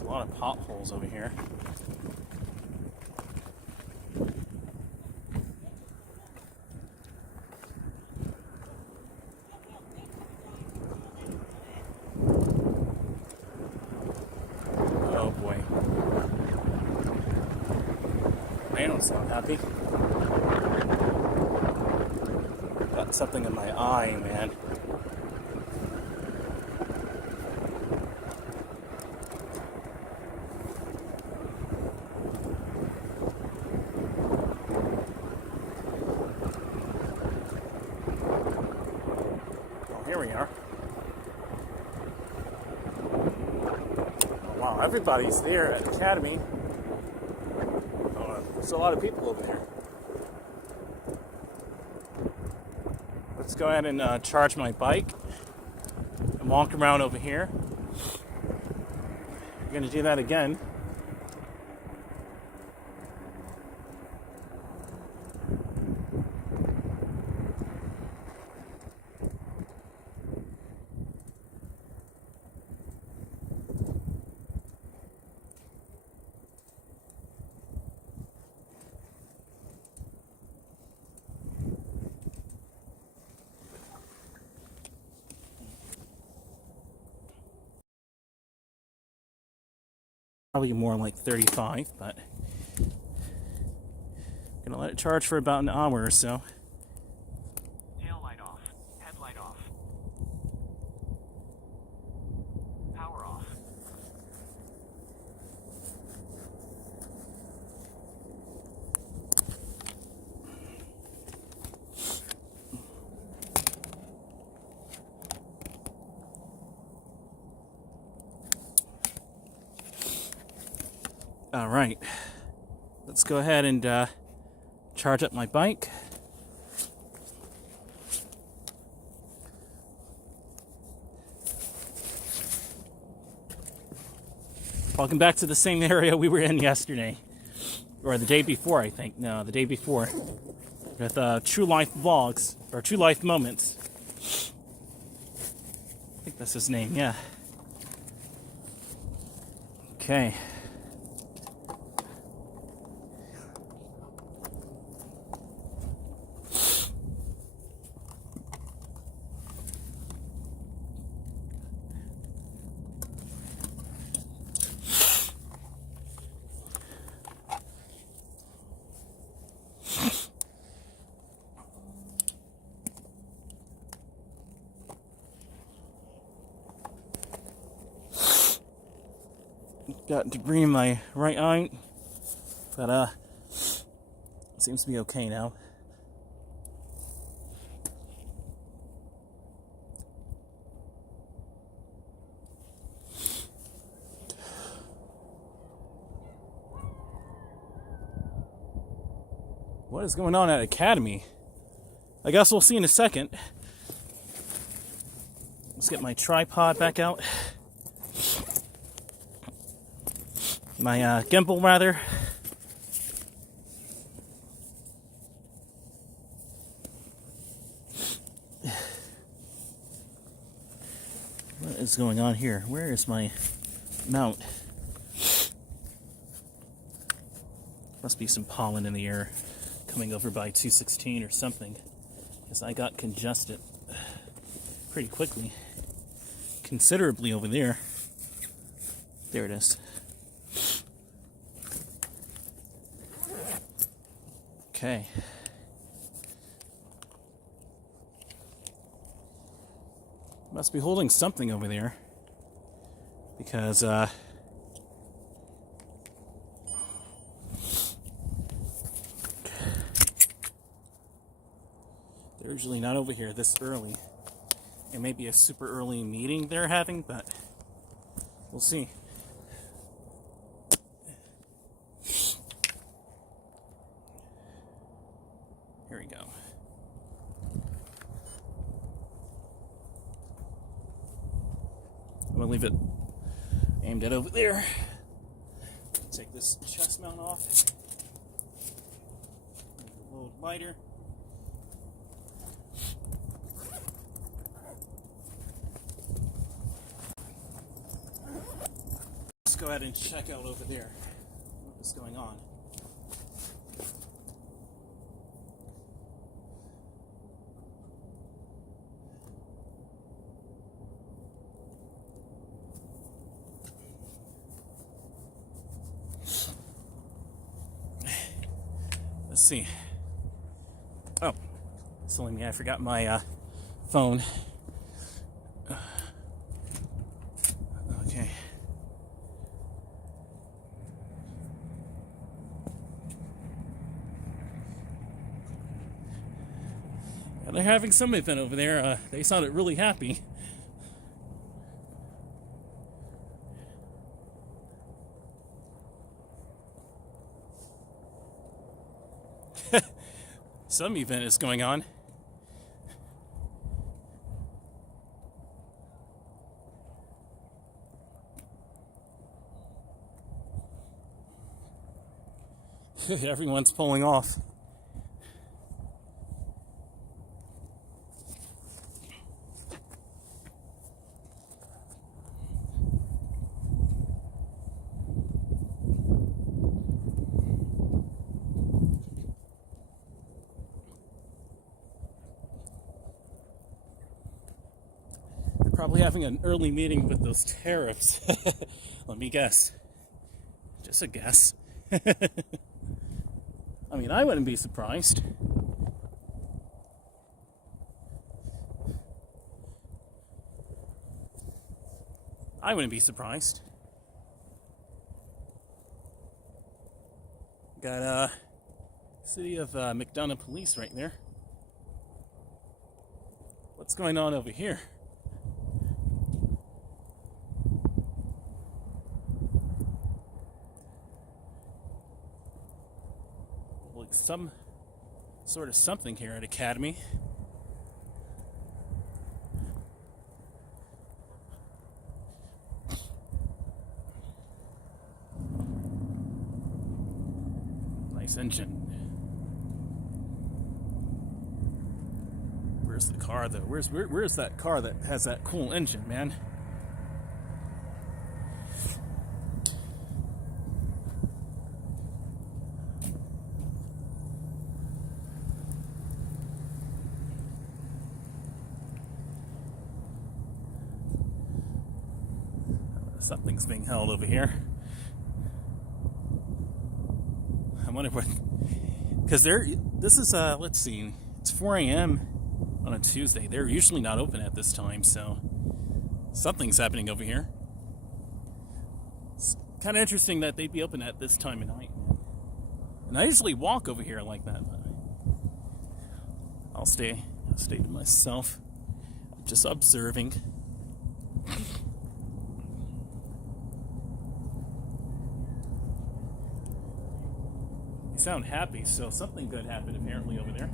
A lot of potholes over here. Oh boy. I don't sound happy. Got something in my eye, man. Here we are. Oh, wow, everybody's there at Academy. Oh, there's a lot of people over there. Let's go ahead and charge my bike and walk around over here. I'm going to do that again. Probably more like 35, but I'm gonna let it charge for about an hour or so. Tail light off. Headlight off. Power off. All right, let's go ahead and charge up my bike. Welcome back to the same area we were in yesterday, or the day before, I think. No, the day before, with True Life Vlogs, or True Life Moments. I think that's his name, yeah. Okay. Got debris in my right eye. But it seems to be okay now. What is going on at Academy? I guess we'll see in a second. Let's get my tripod back out. My gimbal, rather. What is going on here? Where is my mount? Must be some pollen in the air coming over by 216 or something, because I got congested pretty quickly, considerably over there. There it is. Okay. Must be holding something over there, because they're usually not over here this early. It may be a super early meeting they're having, but we'll see. Here we go. I'm gonna leave it aimed at over there. Take this chest mount off. A little lighter. Let's go ahead and check out over there what's going on. Let's see. Oh, silly me, I forgot my phone. Okay. Yeah, they're having some event over there. They sounded really happy. Some event is going on. Everyone's pulling off. Probably having an early meeting with those tariffs. Let me guess. Just a guess. I mean, I wouldn't be surprised. I wouldn't be surprised. Got city of McDonough police right there. What's going on over here? Like some sort of something here at Academy. Nice engine. Where's the car though? Where's that car that has that cool engine, man? Something's being held over here. I wonder what, because this is let's see, it's 4 a.m. on a Tuesday. They're usually not open at this time, so something's happening over here. It's kind of interesting that they'd be open at this time of night. And I usually walk over here like that, but I'll stay to myself, just observing. You sound happy, so something good happened apparently over there.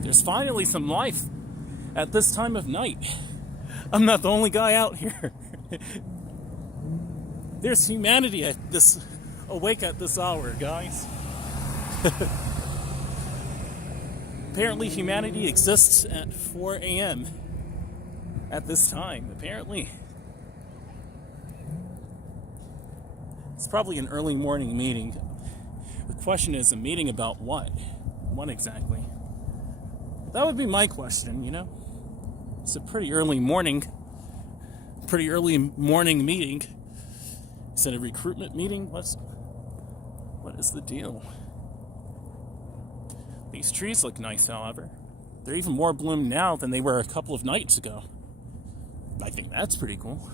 There's finally some life at this time of night. I'm not the only guy out here. There's humanity awake at this hour, guys. Apparently humanity exists at 4 a.m. at this time, apparently. It's probably an early morning meeting. The question is, a meeting about what? What exactly? That would be my question, you know? It's a pretty early morning meeting. Is it a recruitment meeting? What is the deal? These trees look nice, however. They're even more bloomed now than they were a couple of nights ago. I think that's pretty cool.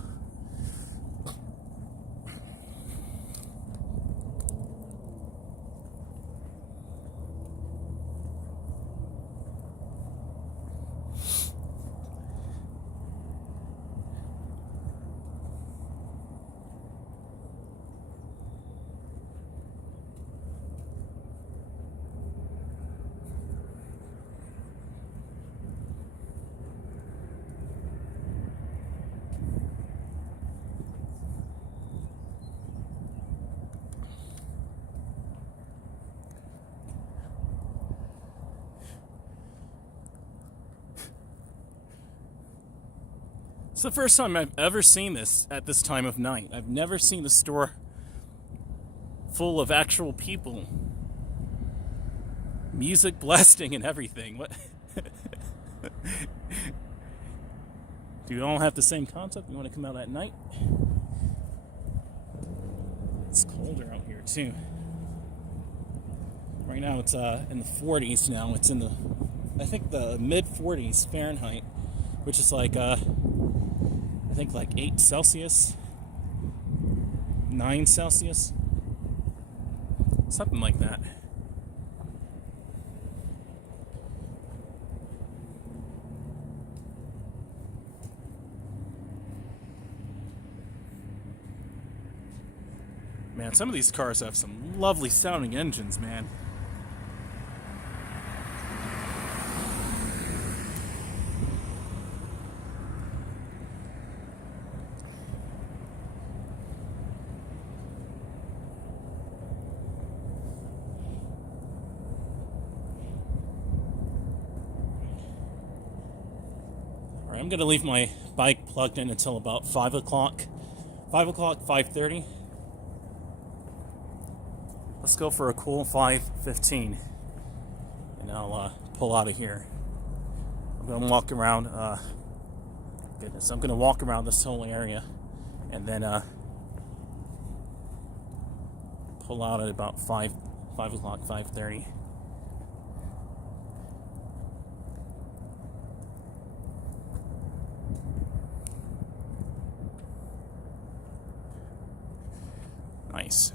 It's the first time I've ever seen this at this time of night. I've never seen a store full of actual people. Music blasting and everything. What? Do you all have the same concept? You want to come out at night? It's colder out here too. Right now it's in the 40s now. It's in the, I think, the mid 40s Fahrenheit, which is like I think like 8 Celsius, 9 Celsius, something like that. Man, some of these cars have some lovely sounding engines, man. I'm going to leave my bike plugged in until about 5 o'clock. 5 o'clock, 5:30. Let's go for a cool 5:15. And I'll pull out of here. I'm going to walk around, I'm going to walk around this whole area. And then pull out at about 5 o'clock, 5:30. Nice.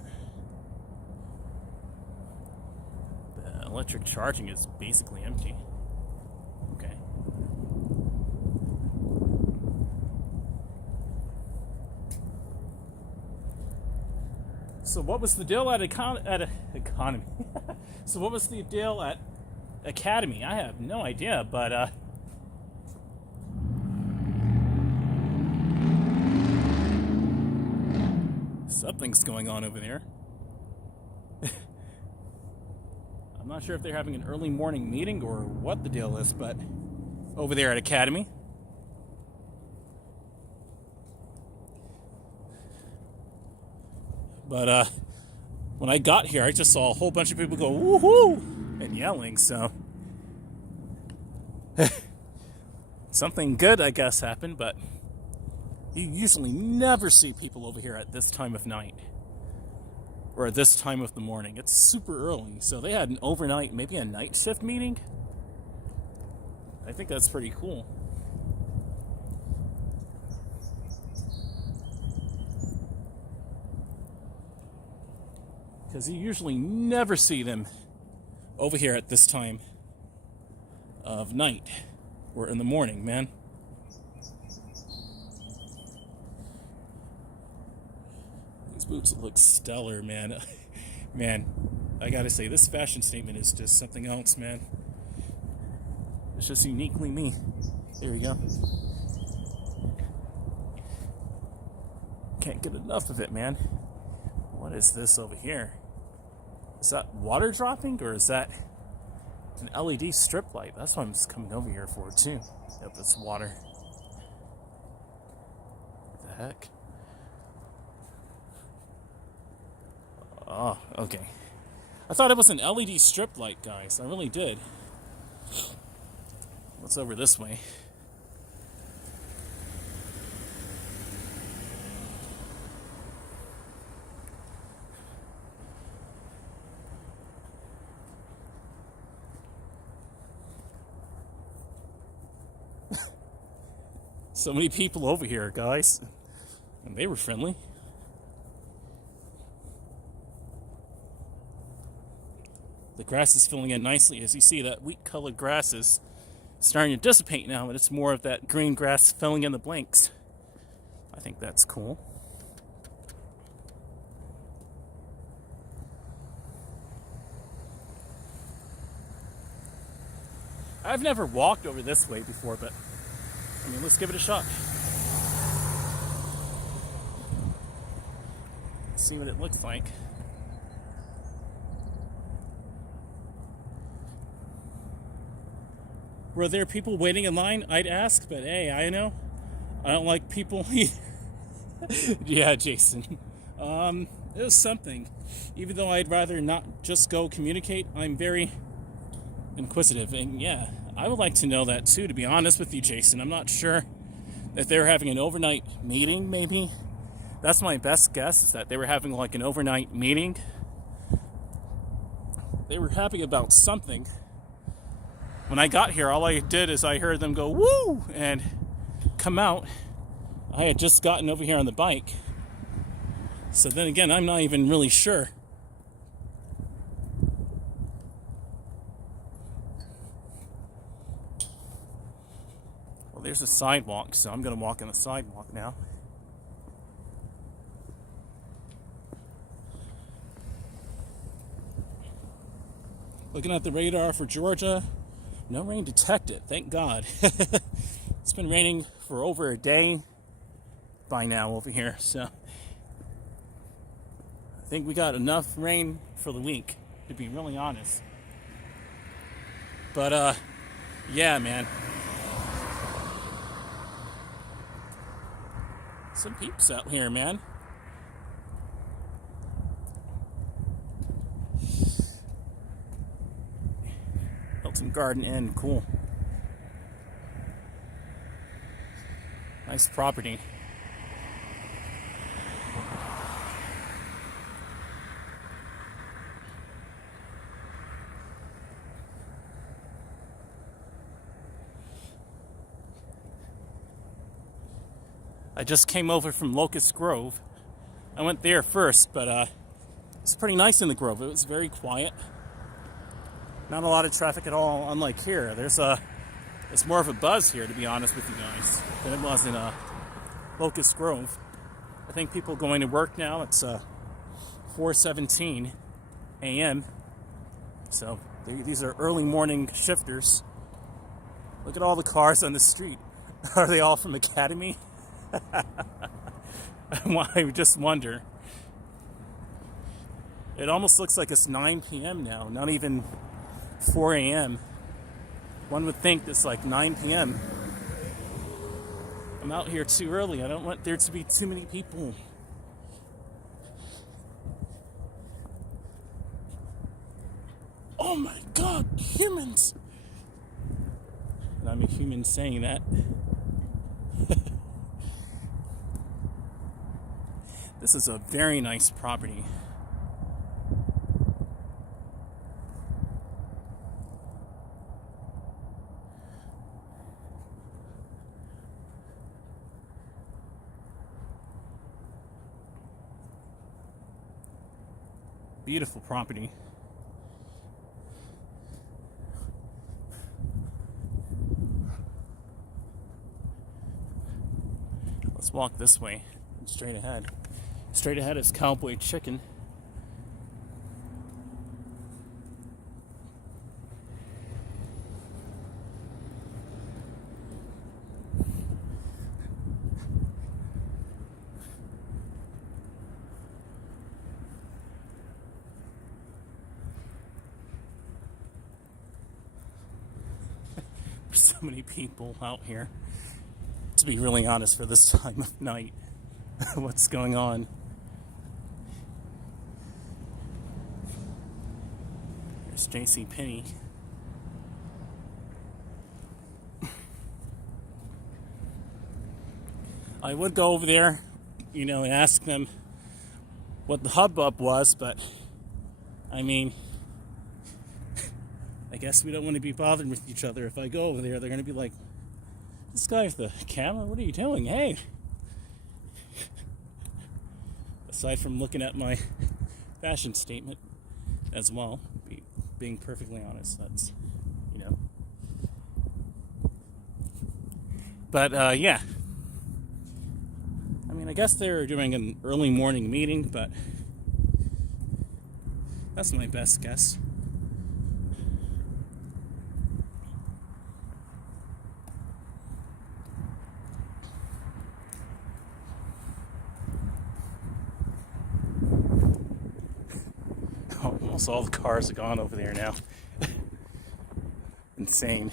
The electric charging is basically empty. Okay. So what was the deal at economy? So what was the deal at Academy? I have no idea, but something's going on over there. I'm not sure if they're having an early morning meeting or what the deal is, but over there at Academy. But when I got here, I just saw a whole bunch of people go woohoo and yelling, so something good, I guess, happened, but you usually never see people over here at this time of night. or at this time of the morning. It's super early. So they had an overnight, maybe a night shift meeting. I think that's pretty cool. Because you usually never see them over here at this time of night or in the morning, man. These boots look stellar, man. Man, I gotta say, this fashion statement is just something else, man. It's just uniquely me. There we go. Can't get enough of it, man. What is this over here? Is that water dropping, or is that an LED strip light? That's what I'm just coming over here for, too. Yep, it's water. What the heck? Oh, okay. I thought it was an LED strip light, guys. I really did. What's over this way? So many people over here, guys. And they were friendly. The grass is filling in nicely. As you see, that wheat-colored grass is starting to dissipate now, but it's more of that green grass filling in the blanks. I think that's cool. I've never walked over this way before, but I mean, let's give it a shot. See what it looks like. Were there people waiting in line? I'd ask, but hey, I know. I don't like people. Yeah, Jason. It was something. Even though I'd rather not just go communicate, I'm very inquisitive. And yeah, I would like to know that too, to be honest with you, Jason. I'm not sure if they were having an overnight meeting, maybe. That's my best guess, is that they were having like an overnight meeting. They were happy about something. When I got here, all I did is I heard them go, woo, and come out. I had just gotten over here on the bike. So then again, I'm not even really sure. Well, there's a sidewalk, so I'm going to walk on the sidewalk now. Looking at the radar for Georgia. No rain detected, thank God. It's been raining for over a day by now over here, so I think we got enough rain for the week, to be really honest. But, yeah, man. Some peeps out here, man. Hilton Garden Inn, cool. Nice property. I just came over from Locust Grove. I went there first, but it's pretty nice in the Grove. It was very quiet. Not a lot of traffic at all, unlike here. It's more of a buzz here, to be honest with you guys, than it was in Locust Grove. I think people going to work now. It's 4:17 a.m. So these are early morning shifters. Look at all the cars on the street. Are they all from Academy? I just wonder. It almost looks like it's 9 p.m. now, not even 4 a.m. One would think it's like 9 p.m. I'm out here too early. I don't want there to be too many people. Oh my God, humans! And I'm a human saying that. This is a very nice property. beautiful property. Let's walk this way, straight ahead. Straight ahead is Cowboy Chicken. There's so many people out here. To be really honest, for this time of night, what's going on? There's JCPenney. I would go over there, and ask them what the hubbub was, but I mean, I guess we don't want to be bothered with each other. If I go over there, they're going to be like, this guy with the camera, what are you doing? Hey! Aside from looking at my fashion statement as well, being perfectly honest, that's, But, yeah. I mean, I guess they're doing an early morning meeting, but that's my best guess. Almost all the cars are gone over there now. Insane.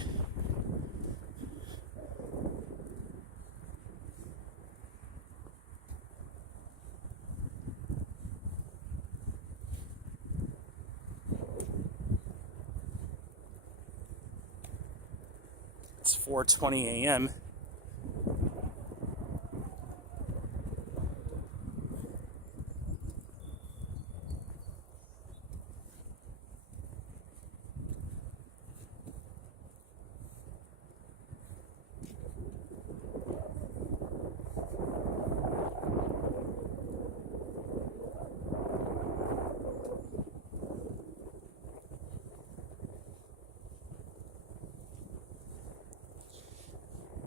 It's 4:20 a.m.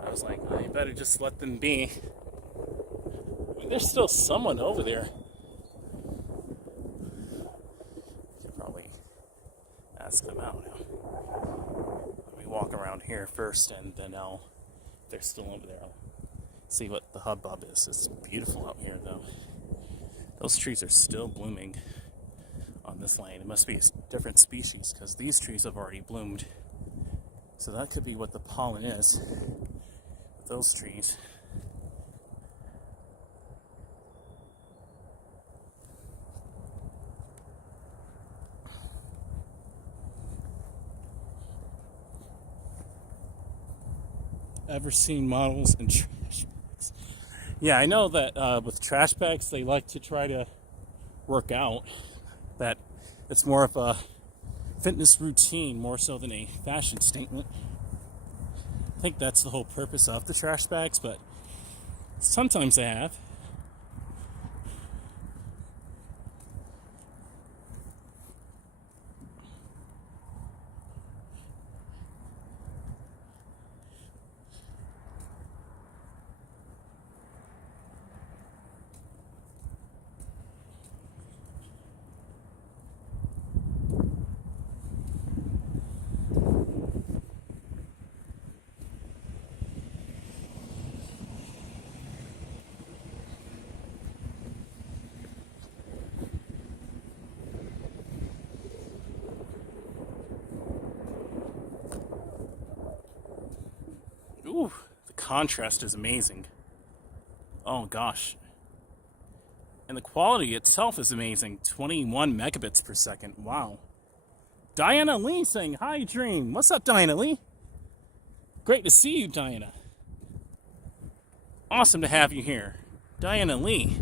I was like, I better just let them be. I mean, there's still someone over there. Could probably ask them out. Let me walk around here first, and then if they're still over there, I'll see what the hubbub is. It's beautiful out here, though. Those trees are still blooming on this lane. It must be a different species, because these trees have already bloomed. So that could be what the pollen is. Those trees. Ever seen models in trash bags? Yeah, I know that with trash bags they like to try to work out. That it's more of a fitness routine more so than a fashion statement. I think that's the whole purpose of the trash bags, but sometimes they have. Ooh, the contrast is amazing. Oh gosh. And the quality itself is amazing. 21 megabits per second. Wow. Diana Lee saying, hi, Dream. What's up, Diana Lee? Great to see you, Diana. Awesome to have you here. Diana Lee.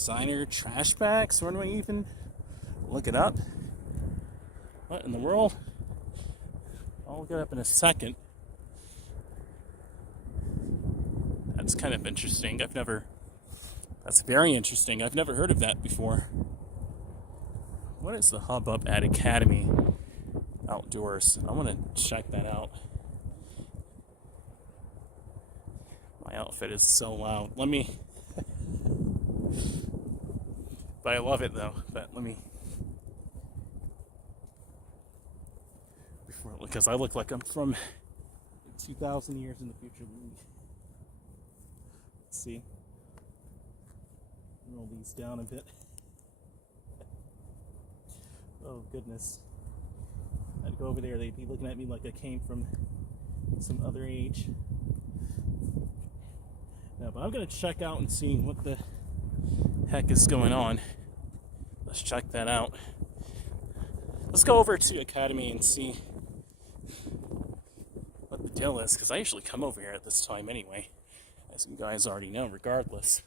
Designer trash bags? Where do I even look it up? What in the world? I'll look it up in a second. That's kind of interesting. That's very interesting. I've never heard of that before. What is the hubbub at Academy Outdoors? I want to check that out. My outfit is so loud. Let me... But I love it though. But let me... Because I look like I'm from 2,000 years in the future. Let's see. Roll these down a bit. Oh goodness. I'd go over there, they'd be looking at me like I came from some other age. No, but I'm gonna check out and see what the heck is going on. Let's check that out. Let's go over to Academy and see what the deal is, because I usually come over here at this time anyway, as you guys already know, regardless.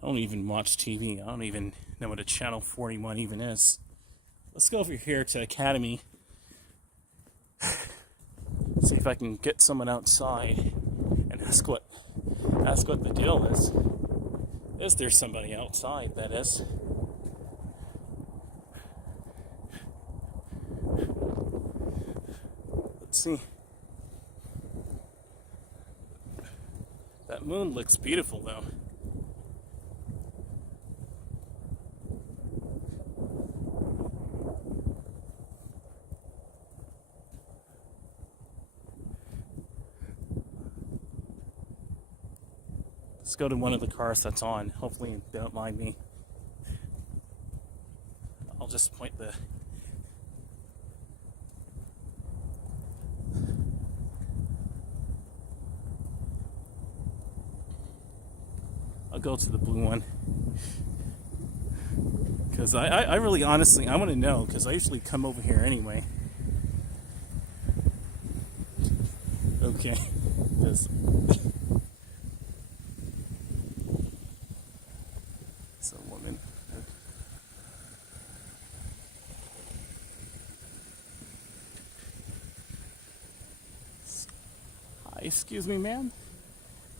I don't even watch TV. I don't even know what a channel 41 even is. Let's go over here to Academy. See if I can get someone outside and ask what the deal is. Is there somebody outside, that is? Let's see. That moon looks beautiful though. Let's go to one of the cars that's on. Hopefully they don't mind me. I'll just point the... I'll go to the blue one. Because I really honestly, I want to know, because I usually come over here anyway. Okay. Because... it's a woman. Hi, excuse me, ma'am.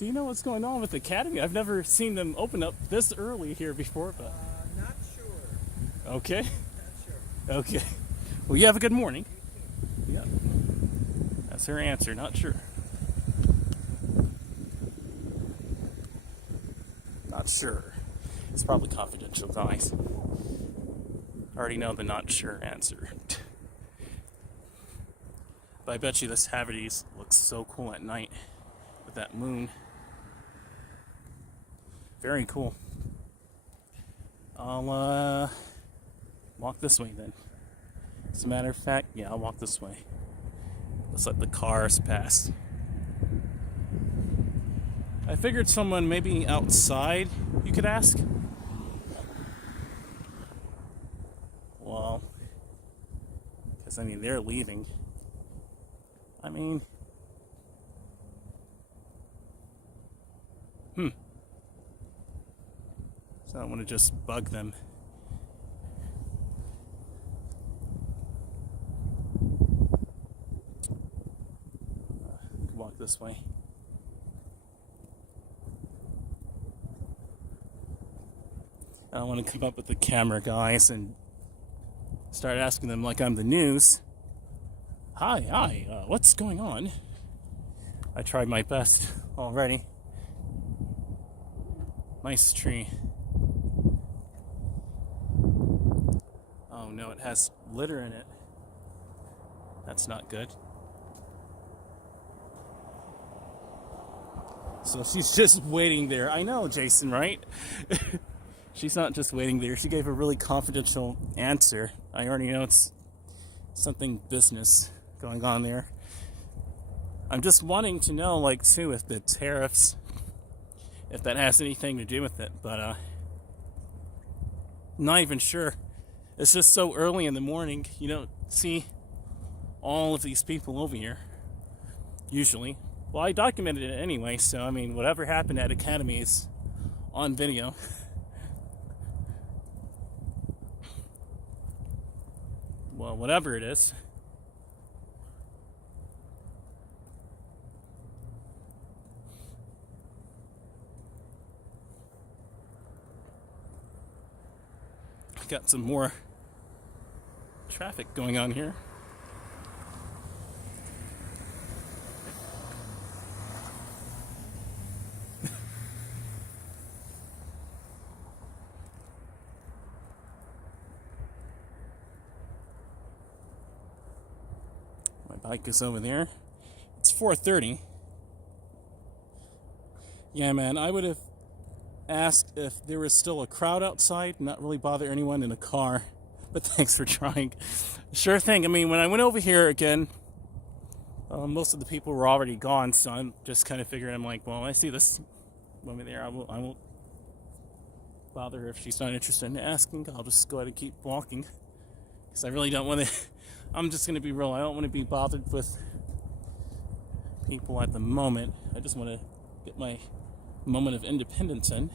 Do you know what's going on with the Academy? I've never seen them open up this early here before, but... not sure. Okay. Not sure. Okay. Well, you have a good morning. Yeah. That's her answer, not sure. Not sure. It's probably confidential, guys. I already know the not sure answer. But I bet you this Haverty's looks so cool at night with that moon. Very cool. I'll walk this way then. As a matter of fact, yeah, I'll walk this way. Let's let the cars pass. I figured someone maybe outside you could ask. Well, because I mean, they're leaving. I mean, so I want to just bug them. Walk this way. I don't want to come up with the camera guys and start asking them like I'm the news. Hi, what's going on? I tried my best already. Nice tree. Oh no, it has litter in it. That's not good. So she's just waiting there. I know, Jason, right? She's not just waiting there. She gave a really confidential answer. I already know it's something business going on there. I'm just wanting to know, like, too, if the tariffs, if that has anything to do with it. But, not even sure It's just so early in the morning, you don't see all of these people over here, usually. Well, I documented it anyway, so I mean, whatever happened at Academy is on video. Well, whatever it is. Got some more traffic going on here. My bike is over there. It's 4:30. Yeah, man, I would have asked if there was still a crowd outside, not really bother anyone in a car, but thanks for trying. Sure thing. I mean, when I went over here again, most of the people were already gone, so I'm just kind of figuring, I'm like, well, I see this woman there, I won't bother her if she's not interested in asking. I'll just go ahead and keep walking, because I really don't want to, I'm just going to be real, I don't want to be bothered with people at the moment. I just want to get my moment of independence in.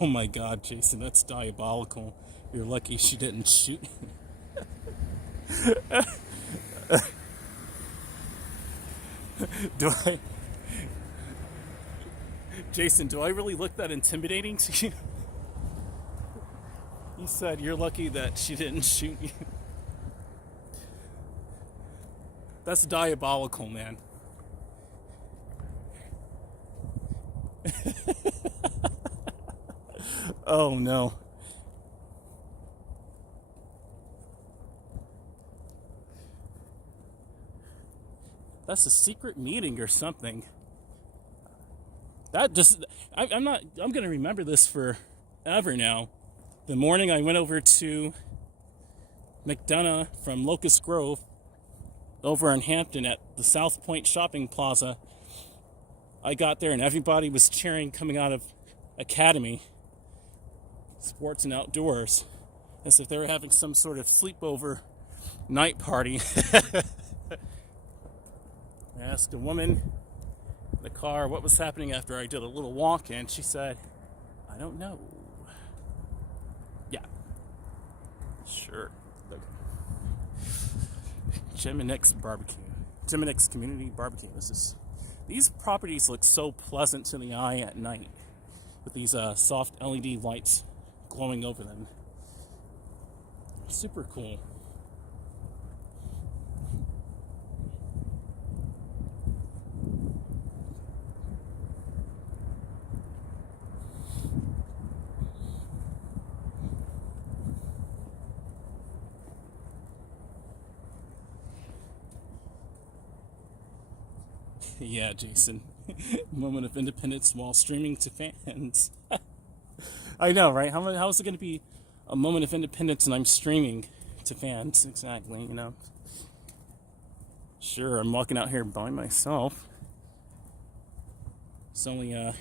Oh my God, Jason, that's diabolical. You're lucky she didn't shoot. Jason, do I really look that intimidating to you? You said you're lucky that she didn't shoot you. That's diabolical, man. Oh no. That's a secret meeting or something. That just, I'm gonna remember this forever now. The morning I went over to McDonough from Locust Grove over in Hampton at the South Point Shopping Plaza. I got there and everybody was cheering coming out of Academy, Sports and Outdoors, as if they were having some sort of sleepover night party. I asked a woman in the car what was happening after I did a little walk, and she said, I don't know. Yeah. Sure. Okay. Jim and Nick's barbecue. Jim and Nick's community barbecue. These properties look so pleasant to the eye at night with these soft LED lights glowing over them. Super cool. Yeah, Jason. Moment of independence while streaming to fans. I know, right? How is it going to be a moment of independence and I'm streaming to fans? Exactly, you know. Sure, I'm walking out here by myself. It's only a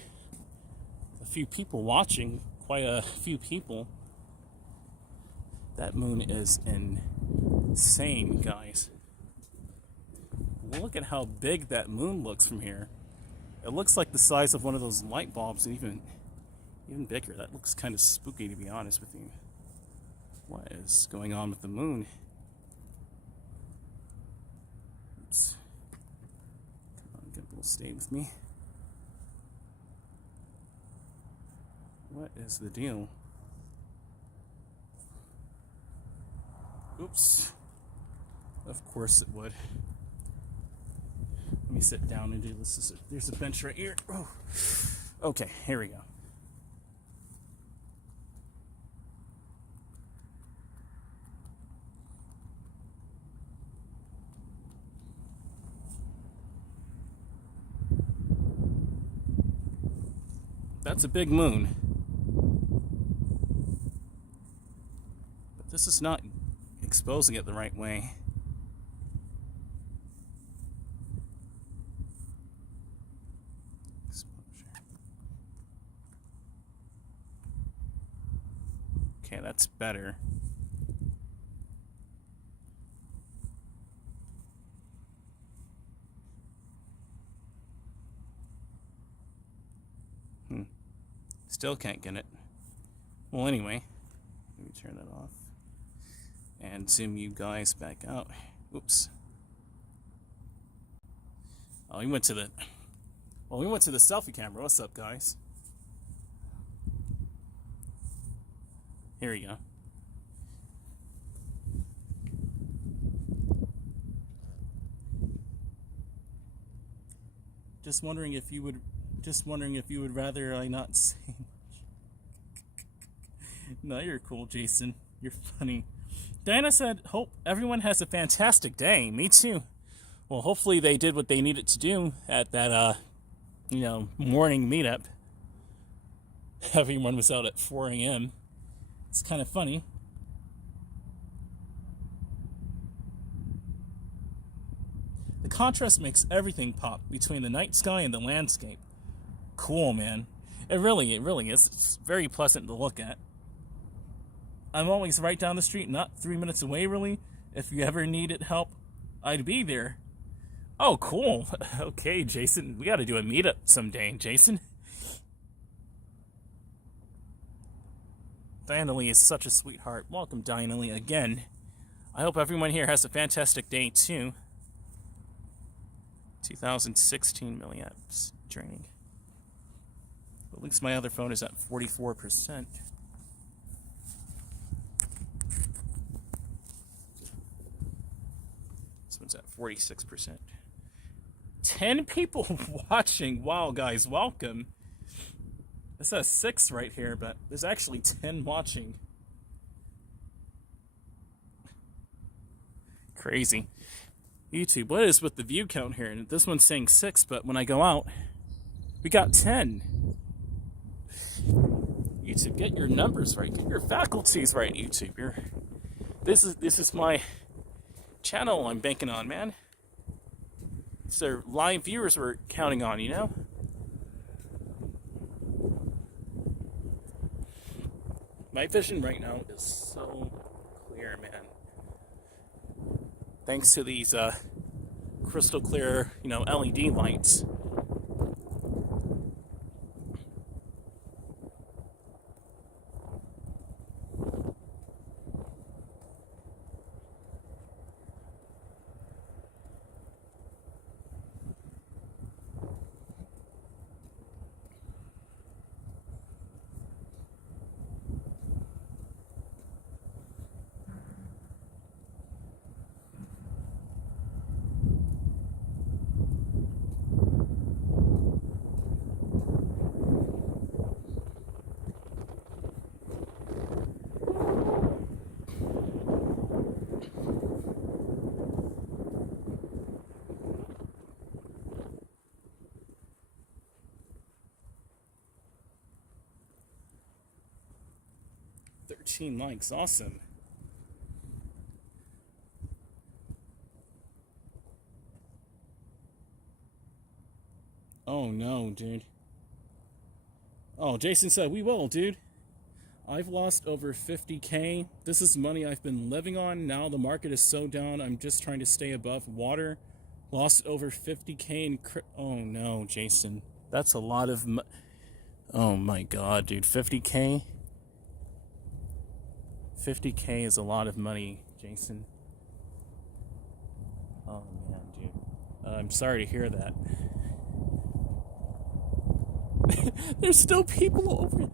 few people watching, quite a few people. That moon is insane, guys. Look at how big that moon looks from here. It looks like the size of one of those light bulbs, and even bigger. That looks kind of spooky, to be honest with you. What is going on with the moon? Oops. Come on, get a little stay with me. What is the deal? Oops. Of course it would. Let me sit down and do this. There's a bench right here. Oh. Okay, here we go. That's a big moon. But this is not exposing it the right way. Okay, that's better. Still can't get it. Well, anyway, let me turn that off and zoom you guys back out. Oops. Oh, we went to the selfie camera. What's up, guys? Here we go. Just wondering if you would rather I not say much. No, you're cool, Jason. You're funny. Diana said, hope everyone has a fantastic day. Me too. Well, hopefully they did what they needed to do at that, morning meetup. Everyone was out at 4 a.m. It's kind of funny. The contrast makes everything pop between the night sky and the landscape. Cool, man. It really is. It's very pleasant to look at. I'm always right down the street, not 3 minutes away, really. If you ever needed help, I'd be there. Oh, cool. Okay, Jason. We got to do a meetup someday, Jason. Diana Lee is such a sweetheart. Welcome, Diana Lee, again. I hope everyone here has a fantastic day, too. 2016 milliamps draining. At least my other phone is at 44%. This one's at 46%. 10 people watching. Wow, guys, welcome. It says 6 right here, but there's actually 10 watching. Crazy. YouTube, what is with the view count here? And this one's saying 6, but when I go out, we got 10. YouTube, get your numbers right. Get your faculties right, YouTube. This is my channel I'm banking on, man. It's their live viewers we're counting on, you know? My vision right now is so clear, man. Thanks to these crystal clear, LED lights. Likes, awesome. Oh no, dude. Oh, Jason said, we will, dude. I've lost over 50K. This is money I've been living on. Now the market is so down, I'm just trying to stay above water. Lost over 50K in oh no, Jason. That's a lot of oh my god, dude. 50K? 50K is a lot of money, Jason. Oh man, dude. I'm sorry to hear that. There's still people over.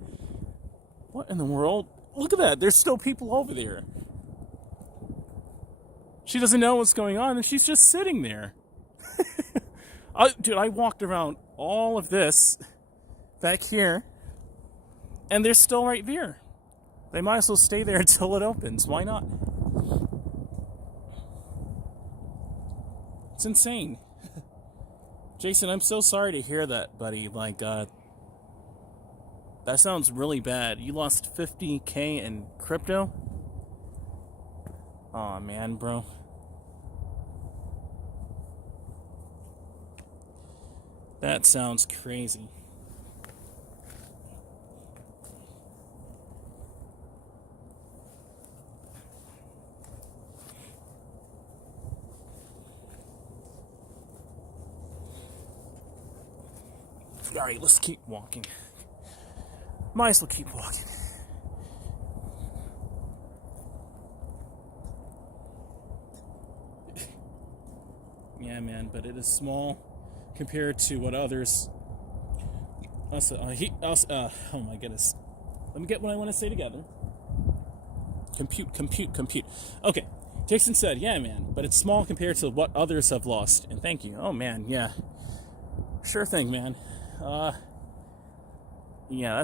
What in the world? Look at that. There's still people over there. She doesn't know what's going on, and she's just sitting there. Dude, I walked around all of this back here, and they're still right there. They might as well stay there until it opens. Why not? It's insane. Jason, I'm so sorry to hear that, buddy. Like, that sounds really bad. You lost 50K in crypto? Aw, man, bro. That sounds crazy. Alright, let's keep walking. Might as well keep walking. Yeah, man, but it is small compared to what others. Oh my goodness. Let me get what I want to say together. Compute. Okay. Dixon said, yeah, man, but it's small compared to what others have lost. And thank you. Oh, man, yeah. Sure thing, man. Yeah,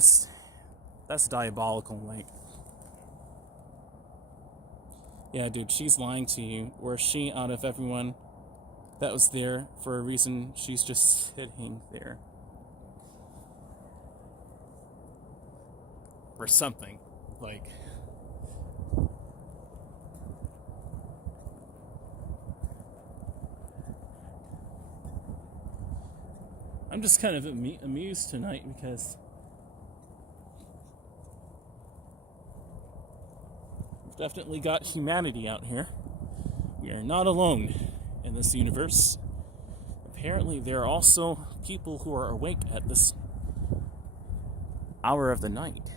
that's diabolical, like. Yeah, dude, she's lying to you. Or she, out of everyone that was there for a reason, she's just sitting there. Or something. Like. I'm just kind of amused tonight because we've definitely got humanity out here. We are not alone in this universe. Apparently, there are also people who are awake at this hour of the night.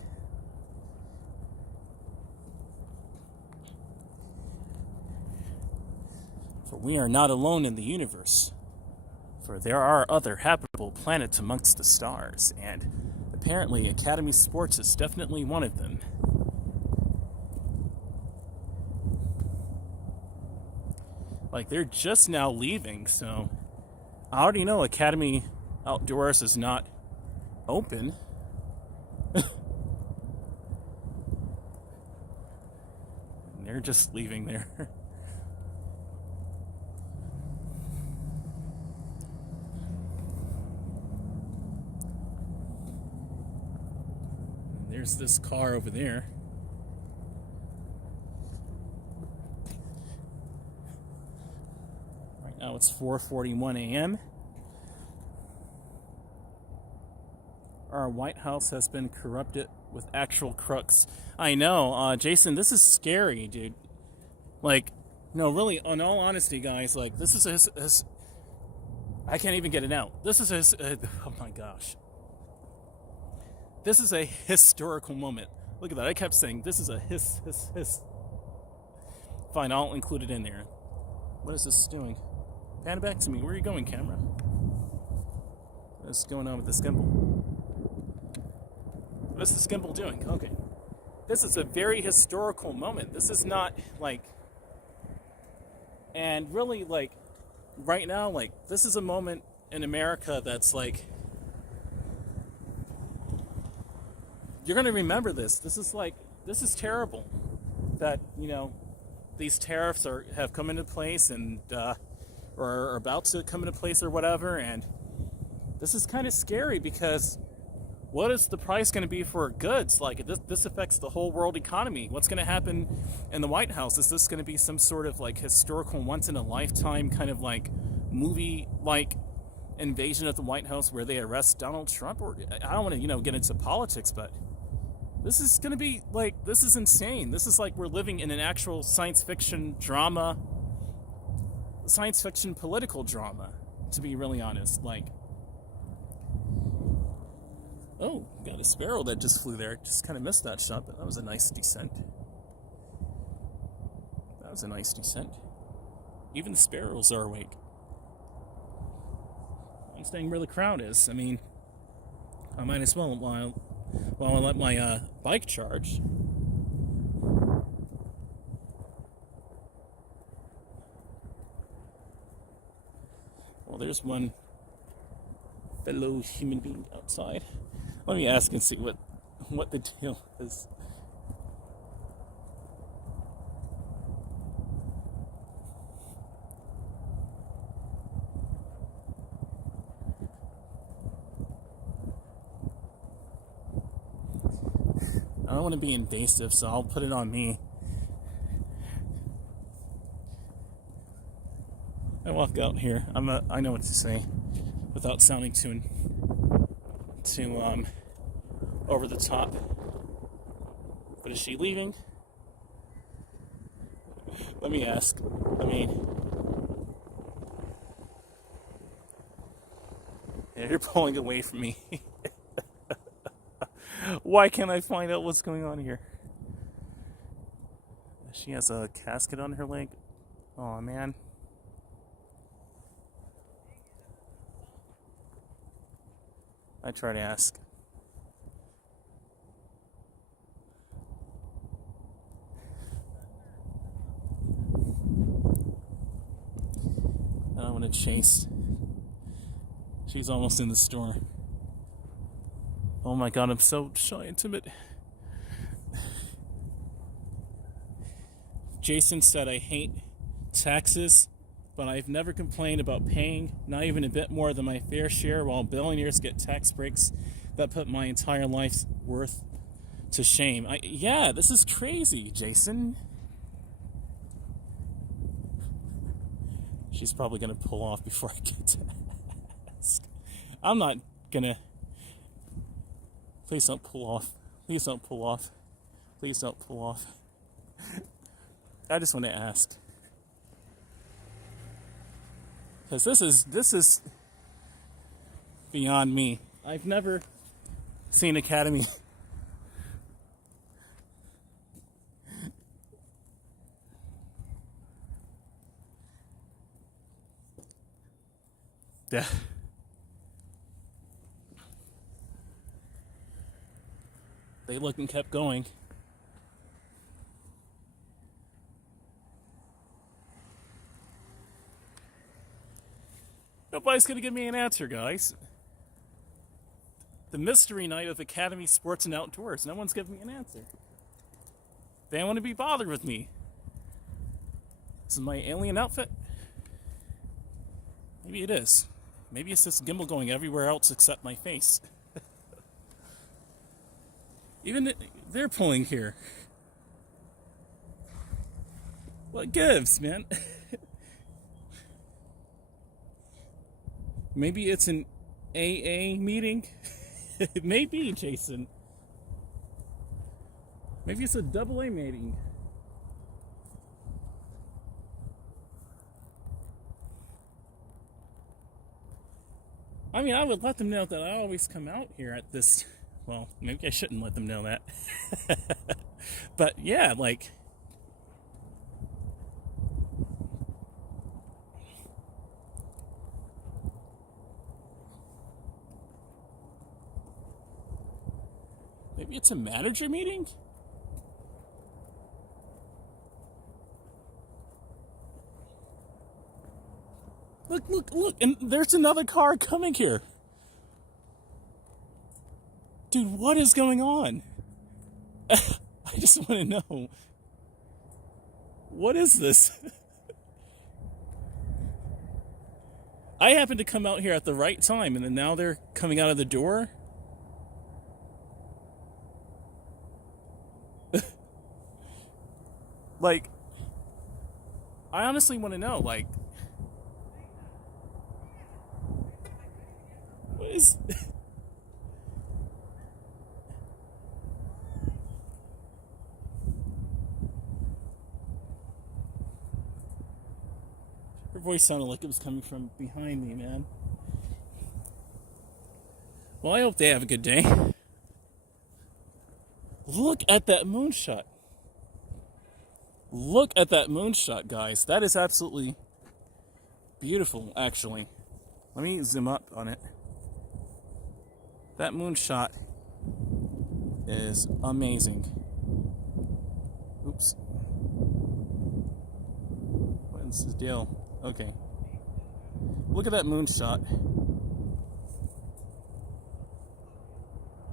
For we are not alone in the universe. For there are other habitable planets amongst the stars, and apparently Academy Sports is definitely one of them. Like, they're just now leaving, so I already know Academy Outdoors is not open. And they're just leaving there. There's this car over there. Right now it's 4:41 a.m. Our White House has been corrupted with actual crooks. I know, Jason, this is scary, dude. Like, no, really, in all honesty, guys, like, this is his I can't even get it out. This is his, oh my gosh. This is a historical moment. Look at that. I kept saying, this is a his. Fine, I'll include it in there. What is this doing? Pan it back to me. Where are you going, camera? What's going on with this gimbal? What's the gimbal doing? Okay. This is a very historical moment. This is not, like... And really, like, right now, like, this is a moment in America that's, like... You're going to remember this. This is terrible that, you know, these tariffs have come into place and or are about to come into place or whatever. And this is kind of scary because what is the price going to be for goods? Like, this affects the whole world economy. What's going to happen in the White House? Is this going to be some sort of, like, historical once-in-a-lifetime kind of, like, movie-like invasion of the White House where they arrest Donald Trump? Or I don't want to, you know, get into politics, but... This is going to be, like, this is insane. This is like we're living in an actual science fiction drama, science fiction political drama, to be really honest. Like, oh, got a sparrow that just flew there. Just kind of missed that shot, but that was a nice descent. That was a nice descent. Even the sparrows are awake. I'm staying where the crowd is. I mean, I might as well while I let my bike charge. Well, there's one fellow human being outside. Let me ask and see what the deal is. I don't want to be invasive, so I'll put it on me. I walk out here. I know what to say without sounding too over the top. But is she leaving? Let me ask. I mean, Yeah, you're pulling away from me. Why can't I find out what's going on here? She has a casket on her leg. Oh man. I try to ask. I don't want to chase. She's almost in the store. Oh my god, I'm so shy and timid. Jason said I hate taxes, but I've never complained about paying not even a bit more than my fair share, while billionaires get tax breaks that put my entire life's worth to shame. Yeah, this is crazy, Jason. She's probably gonna pull off before I get to ask. I'm not gonna. Please don't pull off. Please don't pull off. Please don't pull off. I just want to ask. Because this is beyond me. I've never seen Academy. Yeah. They looked and kept going. Nobody's going to give me an answer, guys. The mystery night of Academy Sports and Outdoors. No one's giving me an answer. They don't want to be bothered with me. This is my alien outfit. Maybe it is. Maybe it's this gimbal going everywhere else except my face. Even they're pulling here. What gives, man? Maybe it's an AA meeting? Maybe, Jason. Maybe it's a double A meeting. I mean, I would let them know that I always come out here at this. Well, maybe I shouldn't let them know that. But yeah, like. Maybe it's a manager meeting? Look, and there's another car coming here. Dude, what is going on? I just want to know. What is this? I happened to come out here at the right time, and then now they're coming out of the door? Like, I honestly want to know, like, what is... Her voice sounded like it was coming from behind me, man. Well, I hope they have a good day. Look at that moonshot. Look at that moonshot, guys. That is absolutely beautiful, actually. Let me zoom up on it. That moonshot is amazing. Oops. What's the deal? Okay. Look at that moonshot.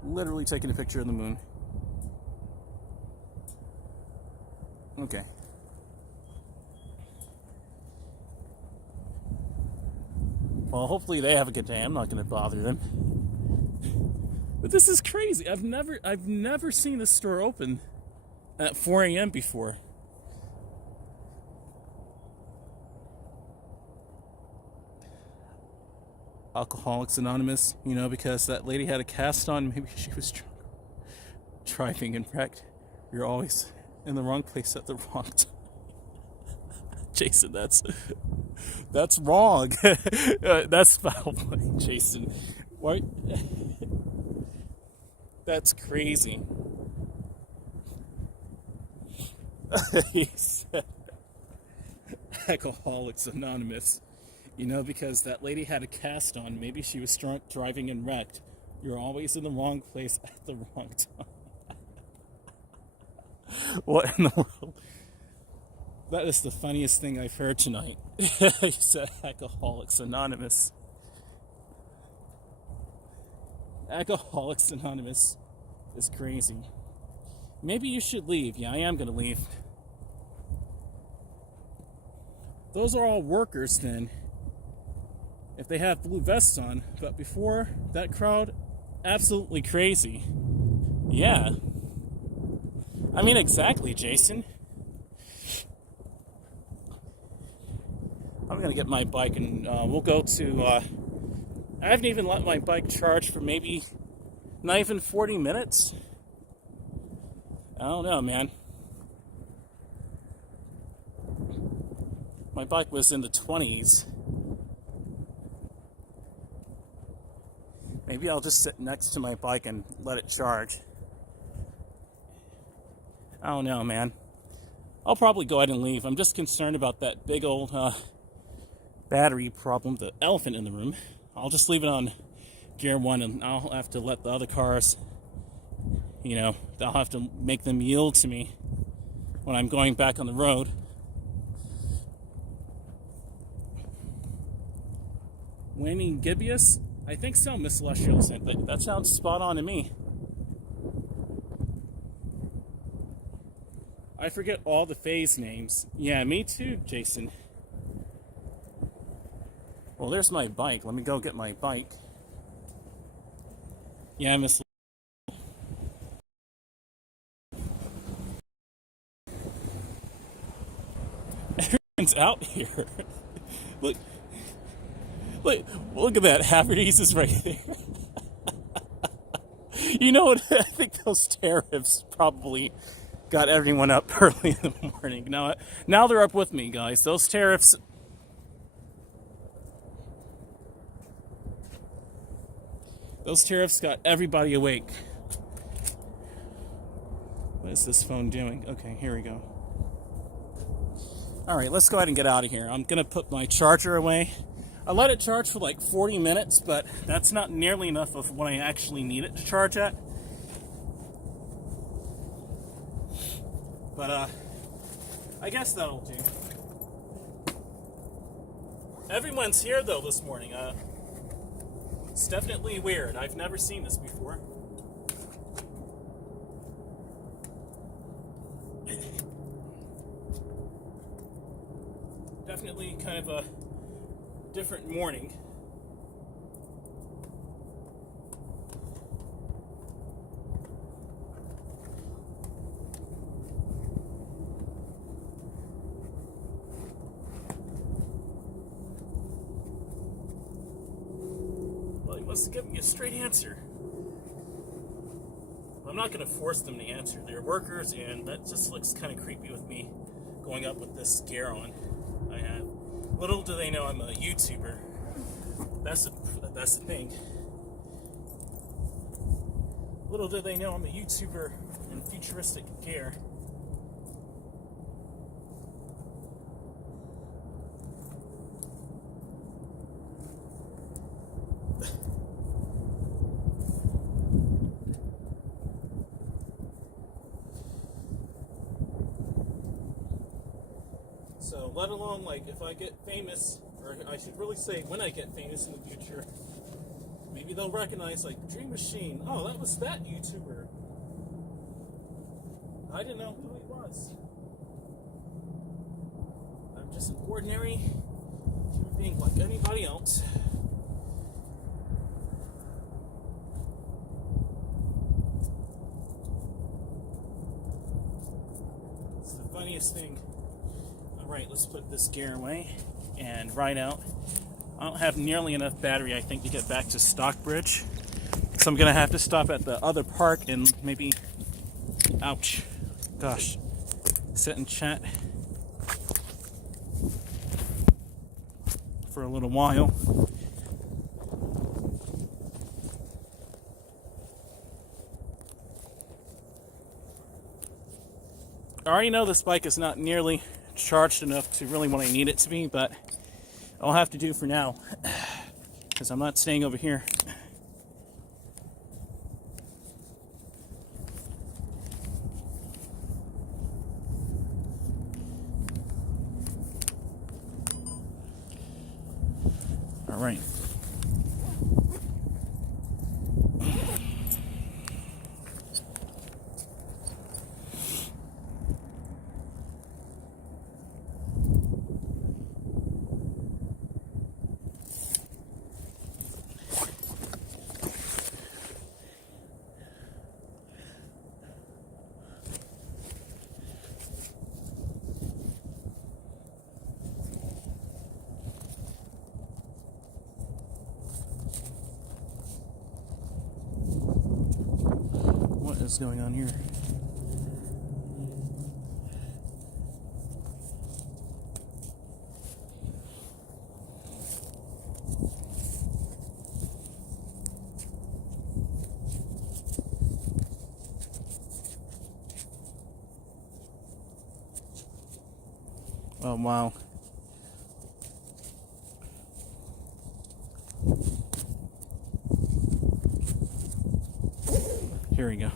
Literally taking a picture of the moon. Okay. Well, hopefully they have a good day. I'm not going to bother them. But this is crazy. I've never seen this store open at 4 a.m. before. Alcoholics Anonymous, you know, because that lady had a cast on. Maybe she was driving and wrecked. You're always in the wrong place at the wrong time. Jason, that's That's wrong. That's foul play, Jason. What? That's crazy. He said, Alcoholics Anonymous. You know, because that lady had a cast on. Maybe she was drunk, driving, and wrecked. You're always in the wrong place at the wrong time. What in the world? That is the funniest thing I've heard tonight. He said Alcoholics Anonymous. Alcoholics Anonymous is crazy. Maybe you should leave. Yeah, I am going to leave. Those are all workers then, if they have blue vests on. But before, that crowd, absolutely crazy. Yeah. I mean, exactly, Jason. I'm going to get my bike and we'll go to... I haven't even let my bike charge for maybe not even 40 minutes. I don't know, man. My bike was in the 20s. Maybe I'll just sit next to my bike and let it charge. I don't know, man. I'll probably go ahead and leave. I'm just concerned about that big old battery problem, the elephant in the room. I'll just leave it on gear 1 and I'll have to let the other cars, you know, I'll have to make them yield to me when I'm going back on the road. Waning gibbous? I think so, Miss Celestial. That sounds spot on to me. I forget all the phase names. Yeah, me too, Jason. Well, there's my bike. Let me go get my bike. Yeah, Miss. Everyone's out here. Look at that. Haverty's is right there. You know what? I think those tariffs probably got everyone up early in the morning. Now they're up with me, guys. Those tariffs. Those tariffs got everybody awake. What is this phone doing? Okay, here we go. All right, let's go ahead and get out of here. I'm going to put my charger away. I let it charge for like 40 minutes, but that's not nearly enough of what I actually need it to charge at. But I guess that'll do. Everyone's here though this morning. It's definitely weird. I've never seen this before. Definitely kind of a different morning. Well, he must give me a straight answer. I'm not going to force them to answer. They're workers, and that just looks kind of creepy with me going up with this gear on I have. Little do they know I'm a YouTuber. That's the thing. Little do they know I'm a YouTuber in futuristic gear. So, let alone, like, if I get famous, or I should really say when I get famous in the future, maybe they'll recognize, like, DreamMachine. Oh, that was that YouTuber. I didn't know who he was. I'm just an ordinary human being like anybody else. It's the funniest thing. Alright, let's put this gear away and ride out. I don't have nearly enough battery, I think, to get back to Stockbridge. So I'm going to have to stop at the other park and maybe... Ouch. Gosh. Sit and chat. for a little while. I already know this bike is not nearly charged enough to really what I need it to be, but I'll have to do for now because I'm not staying over here. All right. What is going on here? Oh, wow. Here we go.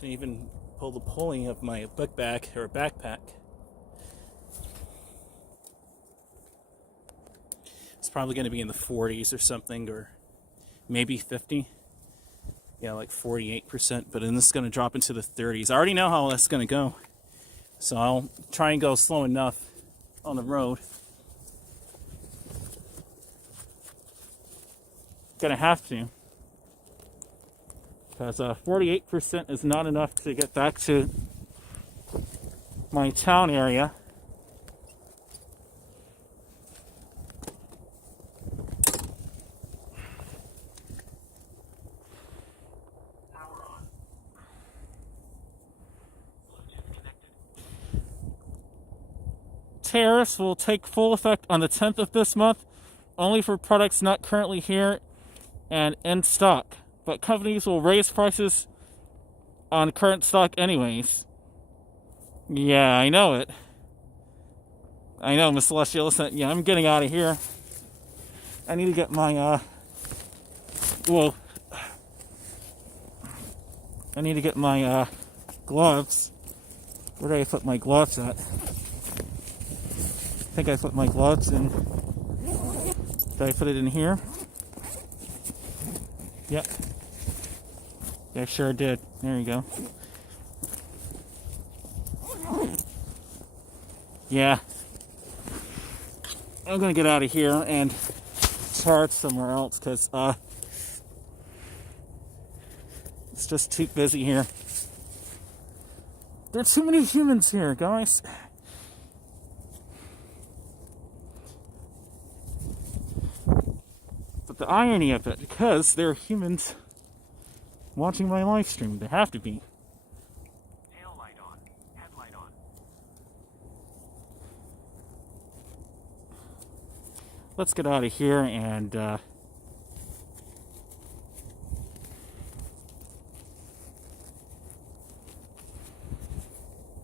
Can even pull the pulley of my book bag or backpack. It's probably going to be in the 40s or something, or maybe 50. Yeah, like 48%, but then this is going to drop into the 30s. I already know how that's going to go, so I'll try and go slow enough on the road. Gonna have to, because 48% is not enough to get back to my town area. Power on. Bluetooth connected. Tariffs will take full effect on the 10th of this month, only for products not currently here and in stock. But companies will raise prices on current stock anyways. Yeah, I know it. I know, Miss Celestial. Listen, yeah, I'm getting out of here. I need to get my, I need to get my, gloves. Where did I put my gloves at? I think I put my gloves in. Did I put it in here? Yep. Yeah, I sure did. There you go. Yeah. I'm gonna get out of here and charge somewhere else because it's just too busy here. There are too many humans here, guys. But the irony of it, because there are humans watching my live stream, there have to be. Tail light on. Headlight on. Let's get out of here and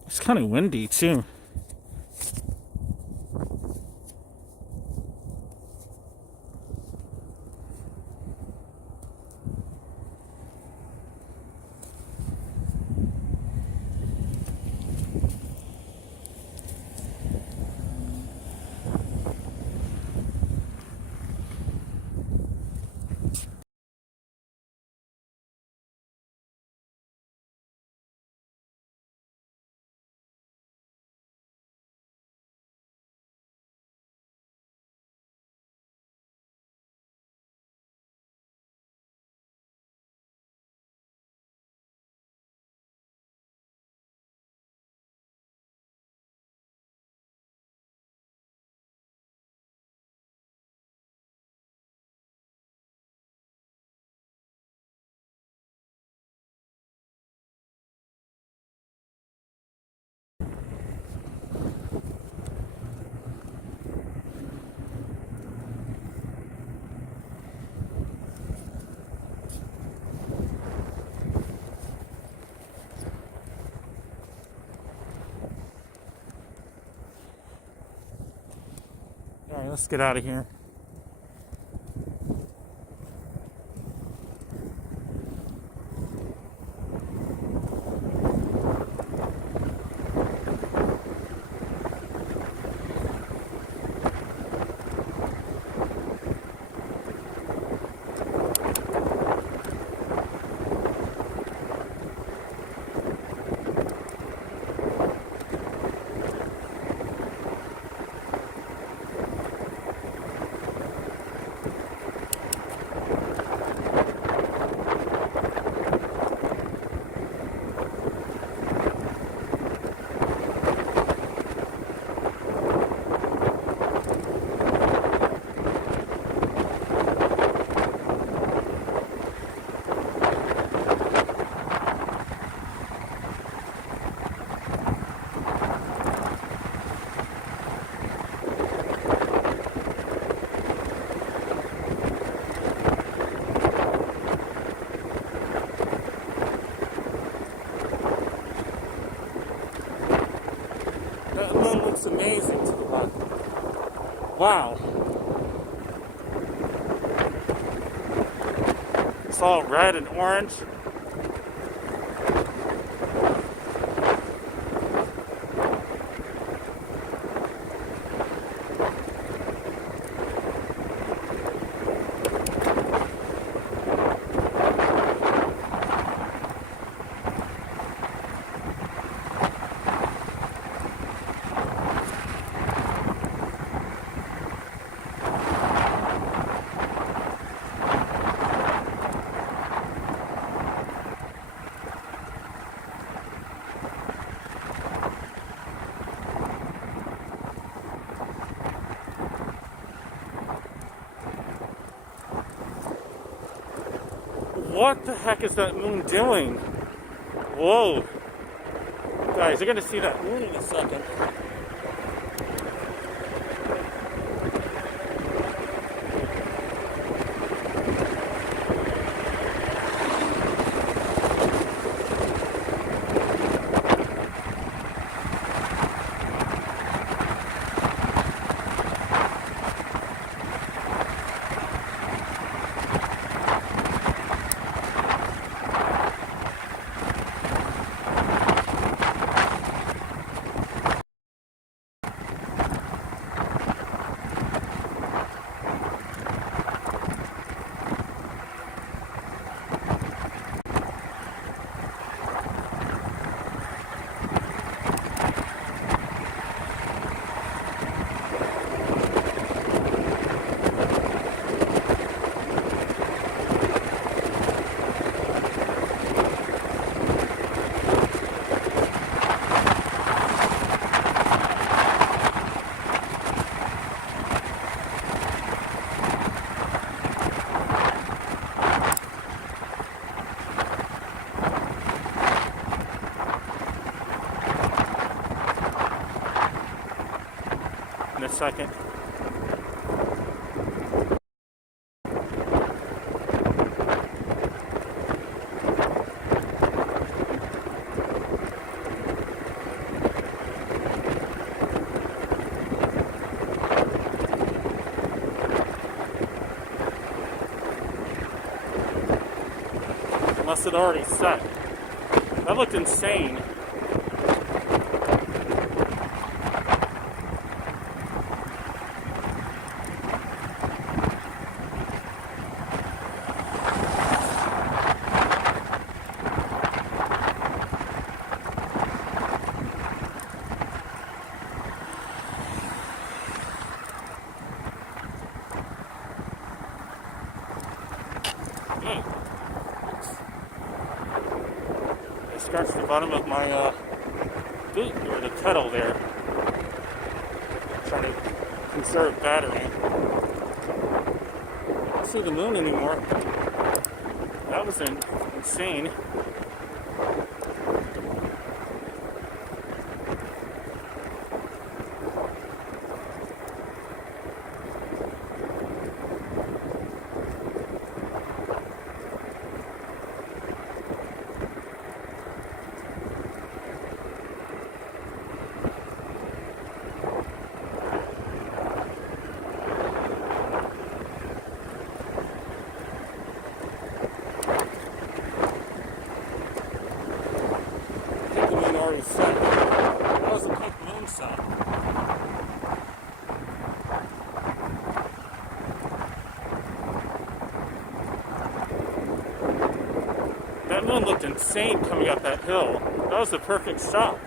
it's kind of windy too. Alright, let's get out of here. That moon looks amazing to the left. Wow. It's all red and orange. What the heck is that moon doing? Whoa. Guys, you're gonna see that moon in a second. In a second. Must have already set. That looked insane. Scratch the bottom of my boot or the pedal there. Trying to conserve battery. I don't see the moon anymore. That was insane. moon looked insane coming up that hill. That was the perfect shot.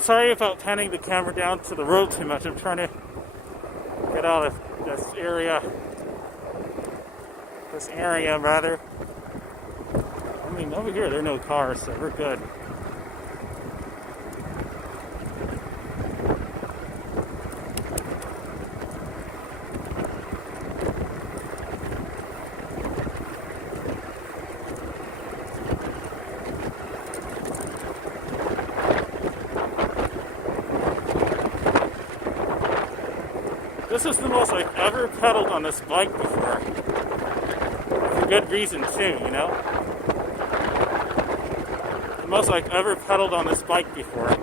Sorry about panning the camera down to the road too much. I'm trying to get out of this area. Rather. I mean, over here there are no cars, so we're good. This is the most I've ever pedaled on this bike before. For good reason too, you know? The most I've ever pedaled on this bike before.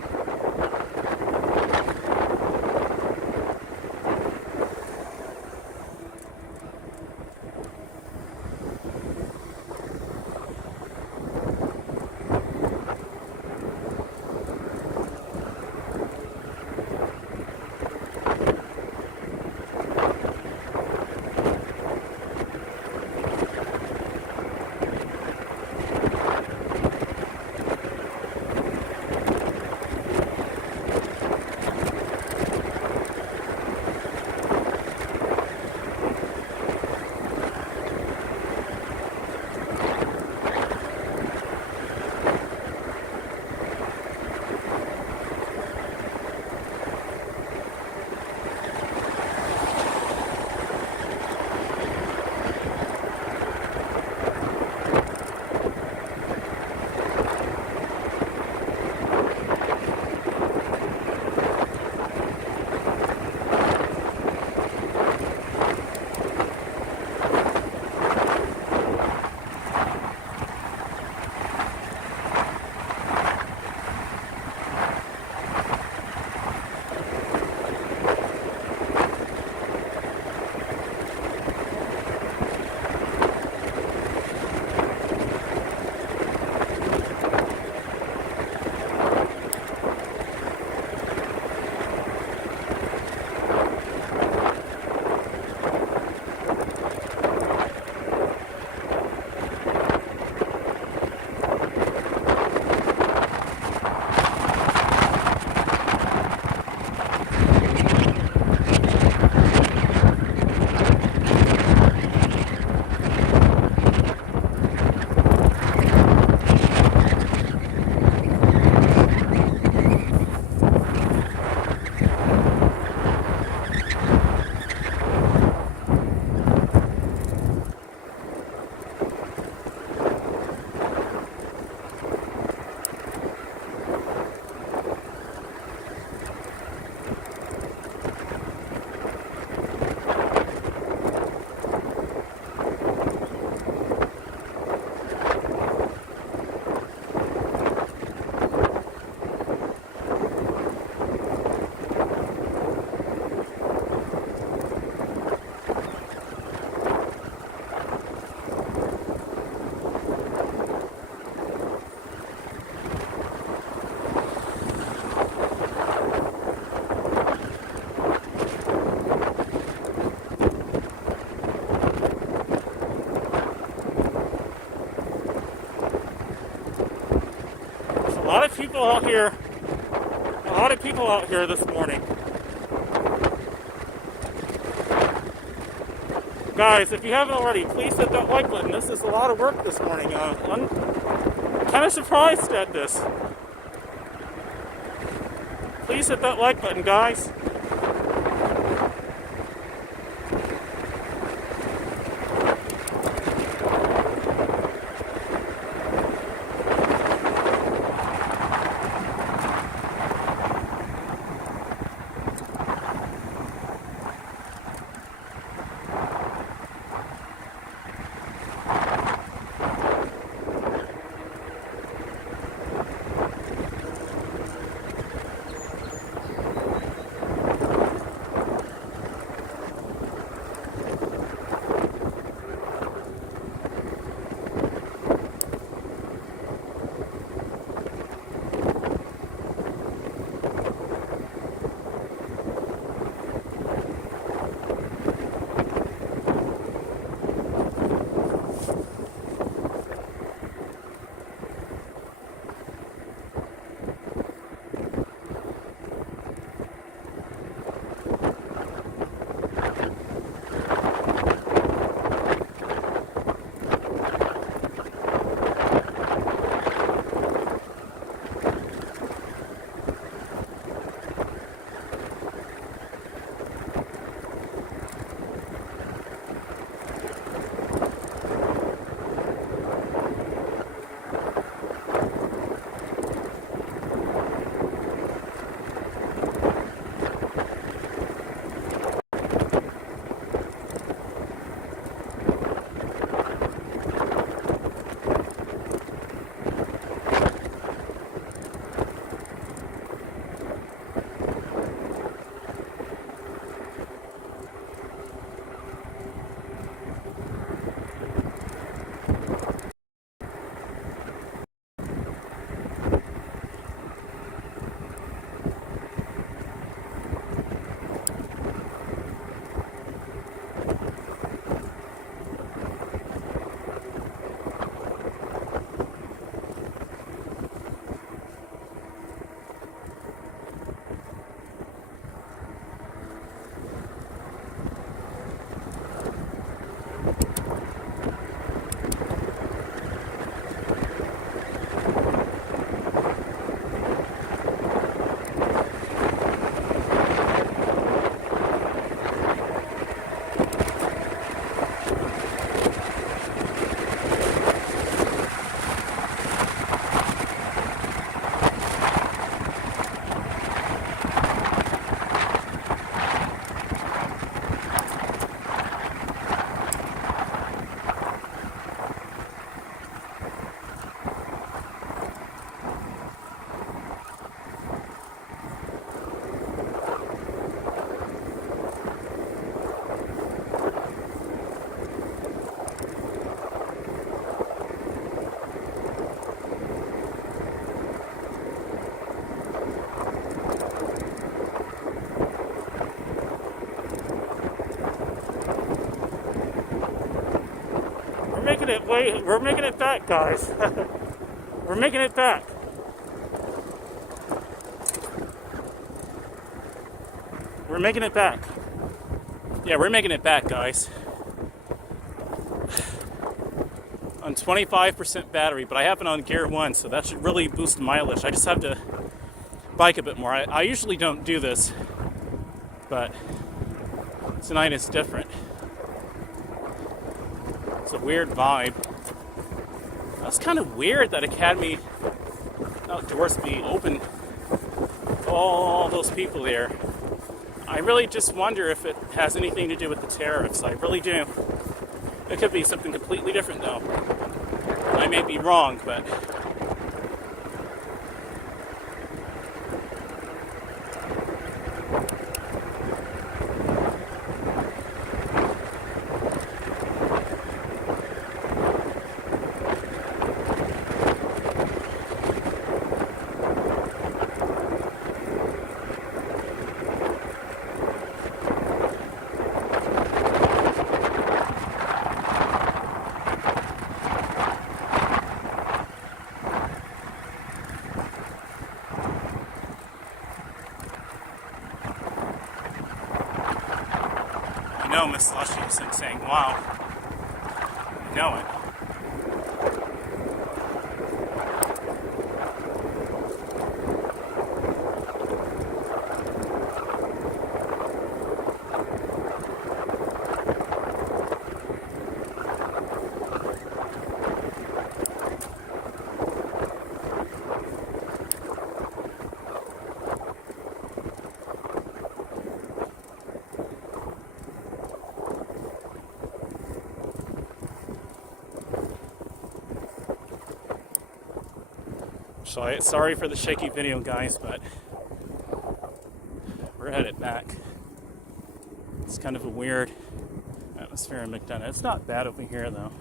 A lot of people out here. A lot of people out here this morning. Guys, if you haven't already, please hit that like button. This is a lot of work this morning. I'm kind of surprised at this. Please hit that like button, guys. We're making it back, guys. We're making it back. We're making it back. Yeah, we're making it back, guys. On 25% battery, but I have it on gear 1, so that should really boost mileage. I just have to bike a bit more. I usually don't do this, but tonight is different. It's a weird vibe. That's kind of weird that Academy Outdoors be open to all those people there. I really just wonder if it has anything to do with the tariffs. I really do. It could be something completely different, though. I may be wrong, but know Miss Lushy is saying, wow. I know it. So sorry for the shaky video, guys, but we're headed back. It's kind of a weird atmosphere in McDonough. It's not bad over here, though.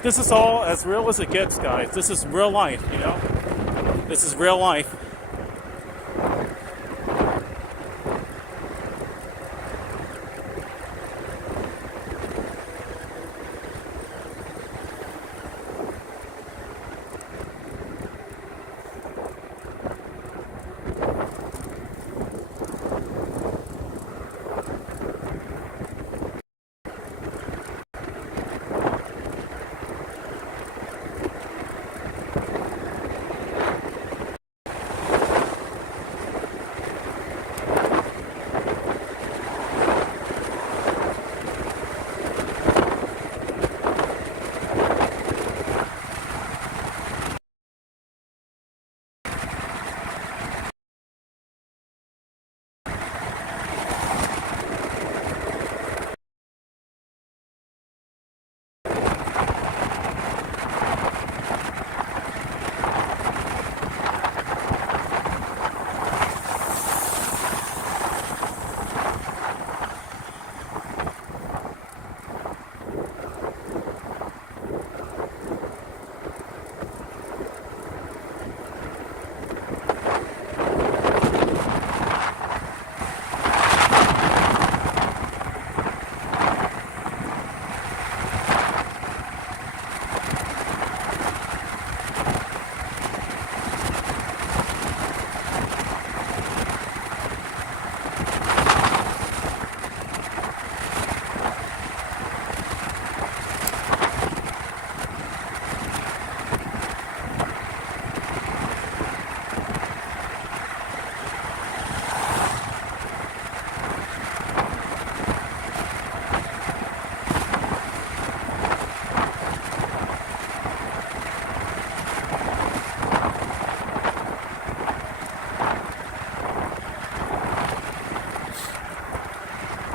This is all as real as it gets, guys. This is real life, you know? This is real life.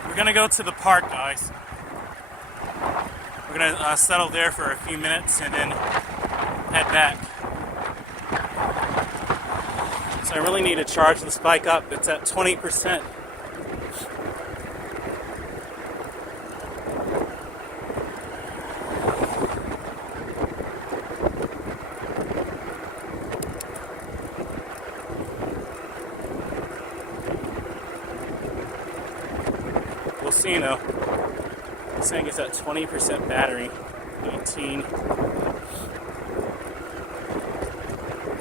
We're gonna go to the park, guys. We're gonna settle there for a few minutes and then head back. So I really need to charge this bike up. It's at 20%. We'll see, you know. It's saying it's at 20% battery. 19.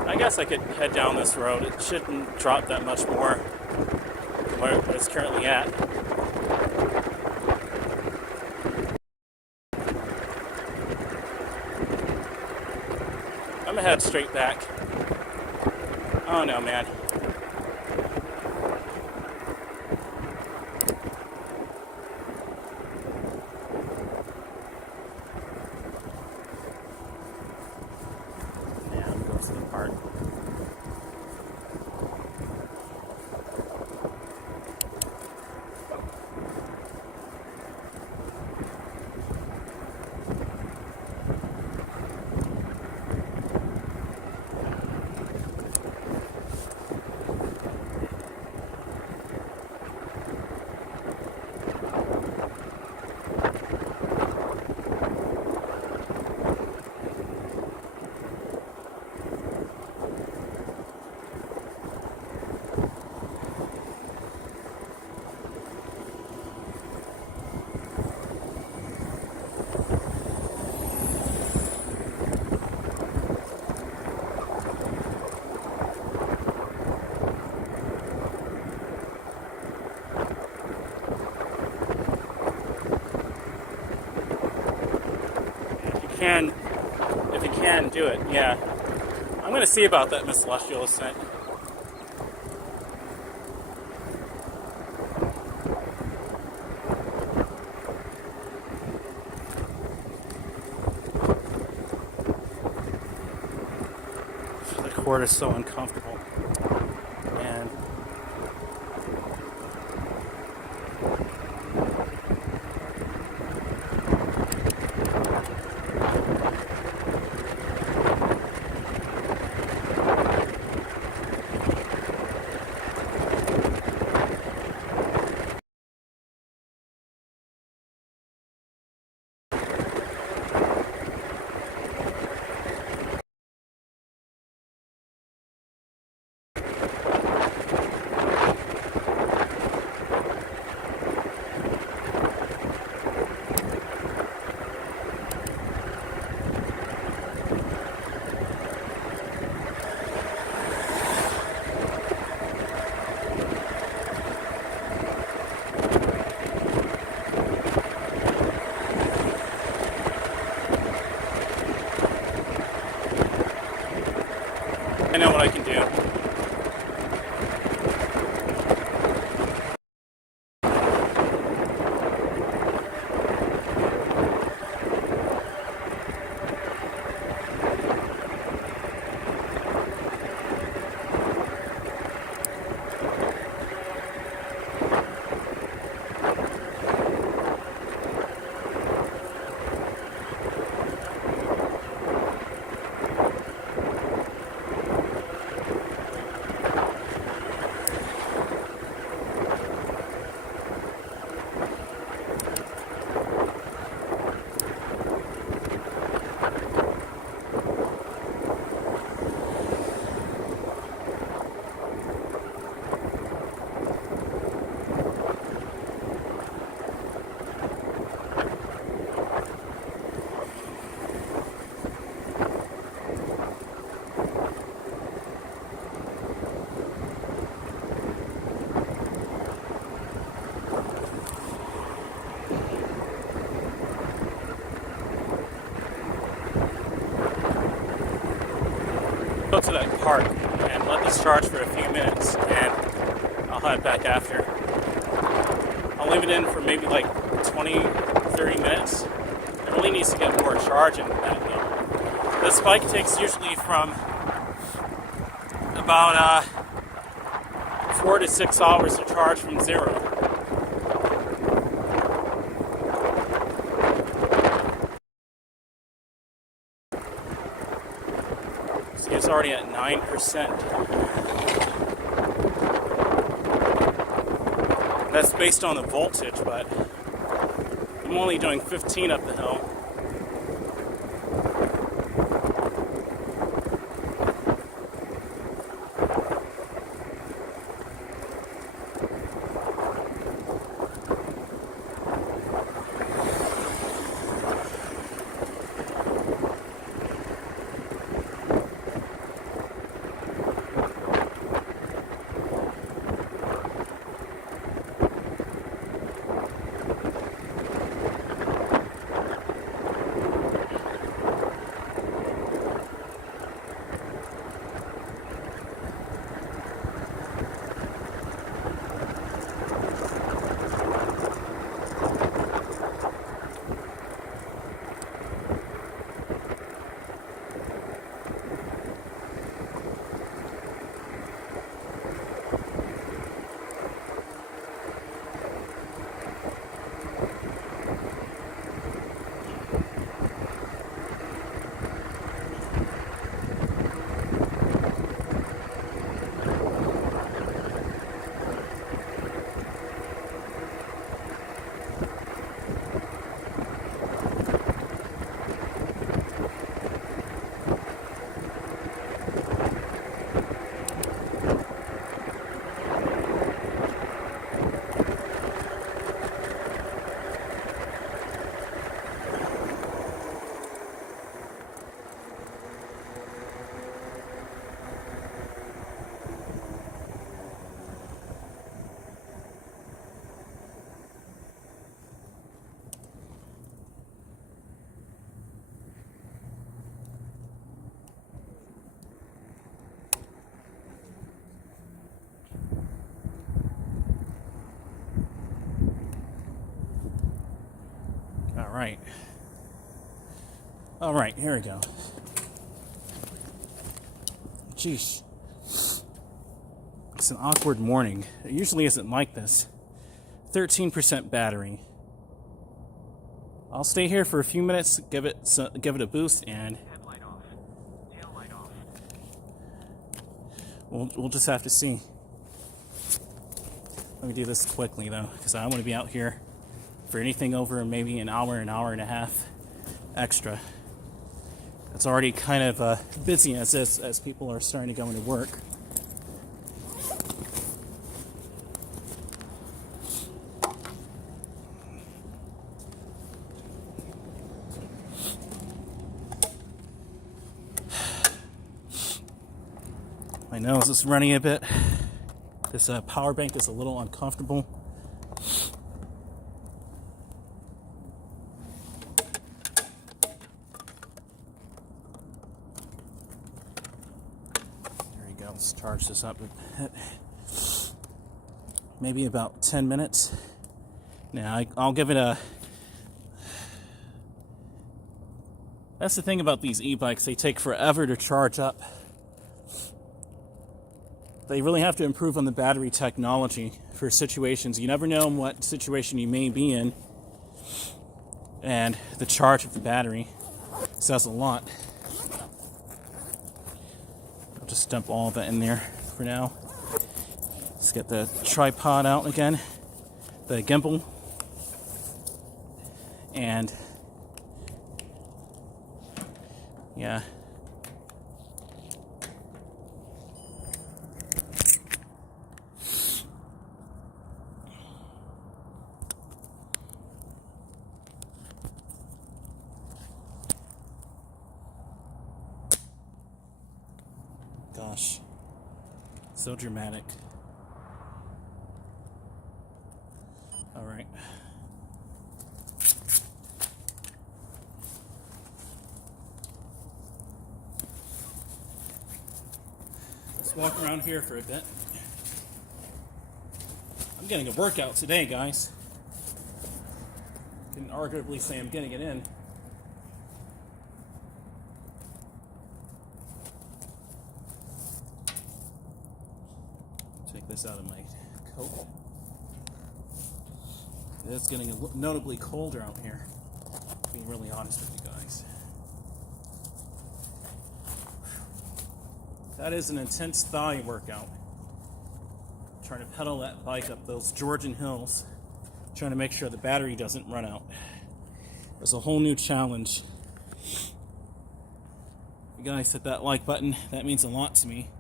I guess I could head down this road. It shouldn't drop that much more than where it's currently at. I'm gonna head straight back. Oh no, man. part. If you can do it, yeah. I'm going to see about that, Miss Celestial Ascent. The cord is so uncomfortable. Man. I know what I can do. Go to that park and let this charge for a few minutes, and I'll head back after. I'll leave it in for maybe like 20-30 minutes. It really needs to get more charge into that though. This bike takes usually from about 4 to 6 hours to charge from zero. See, it's already at 9%. That's based on the voltage, but I'm only doing 15 up the hill. All right, here we go. Jeez. It's an awkward morning. It usually isn't like this. 13% battery. I'll stay here for a few minutes, give it a boost, and Headlight off. Tail light off. we'll just have to see. Let me do this quickly though, because I want to be out here for anything over maybe an hour and a half extra. It's already kind of busy as people are starting to go into work. My nose is running a bit. This power bank is a little uncomfortable. There you go. Let's charge this up a bit. Maybe about 10 minutes. Now, I'll give it a... That's the thing about these e-bikes. They take forever to charge up. They really have to improve on the battery technology for situations. You never know what situation you may be in. And the charge of the battery says a lot. I'll just dump all of that in there for now. Let's get the tripod out again. The gimbal. And yeah. Gosh, so dramatic. All right. Let's walk around here for a bit. I'm getting a workout today, guys. Can arguably say I'm getting it in. Take this out of my coat. It's getting notably colder out here, being really honest with you guys. That is an intense thigh workout. Trying to pedal that bike up those Georgian hills, trying to make sure the battery doesn't run out. There's a whole new challenge. You guys hit that like button, that means a lot to me.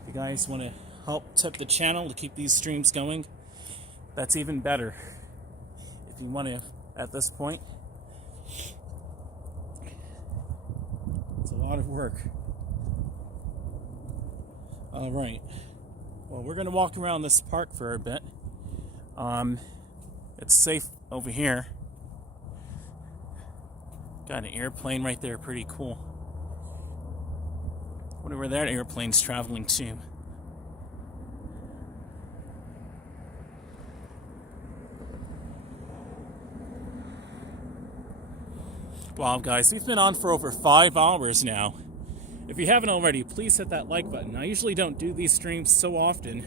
If you guys want to help tip the channel to keep these streams going, that's even better. If you want to, at this point, it's a lot of work. All right. Well, we're going to walk around this park for a bit. It's safe over here. Got an airplane right there, pretty cool. Wonder where that airplane's traveling to. Wow, guys, we've been on for over 5 hours now. If you haven't already, please hit that like button. I usually don't do these streams so often,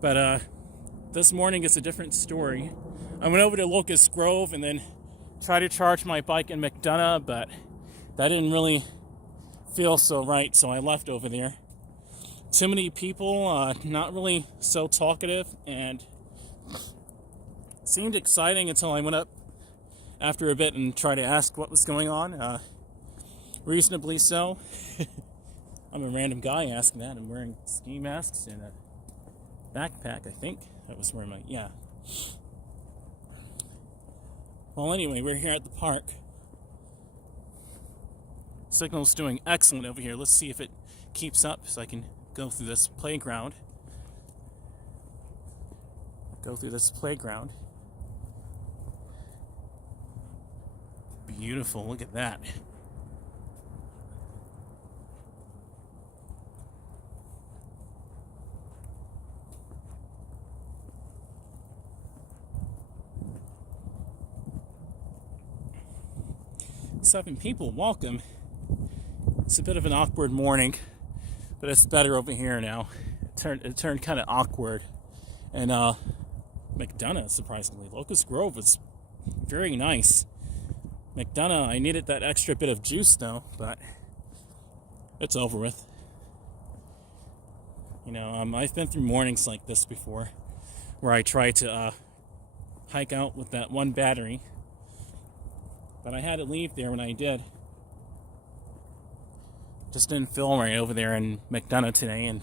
but this morning is a different story. I went over to Locust Grove and then tried to charge my bike in McDonough, but that didn't really feel so right, so I left over there. Too many people, not really so talkative, and seemed exciting until I went up after a bit and tried to ask what was going on. Reasonably so. I'm a random guy asking that. I'm wearing ski masks and a backpack, I think. That was where my, yeah. Well, anyway, we're here at the park. Signal's doing excellent over here. Let's see if it keeps up so I can go through this playground. Beautiful, look at that. 7 people, welcome. It's a bit of an awkward morning, but it's better over here now. It turned kind of awkward. And McDonough, surprisingly, Locust Grove was very nice. McDonough, I needed that extra bit of juice though, but it's over with. You know, I've been through mornings like this before, where I try to hike out with that one battery, but I had to leave there when I did. Just didn't feel right over there in McDonough today, and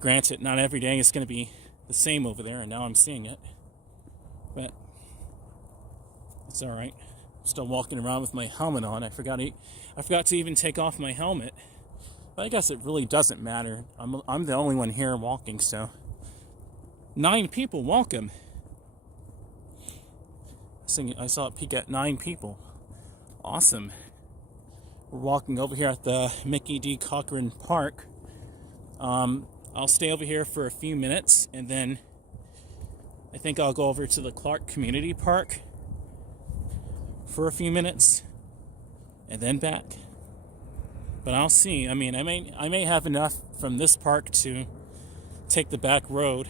granted, not every day is going to be the same over there, and now I'm seeing it, but it's all right. I'm still walking around with my helmet on. I forgot to even take off my helmet, but I guess it really doesn't matter. I'm the only one here walking, so 9 people, welcome. I saw it peak at 9 people. Awesome. We're walking over here at the Mickey D. Cochran Park. I'll stay over here for a few minutes, and then I think I'll go over to the Clark Community Park for a few minutes, and then back. But I'll see. I mean, I may have enough from this park to take the back road,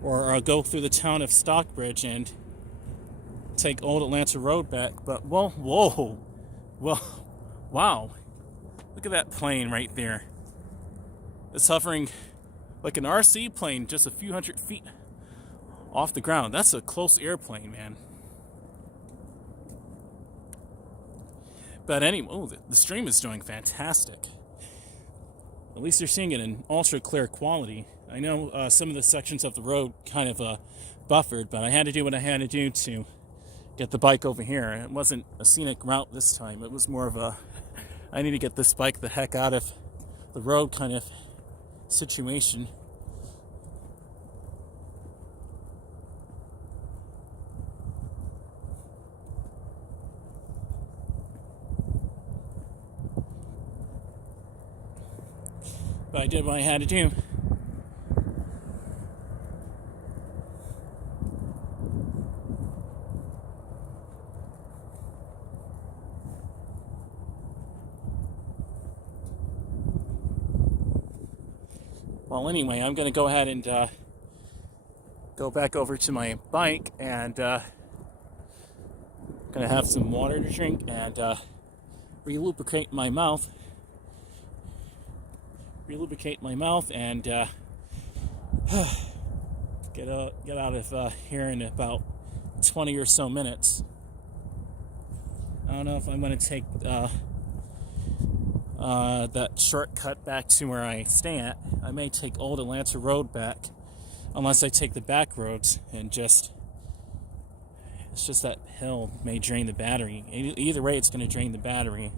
or go through the town of Stockbridge and take Old Atlanta Road back. But whoa, wow! Look at that plane right there. It's hovering like an RC plane, just a few hundred feet off the ground. That's a close airplane, man. But anyway, the stream is doing fantastic. At least you're seeing it in ultra clear quality. I know some of the sections of the road kind of buffered, but I had to do what I had to do to get the bike over here. It wasn't a scenic route this time. It was more of a, I need to get this bike the heck out of the road kind of situation. But I did what I had to do. Well, anyway, I'm going to go ahead and go back over to my bike, and going to have some water to drink and relubricate my mouth. And get out of here in about 20 or so minutes. I don't know if I'm going to take that shortcut back to where I stay at. I may take Old Atlanta Road back, unless I take the back roads and it's just that hill may drain the battery. Either way, it's going to drain the battery.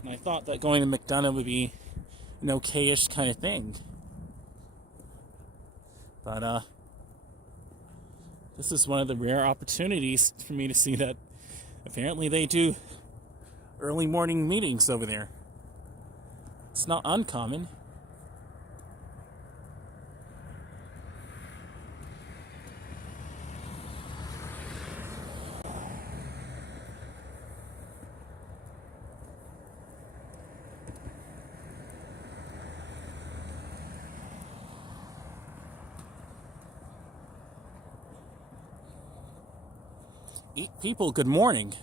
And I thought that going to McDonough would be an okay-ish kind of thing. But this is one of the rare opportunities for me to see that apparently they do early morning meetings over there. It's not uncommon. People, good morning.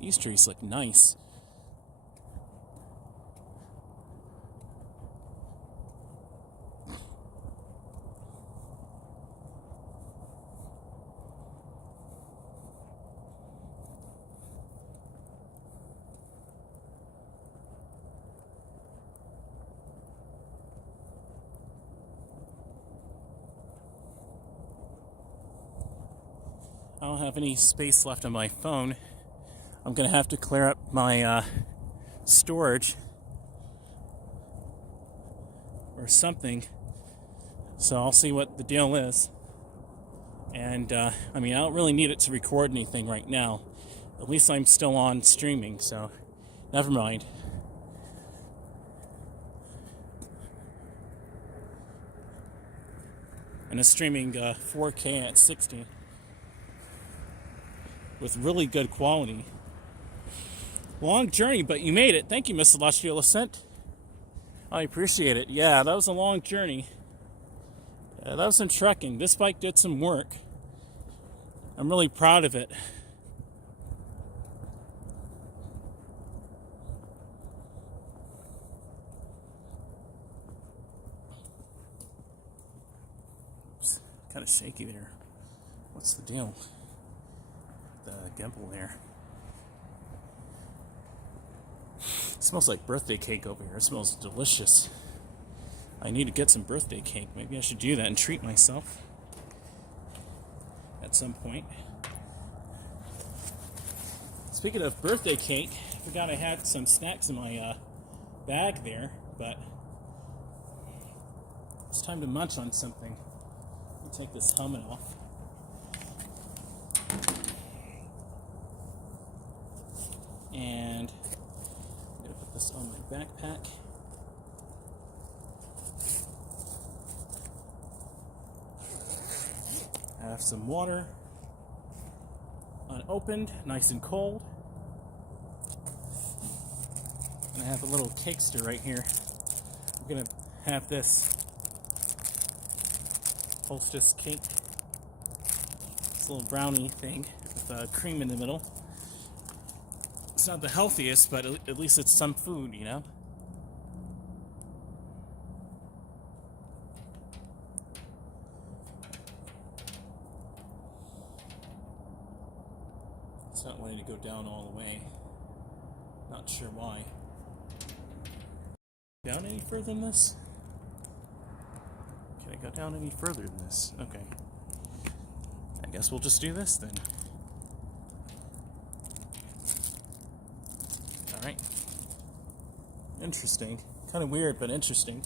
These trees look nice. I don't have any space left on my phone. I'm going to have to clear up my storage or something. So I'll see what the deal is. And, I mean, I don't really need it to record anything right now. At least I'm still on streaming, so never mind. And it's streaming 4K at 60 with really good quality. Long journey, but you made it. Thank you, Miss Celestial Ascent. I appreciate it. Yeah, that was a long journey. That was some trekking. This bike did some work. I'm really proud of it. Oops, kind of shaky there. What's the deal? The gimbal there. It smells like birthday cake over here. It smells delicious. I need to get some birthday cake. Maybe I should do that and treat myself at some point. Speaking of birthday cake, I forgot I had some snacks in my bag there, but it's time to munch on something. Let me take this helmet off. And I'm going to put this on my backpack. I have some water, unopened, nice and cold. And I have a little cakester right here. I'm going to have this Hostess cake. This little brownie thing with cream in the middle. It's not the healthiest, but at least it's some food, you know? It's not wanting to go down all the way. Not sure why. Down any further than this? Can I go down any further than this? Okay. I guess we'll just do this then. Alright. Interesting. Kind of weird, but interesting.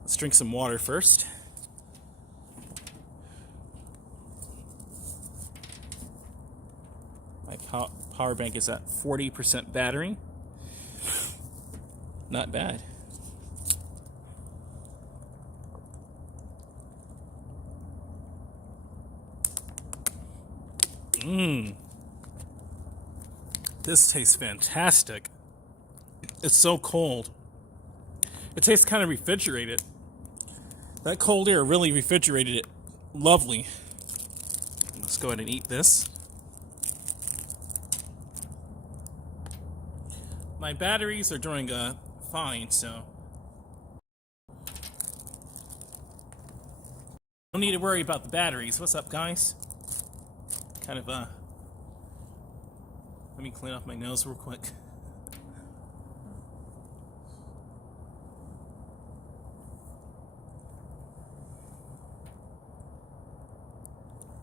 Let's drink some water first. My power bank is at 40% battery. Not bad. This tastes fantastic. It's so cold. It tastes kind of refrigerated. That cold air really refrigerated it. Lovely. Let's go ahead and eat this. My batteries are doing fine, so don't need to worry about the batteries. What's up, guys? Kind of let me clean off my nose real quick.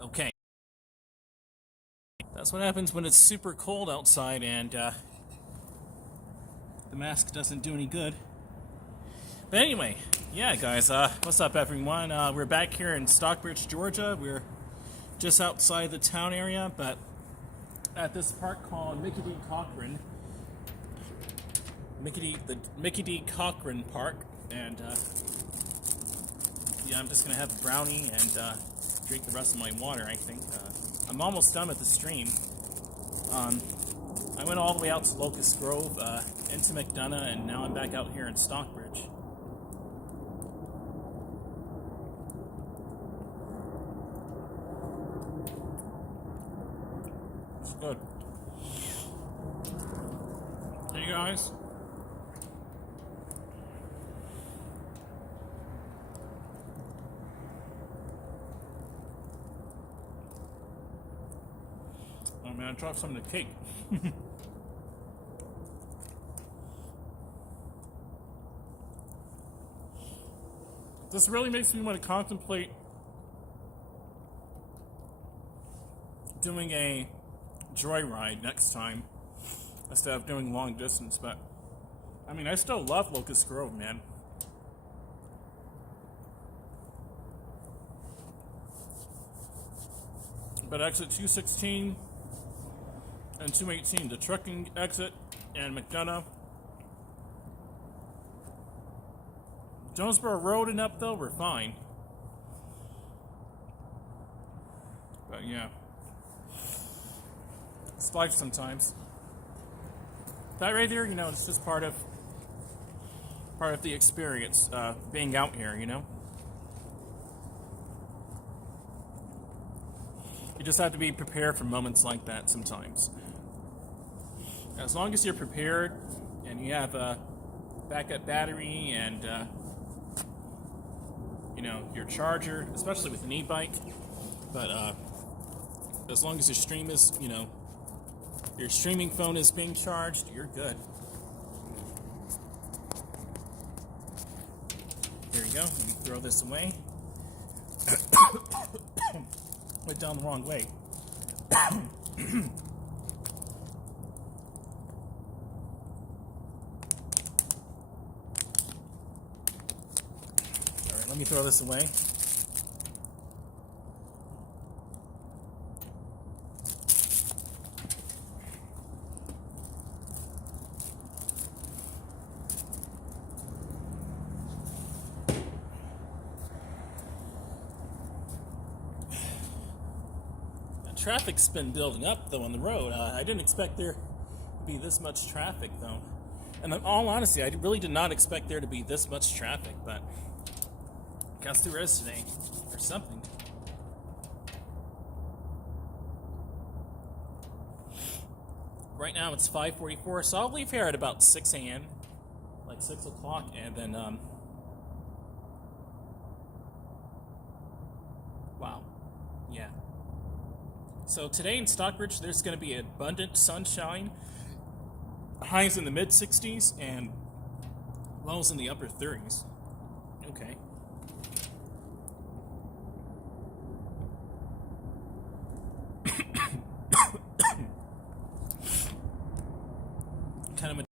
Okay. That's what happens when it's super cold outside and the mask doesn't do any good. But anyway, yeah, guys, what's up, everyone? We're back here in Stockbridge, Georgia. We're just outside the town area, but at this park called Mickey D. Cochran. The Mickey D. Cochran Park, and yeah, I'm just gonna have a brownie and drink the rest of my water. I think I'm almost done with the stream. I went all the way out to Locust Grove, into McDonough, and now I'm back out here in Stockbridge. It's good. Hey guys. Oh man, I dropped some of the cake. This really makes me want to contemplate doing a joyride next time instead of doing long distance, but I mean, I still love Locust Grove, man. but exit 216 and 218, the trucking exit, and McDonough. Jonesboro Road and up, though, we're fine. But yeah, it's life sometimes. That right there, you know, it's just part of the experience, being out here, you know. You just have to be prepared for moments like that sometimes. As long as you're prepared and you have a backup battery and you know, your charger, especially with an e-bike, but as long as your stream is, you know, your streaming phone is being charged, you're good. There you go. Let me throw this away. Went down the wrong way. Alright, let me throw this away. Traffic's been building up, though, on the road. I didn't expect there to be this much traffic, though. And in all honesty, I really did not expect there to be this much traffic, but I guess there is today, or something. Right now it's 5:44, so I'll leave here at about 6 a.m., like 6 o'clock, and then, wow, yeah. So today in Stockbridge, there's going to be abundant sunshine, highs in the mid-60s, and lows in the upper 30s. Okay. Kind of a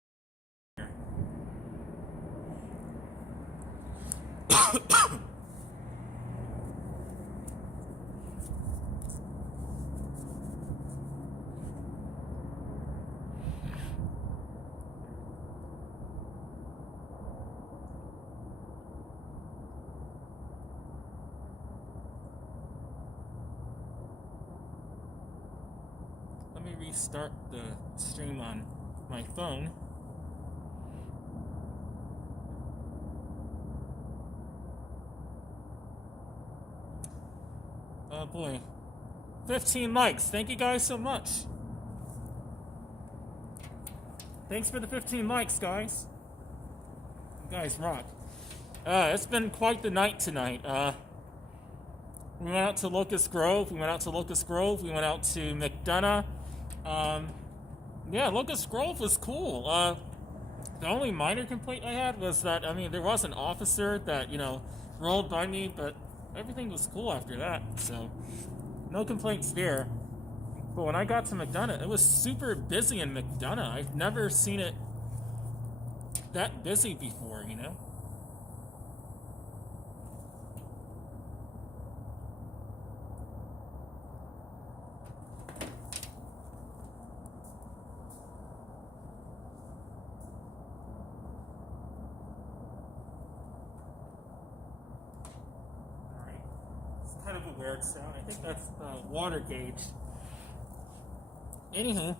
Let me restart the stream on my phone. Oh boy. 15 likes. Thank you guys so much. Thanks for the 15 likes, guys. You guys rock. It's been quite the night tonight. We went out to Locust Grove. We went out to McDonough. Yeah, Locust Grove was cool. The only minor complaint I had was that, I mean, there was an officer that, you know, rolled by me, but everything was cool after that, so no complaints there. But when I got to McDonough, it was super busy in McDonough. I've never seen it that busy before, you know? Kind of a weird sound. I think that's the water gauge. Anywho,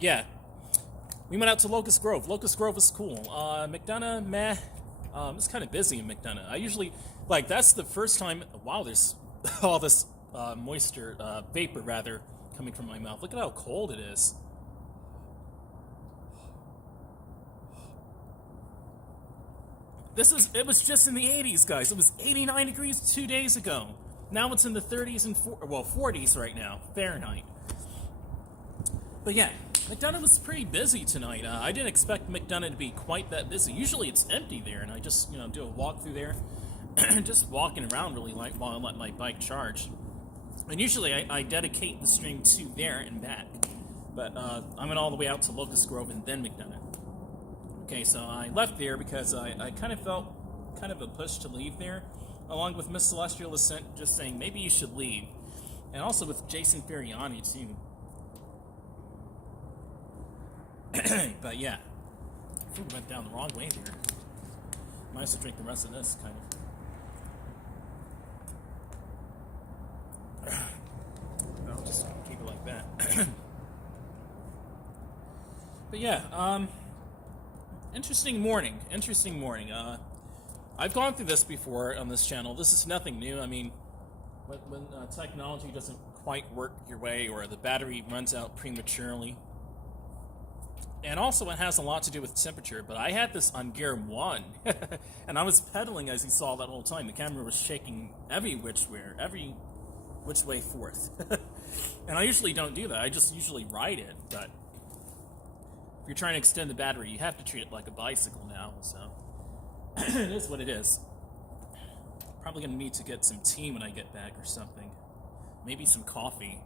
yeah. We went out to Locust Grove. Locust Grove was cool. McDonough, meh. It's kind of busy in McDonough. I usually, like, that's the first time, wow, there's all this moisture, vapor rather, coming from my mouth. Look at how cold it is. It was just in the 80s, guys. It was 89 degrees 2 days ago. Now it's in the 30s and 40s right now, Fahrenheit. But yeah, McDonough was pretty busy tonight. I didn't expect McDonough to be quite that busy. Usually it's empty there, and I just, you know, do a walk through there, just walking around really like while I let my bike charge. And usually I dedicate the stream to there and back. But I went all the way out to Locust Grove and then McDonough. Okay, so I left there because I kind of felt kind of a push to leave there. along with Miss Celestial Ascent just saying maybe you should leave, and also with Jason Feriani too. But yeah, food went down the wrong way there. Might as well drink the rest of this, kind of. I'll just keep it like that. But yeah, interesting morning. I've gone through this before on this channel. This is nothing new. I mean, when technology doesn't quite work your way, or the battery runs out prematurely, and also it has a lot to do with temperature. But I had this on gear 1, and I was pedaling, as you saw, that whole time. The camera was shaking every which way forth. And I usually don't do that. I just usually ride it. But if you're trying to extend the battery, you have to treat it like a bicycle now. So it is what it is. Probably gonna need to get some tea when I get back or something. Maybe some coffee.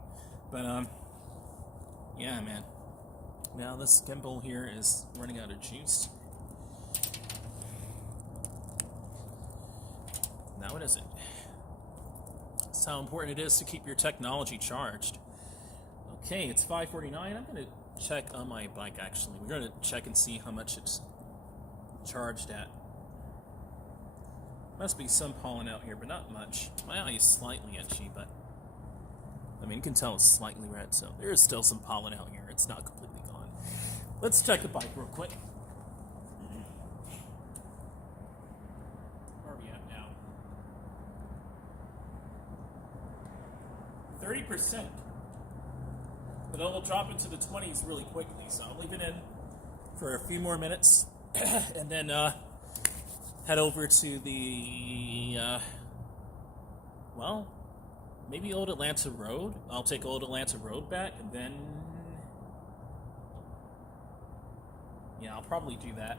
But yeah, man. Now this gimbal here is running out of juice. Now it isn't. That's how important it is to keep your technology charged. Okay, it's 5:49. I'm gonna check on my bike, actually. We're gonna check and see how much it's charged at. Must be some pollen out here, but not much. My eye is slightly itchy, but I mean, you can tell it's slightly red, so there is still some pollen out here. It's not completely gone. Let's check the bike real quick. Where are we at now? 30%. But it'll drop into the 20s really quickly, so I'll leave it in for a few more minutes, and then head over to the, well, maybe Old Atlanta Road. I'll take Old Atlanta Road back, and then, yeah, I'll probably do that.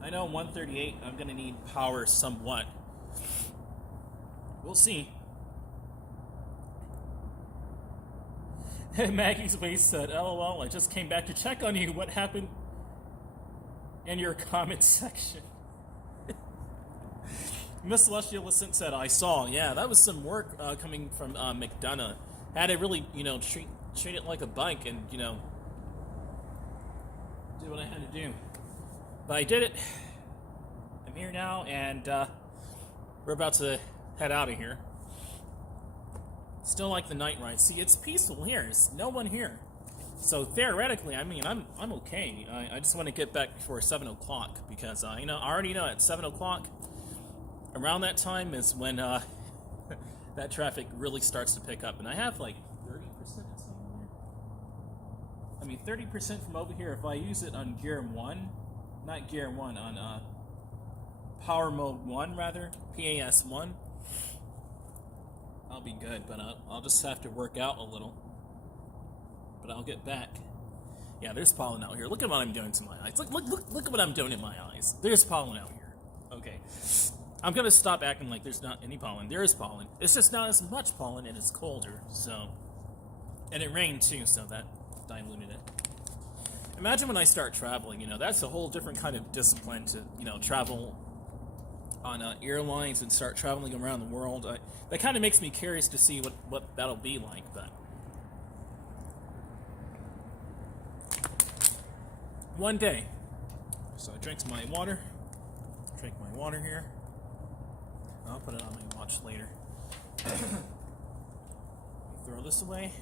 I know 138, I'm going to need power somewhat. We'll see. Maggie's Waste said, LOL, I just came back to check on you. What happened in your comment section? Miss Celestial Ascent said, I saw. Yeah, that was some work coming from McDonough. Had to really, treat it like a bike and, do what I had to do. But I did it. I'm here now, and we're about to head out of here. Still like the night ride. See, it's peaceful here. There's no one here. So theoretically, I mean, I'm okay. I just want to get back before 7 o'clock because I already know at 7 o'clock, around that time is when that traffic really starts to pick up. And I have like 30% or something. I mean, 30% from over here. If I use it on gear 1, not gear 1, on power mode 1 rather, PAS 1. I'll be good, but I'll just have to work out a little. But I'll get back. Yeah, there's pollen out here. Look at what I'm doing to my eyes. Look at what I'm doing in my eyes. There's pollen out here. Okay. I'm going to stop acting like there's not any pollen. There is pollen. It's just not as much pollen, and it's colder, so... And it rained, too, so that diluted it. Imagine when I start traveling, that's a whole different kind of discipline to, travel on airlines and start traveling around the world. That kind of makes me curious to see what that'll be like, but one day. So I drank my water. Drink my water here. I'll put it on my watch later. Throw this away.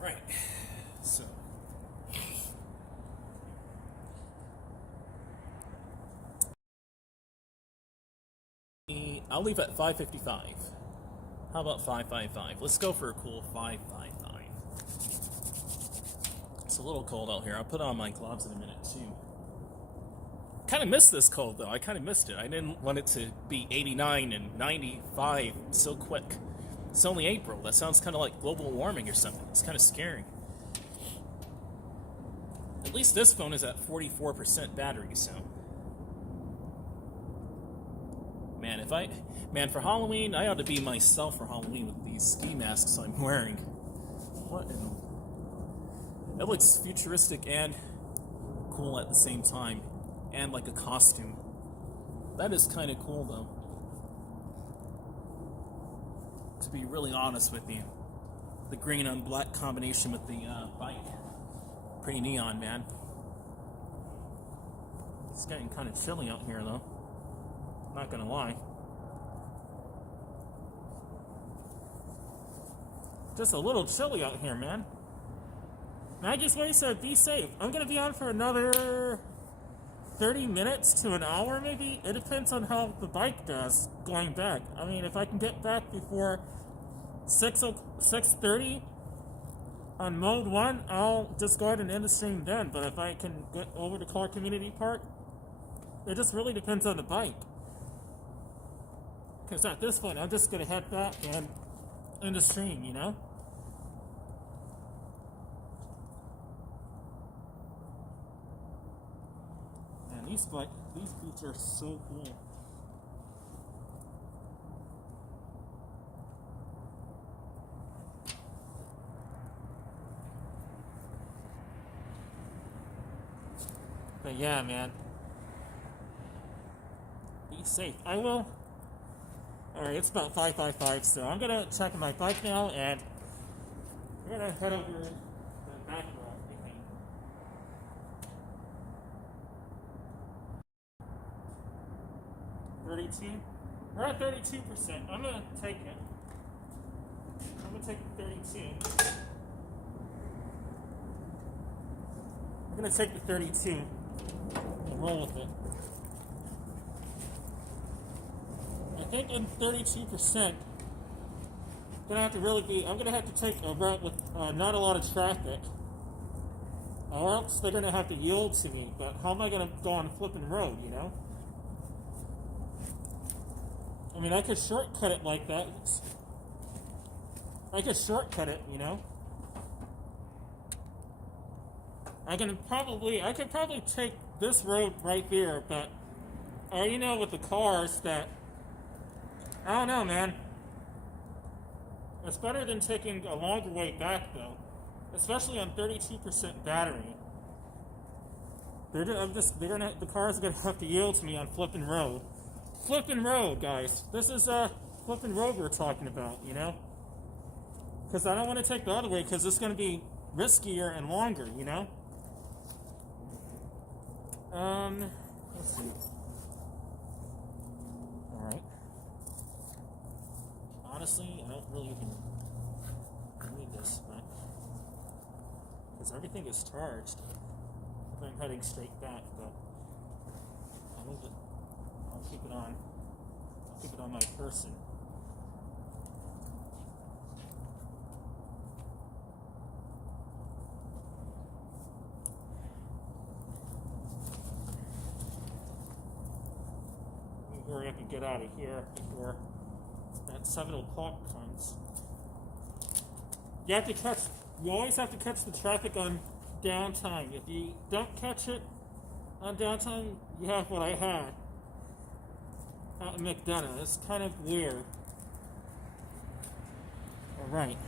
Right. So I'll leave at 5:55. How about 5:55? Let's go for a cool 5:55. It's a little cold out here. I'll put on my gloves in a minute too. Kind of missed this cold though. I kind of missed it. I didn't want it to be 89 and 95 so quick. It's only April. That sounds kind of like global warming or something. It's kind of scary. At least this phone is at 44% battery, so. Man, Man, for Halloween, I ought to be myself for Halloween with these ski masks I'm wearing. What in... It looks futuristic and cool at the same time. And like a costume. That is kind of cool, though. To be really honest with you. The green and black combination with the bike. Pretty neon, man. It's getting kind of chilly out here, though. Not gonna lie. Just a little chilly out here, man. Maggie's Way said, be safe. I'm gonna be on for another 30 minutes to an hour, maybe? It depends on how the bike does going back. I mean, if I can get back before 6:30 on mode 1, I'll just go ahead and end the stream then. But if I can get over to Car Community Park, it just really depends on the bike. Because at this point, I'm just going to head back and end the stream, you know? Man, these boots are so cool. But yeah, man. Be safe. I will. Alright, it's about 5:55, so I'm gonna check my bike now, and we're gonna head over the back road, I think. We're at 32%. I'm gonna take it. I'm gonna take the 32. I'm gonna take the 32 and roll with it. I think in 32%, I'm gonna have to take a route with not a lot of traffic, or else they're gonna have to yield to me. But how am I gonna go on a flipping road, you know? I mean, I could shortcut it like that. I could shortcut it, you know? I could probably take this road right there, but I already know with the cars that, I don't know, man. It's better than taking a longer way back, though, especially on 32% battery. The car's gonna have to yield to me on flipping road. Flipping road, guys. This is flipping road we're talking about, you know? Because I don't want to take the other way, because it's gonna be riskier and longer, you know? Let's see. Alright. Honestly, I don't really even need this, but because everything is charged if I'm heading straight back, but I'll keep it on. I'll keep it on my person. Hurry up and get out of here before that 7 o'clock comes. You always have to catch the traffic on downtime. If you don't catch it on downtime, you have what I had out in McDonough. It's kind of weird. Alright.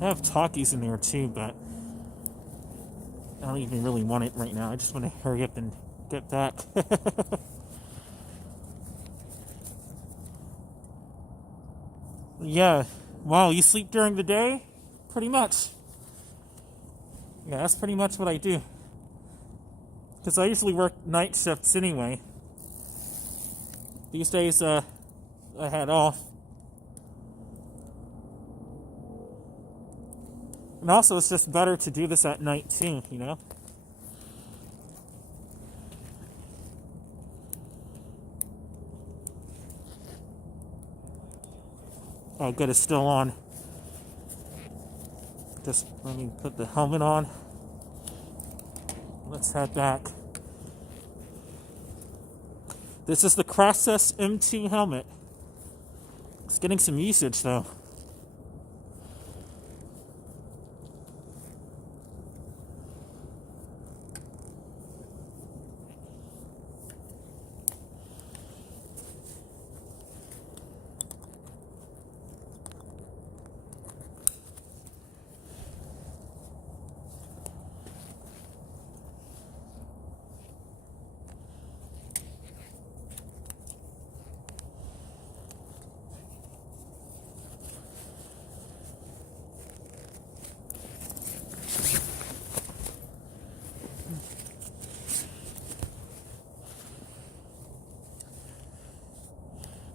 I have Takis in there too, but I don't even really want it right now. I just want to hurry up and get back. Yeah. Wow, you sleep during the day? Pretty much. Yeah, that's pretty much what I do. Because I usually work night shifts anyway. These days, I had off. And also, it's just better to do this at night too, you know? Oh, good, it's still on. Just let me put the helmet on. Let's head back. This is the Crassus M2 helmet. It's getting some usage though.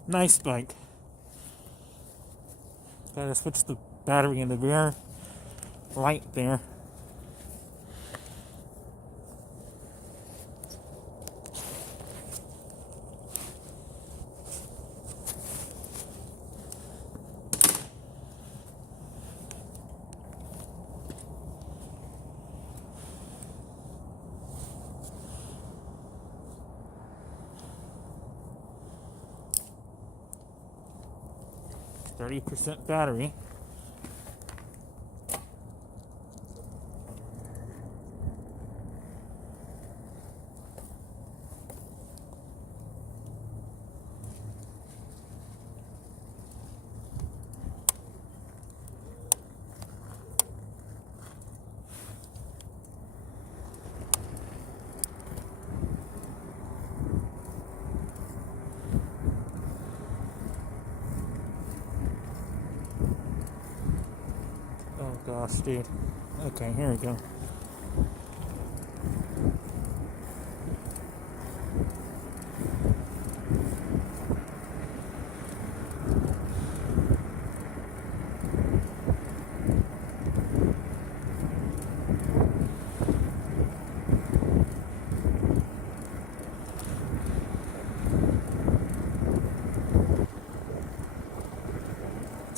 Nice bike. Gotta switch the battery in the rear light there. %30 battery. Oh gosh, dude. Okay, here we go.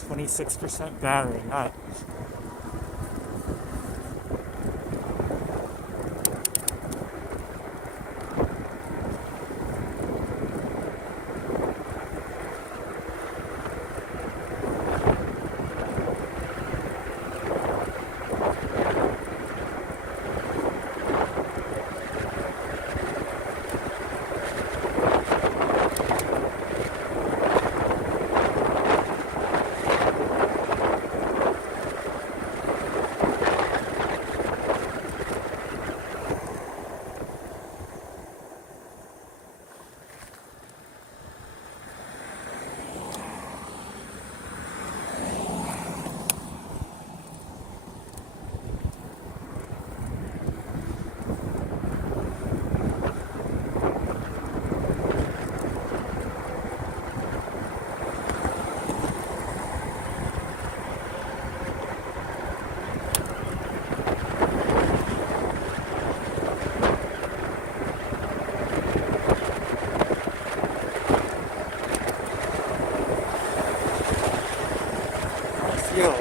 %26 battery, not. Yo.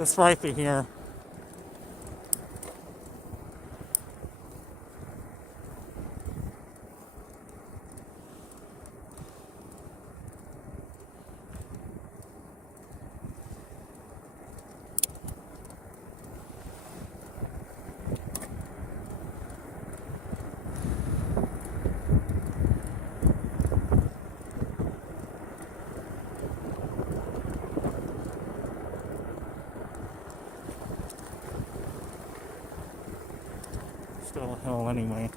This rifle here. Still a hill anyway.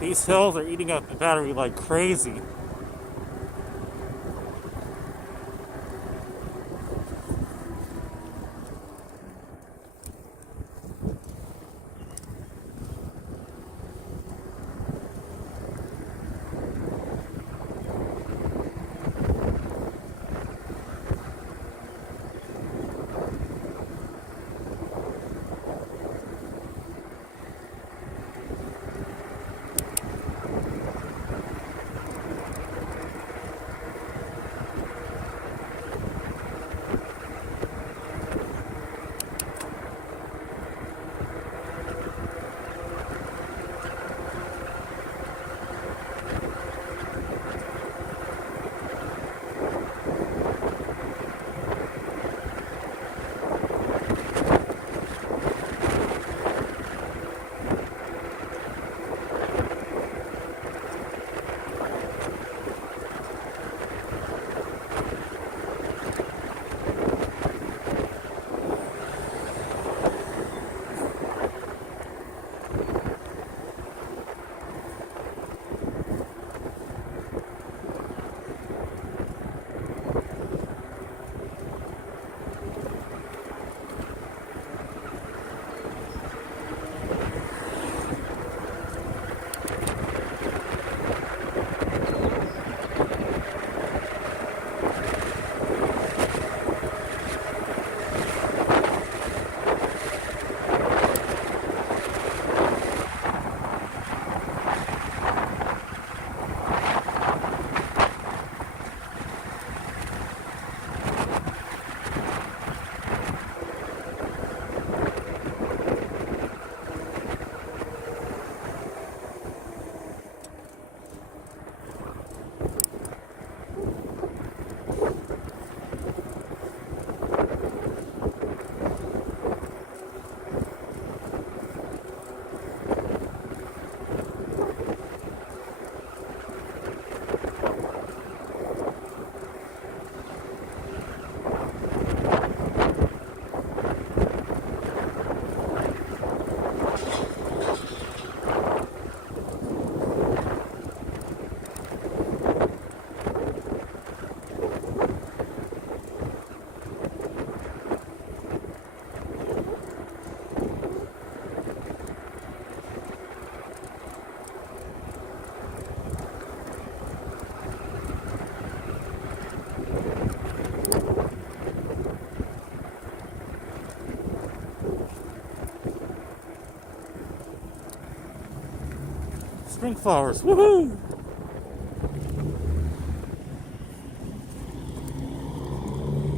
These hills are eating up the battery like crazy. Spring flowers. Woohoo!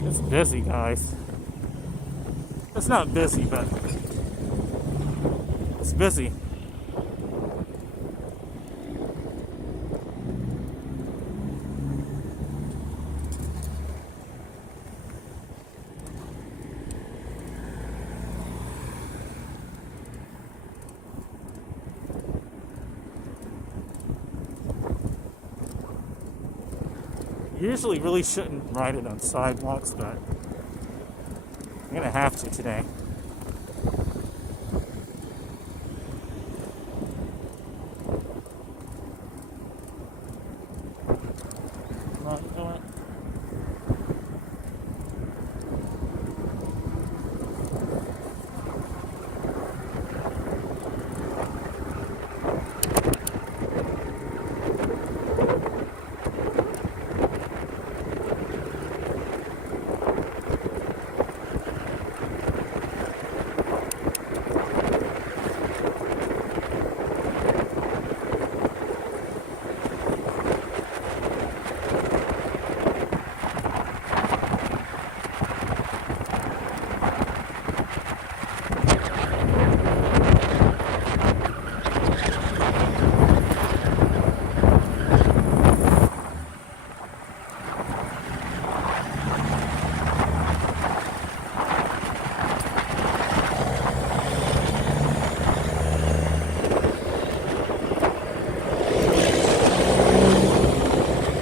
It's busy, guys. It's not busy, but it's busy. You usually really shouldn't ride it on sidewalks, but I'm gonna have to today. Come on, come on.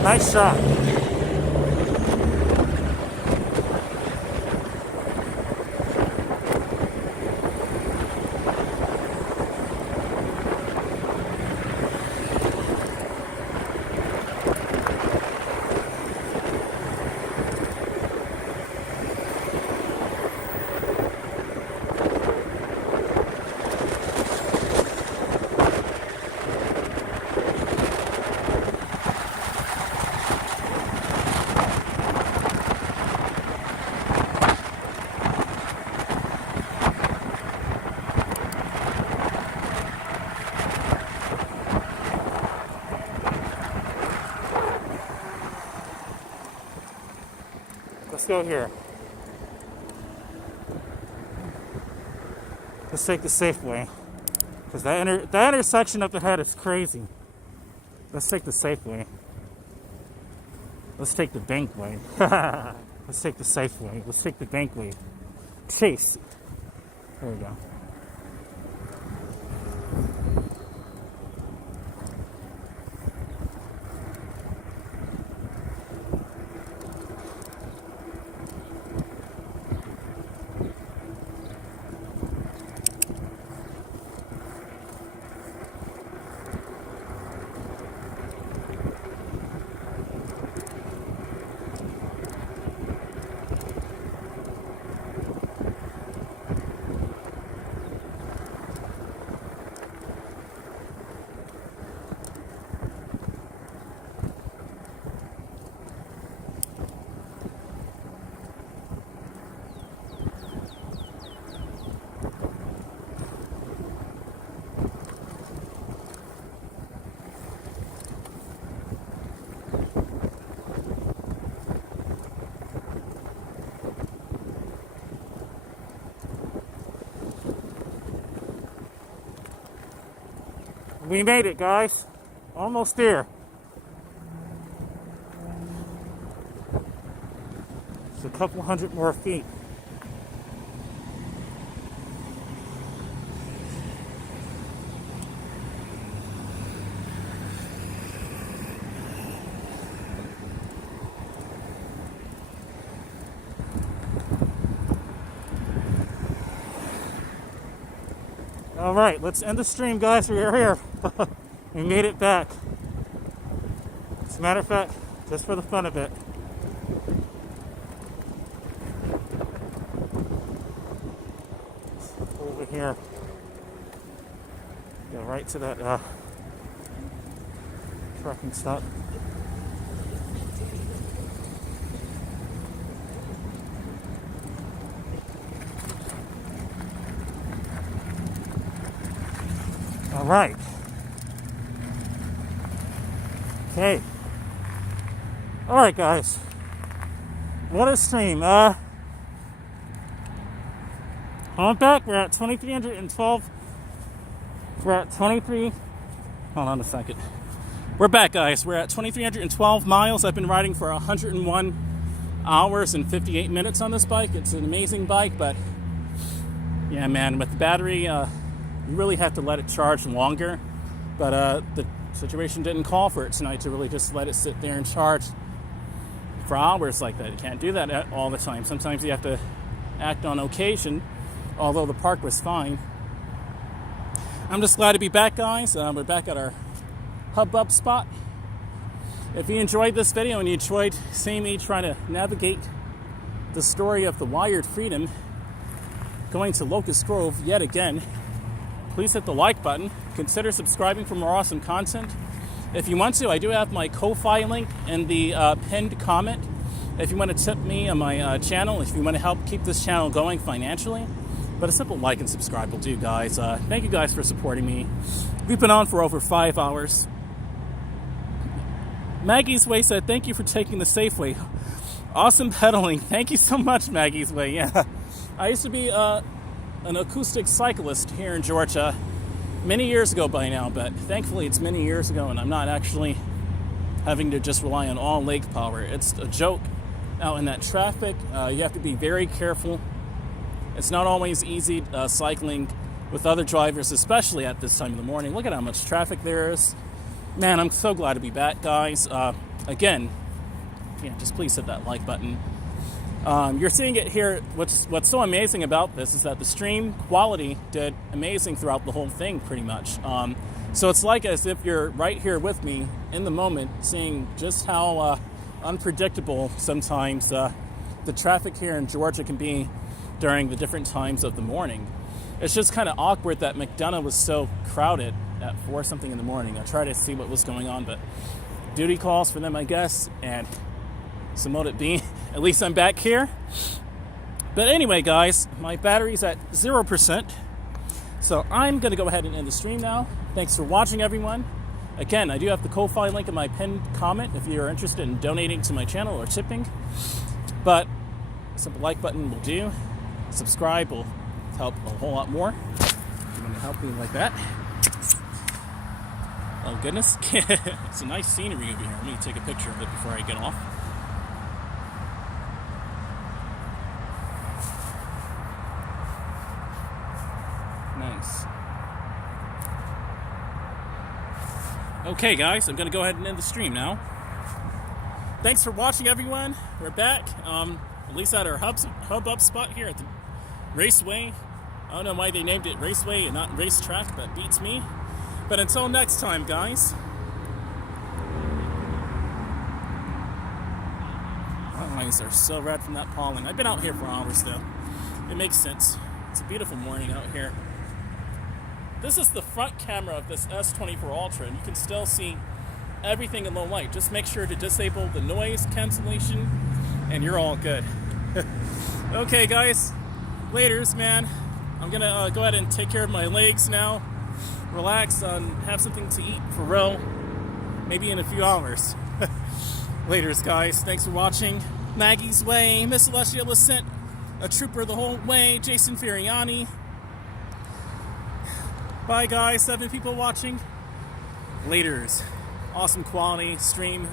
Nice shot. Let's go here. Let's take the safe way. Because that intersection up ahead is crazy. Let's take the safe way. Let's take the bank way. Let's take the safe way. Let's take the bank way. Chase. There we go. We made it, guys. Almost there. It's a couple hundred more feet. All right, let's end the stream, guys. We're here. We made it back. As a matter of fact, just for the fun of it. Over here. Go right to that trucking stop. All right. Okay. Alright, guys. What a stream. I'm back. We're at 2,312. We're at 23. Hold on a second. We're back, guys. We're at 2,312 miles. I've been riding for 101 hours and 58 minutes on this bike. It's an amazing bike, but yeah, man, with the battery, you really have to let it charge longer. But the situation didn't call for it tonight to really just let it sit there and charge for hours like that. You can't do that all the time. Sometimes you have to act on occasion, although the park was fine. I'm just glad to be back, guys. We're back at our hub spot. If you enjoyed this video and you enjoyed seeing me trying to navigate the story of the wired freedom going to Locust Grove yet again, please hit the like button. Consider subscribing for more awesome content. If you want to, I do have my Ko-Fi link in the pinned comment. If you want to tip me on my channel, if you want to help keep this channel going financially. But a simple like and subscribe will do, guys. Thank you guys for supporting me. We've been on for over 5 hours. Maggie's Way said, thank you for taking the safe way. Awesome pedaling. Thank you so much, Maggie's Way. Yeah, I used to be an acoustic cyclist here in Georgia many years ago by now, but thankfully it's many years ago and I'm not actually having to just rely on all leg power. It's a joke out in that traffic. You have to be very careful. It's not always easy cycling with other drivers, especially at this time of the morning. Look at how much traffic there is. Man, I'm so glad to be back, guys. Again, yeah, just please hit that like button. You're seeing it here. What's so amazing about this is that the stream quality did amazing throughout the whole thing, pretty much. So it's like as if you're right here with me in the moment, seeing just how unpredictable sometimes the traffic here in Georgia can be during the different times of the morning. It's just kind of awkward that McDonough was so crowded at 4 something in the morning. I tried to see what was going on, but duty calls for them, I guess, and so mote it be. At least I'm back here. But anyway, guys, my battery's at 0%. So I'm going to go ahead and end the stream now. Thanks for watching, everyone. Again, I do have the Ko-Fi link in my pinned comment if you're interested in donating to my channel or tipping. But a simple like button will do. Subscribe will help a whole lot more. If you want to help me like that. Oh, goodness. It's a nice scenery over here. Let me take a picture of it before I get off. Nice. Okay, guys, I'm going to go ahead and end the stream now. Thanks for watching, everyone. We're back, at least at our hub up spot here at the Raceway. I don't know why they named it Raceway and not Racetrack, but beats me. But until next time, guys. My eyes are so red from that pollen. I've been out here for hours, though. It makes sense. It's a beautiful morning out here. This is the front camera of this S24 Ultra, and you can still see everything in low light. Just make sure to disable the noise cancellation, and you're all good. Okay, guys. Laters, man. I'm gonna go ahead and take care of my legs now. Relax, have something to eat for real. Maybe in a few hours. Laters, guys. Thanks for watching. Maggie's Way, Miss Celestial was sent a trooper the whole way. Jason Feriani. Bye, guys. 7 people watching. Laters. Awesome quality stream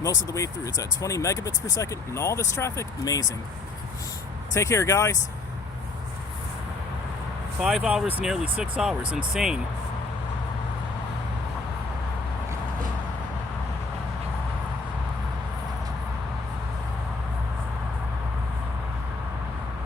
most of the way through. It's at 20 megabits per second and all this traffic, amazing. Take care, guys. 5 hours, nearly 6 hours, insane.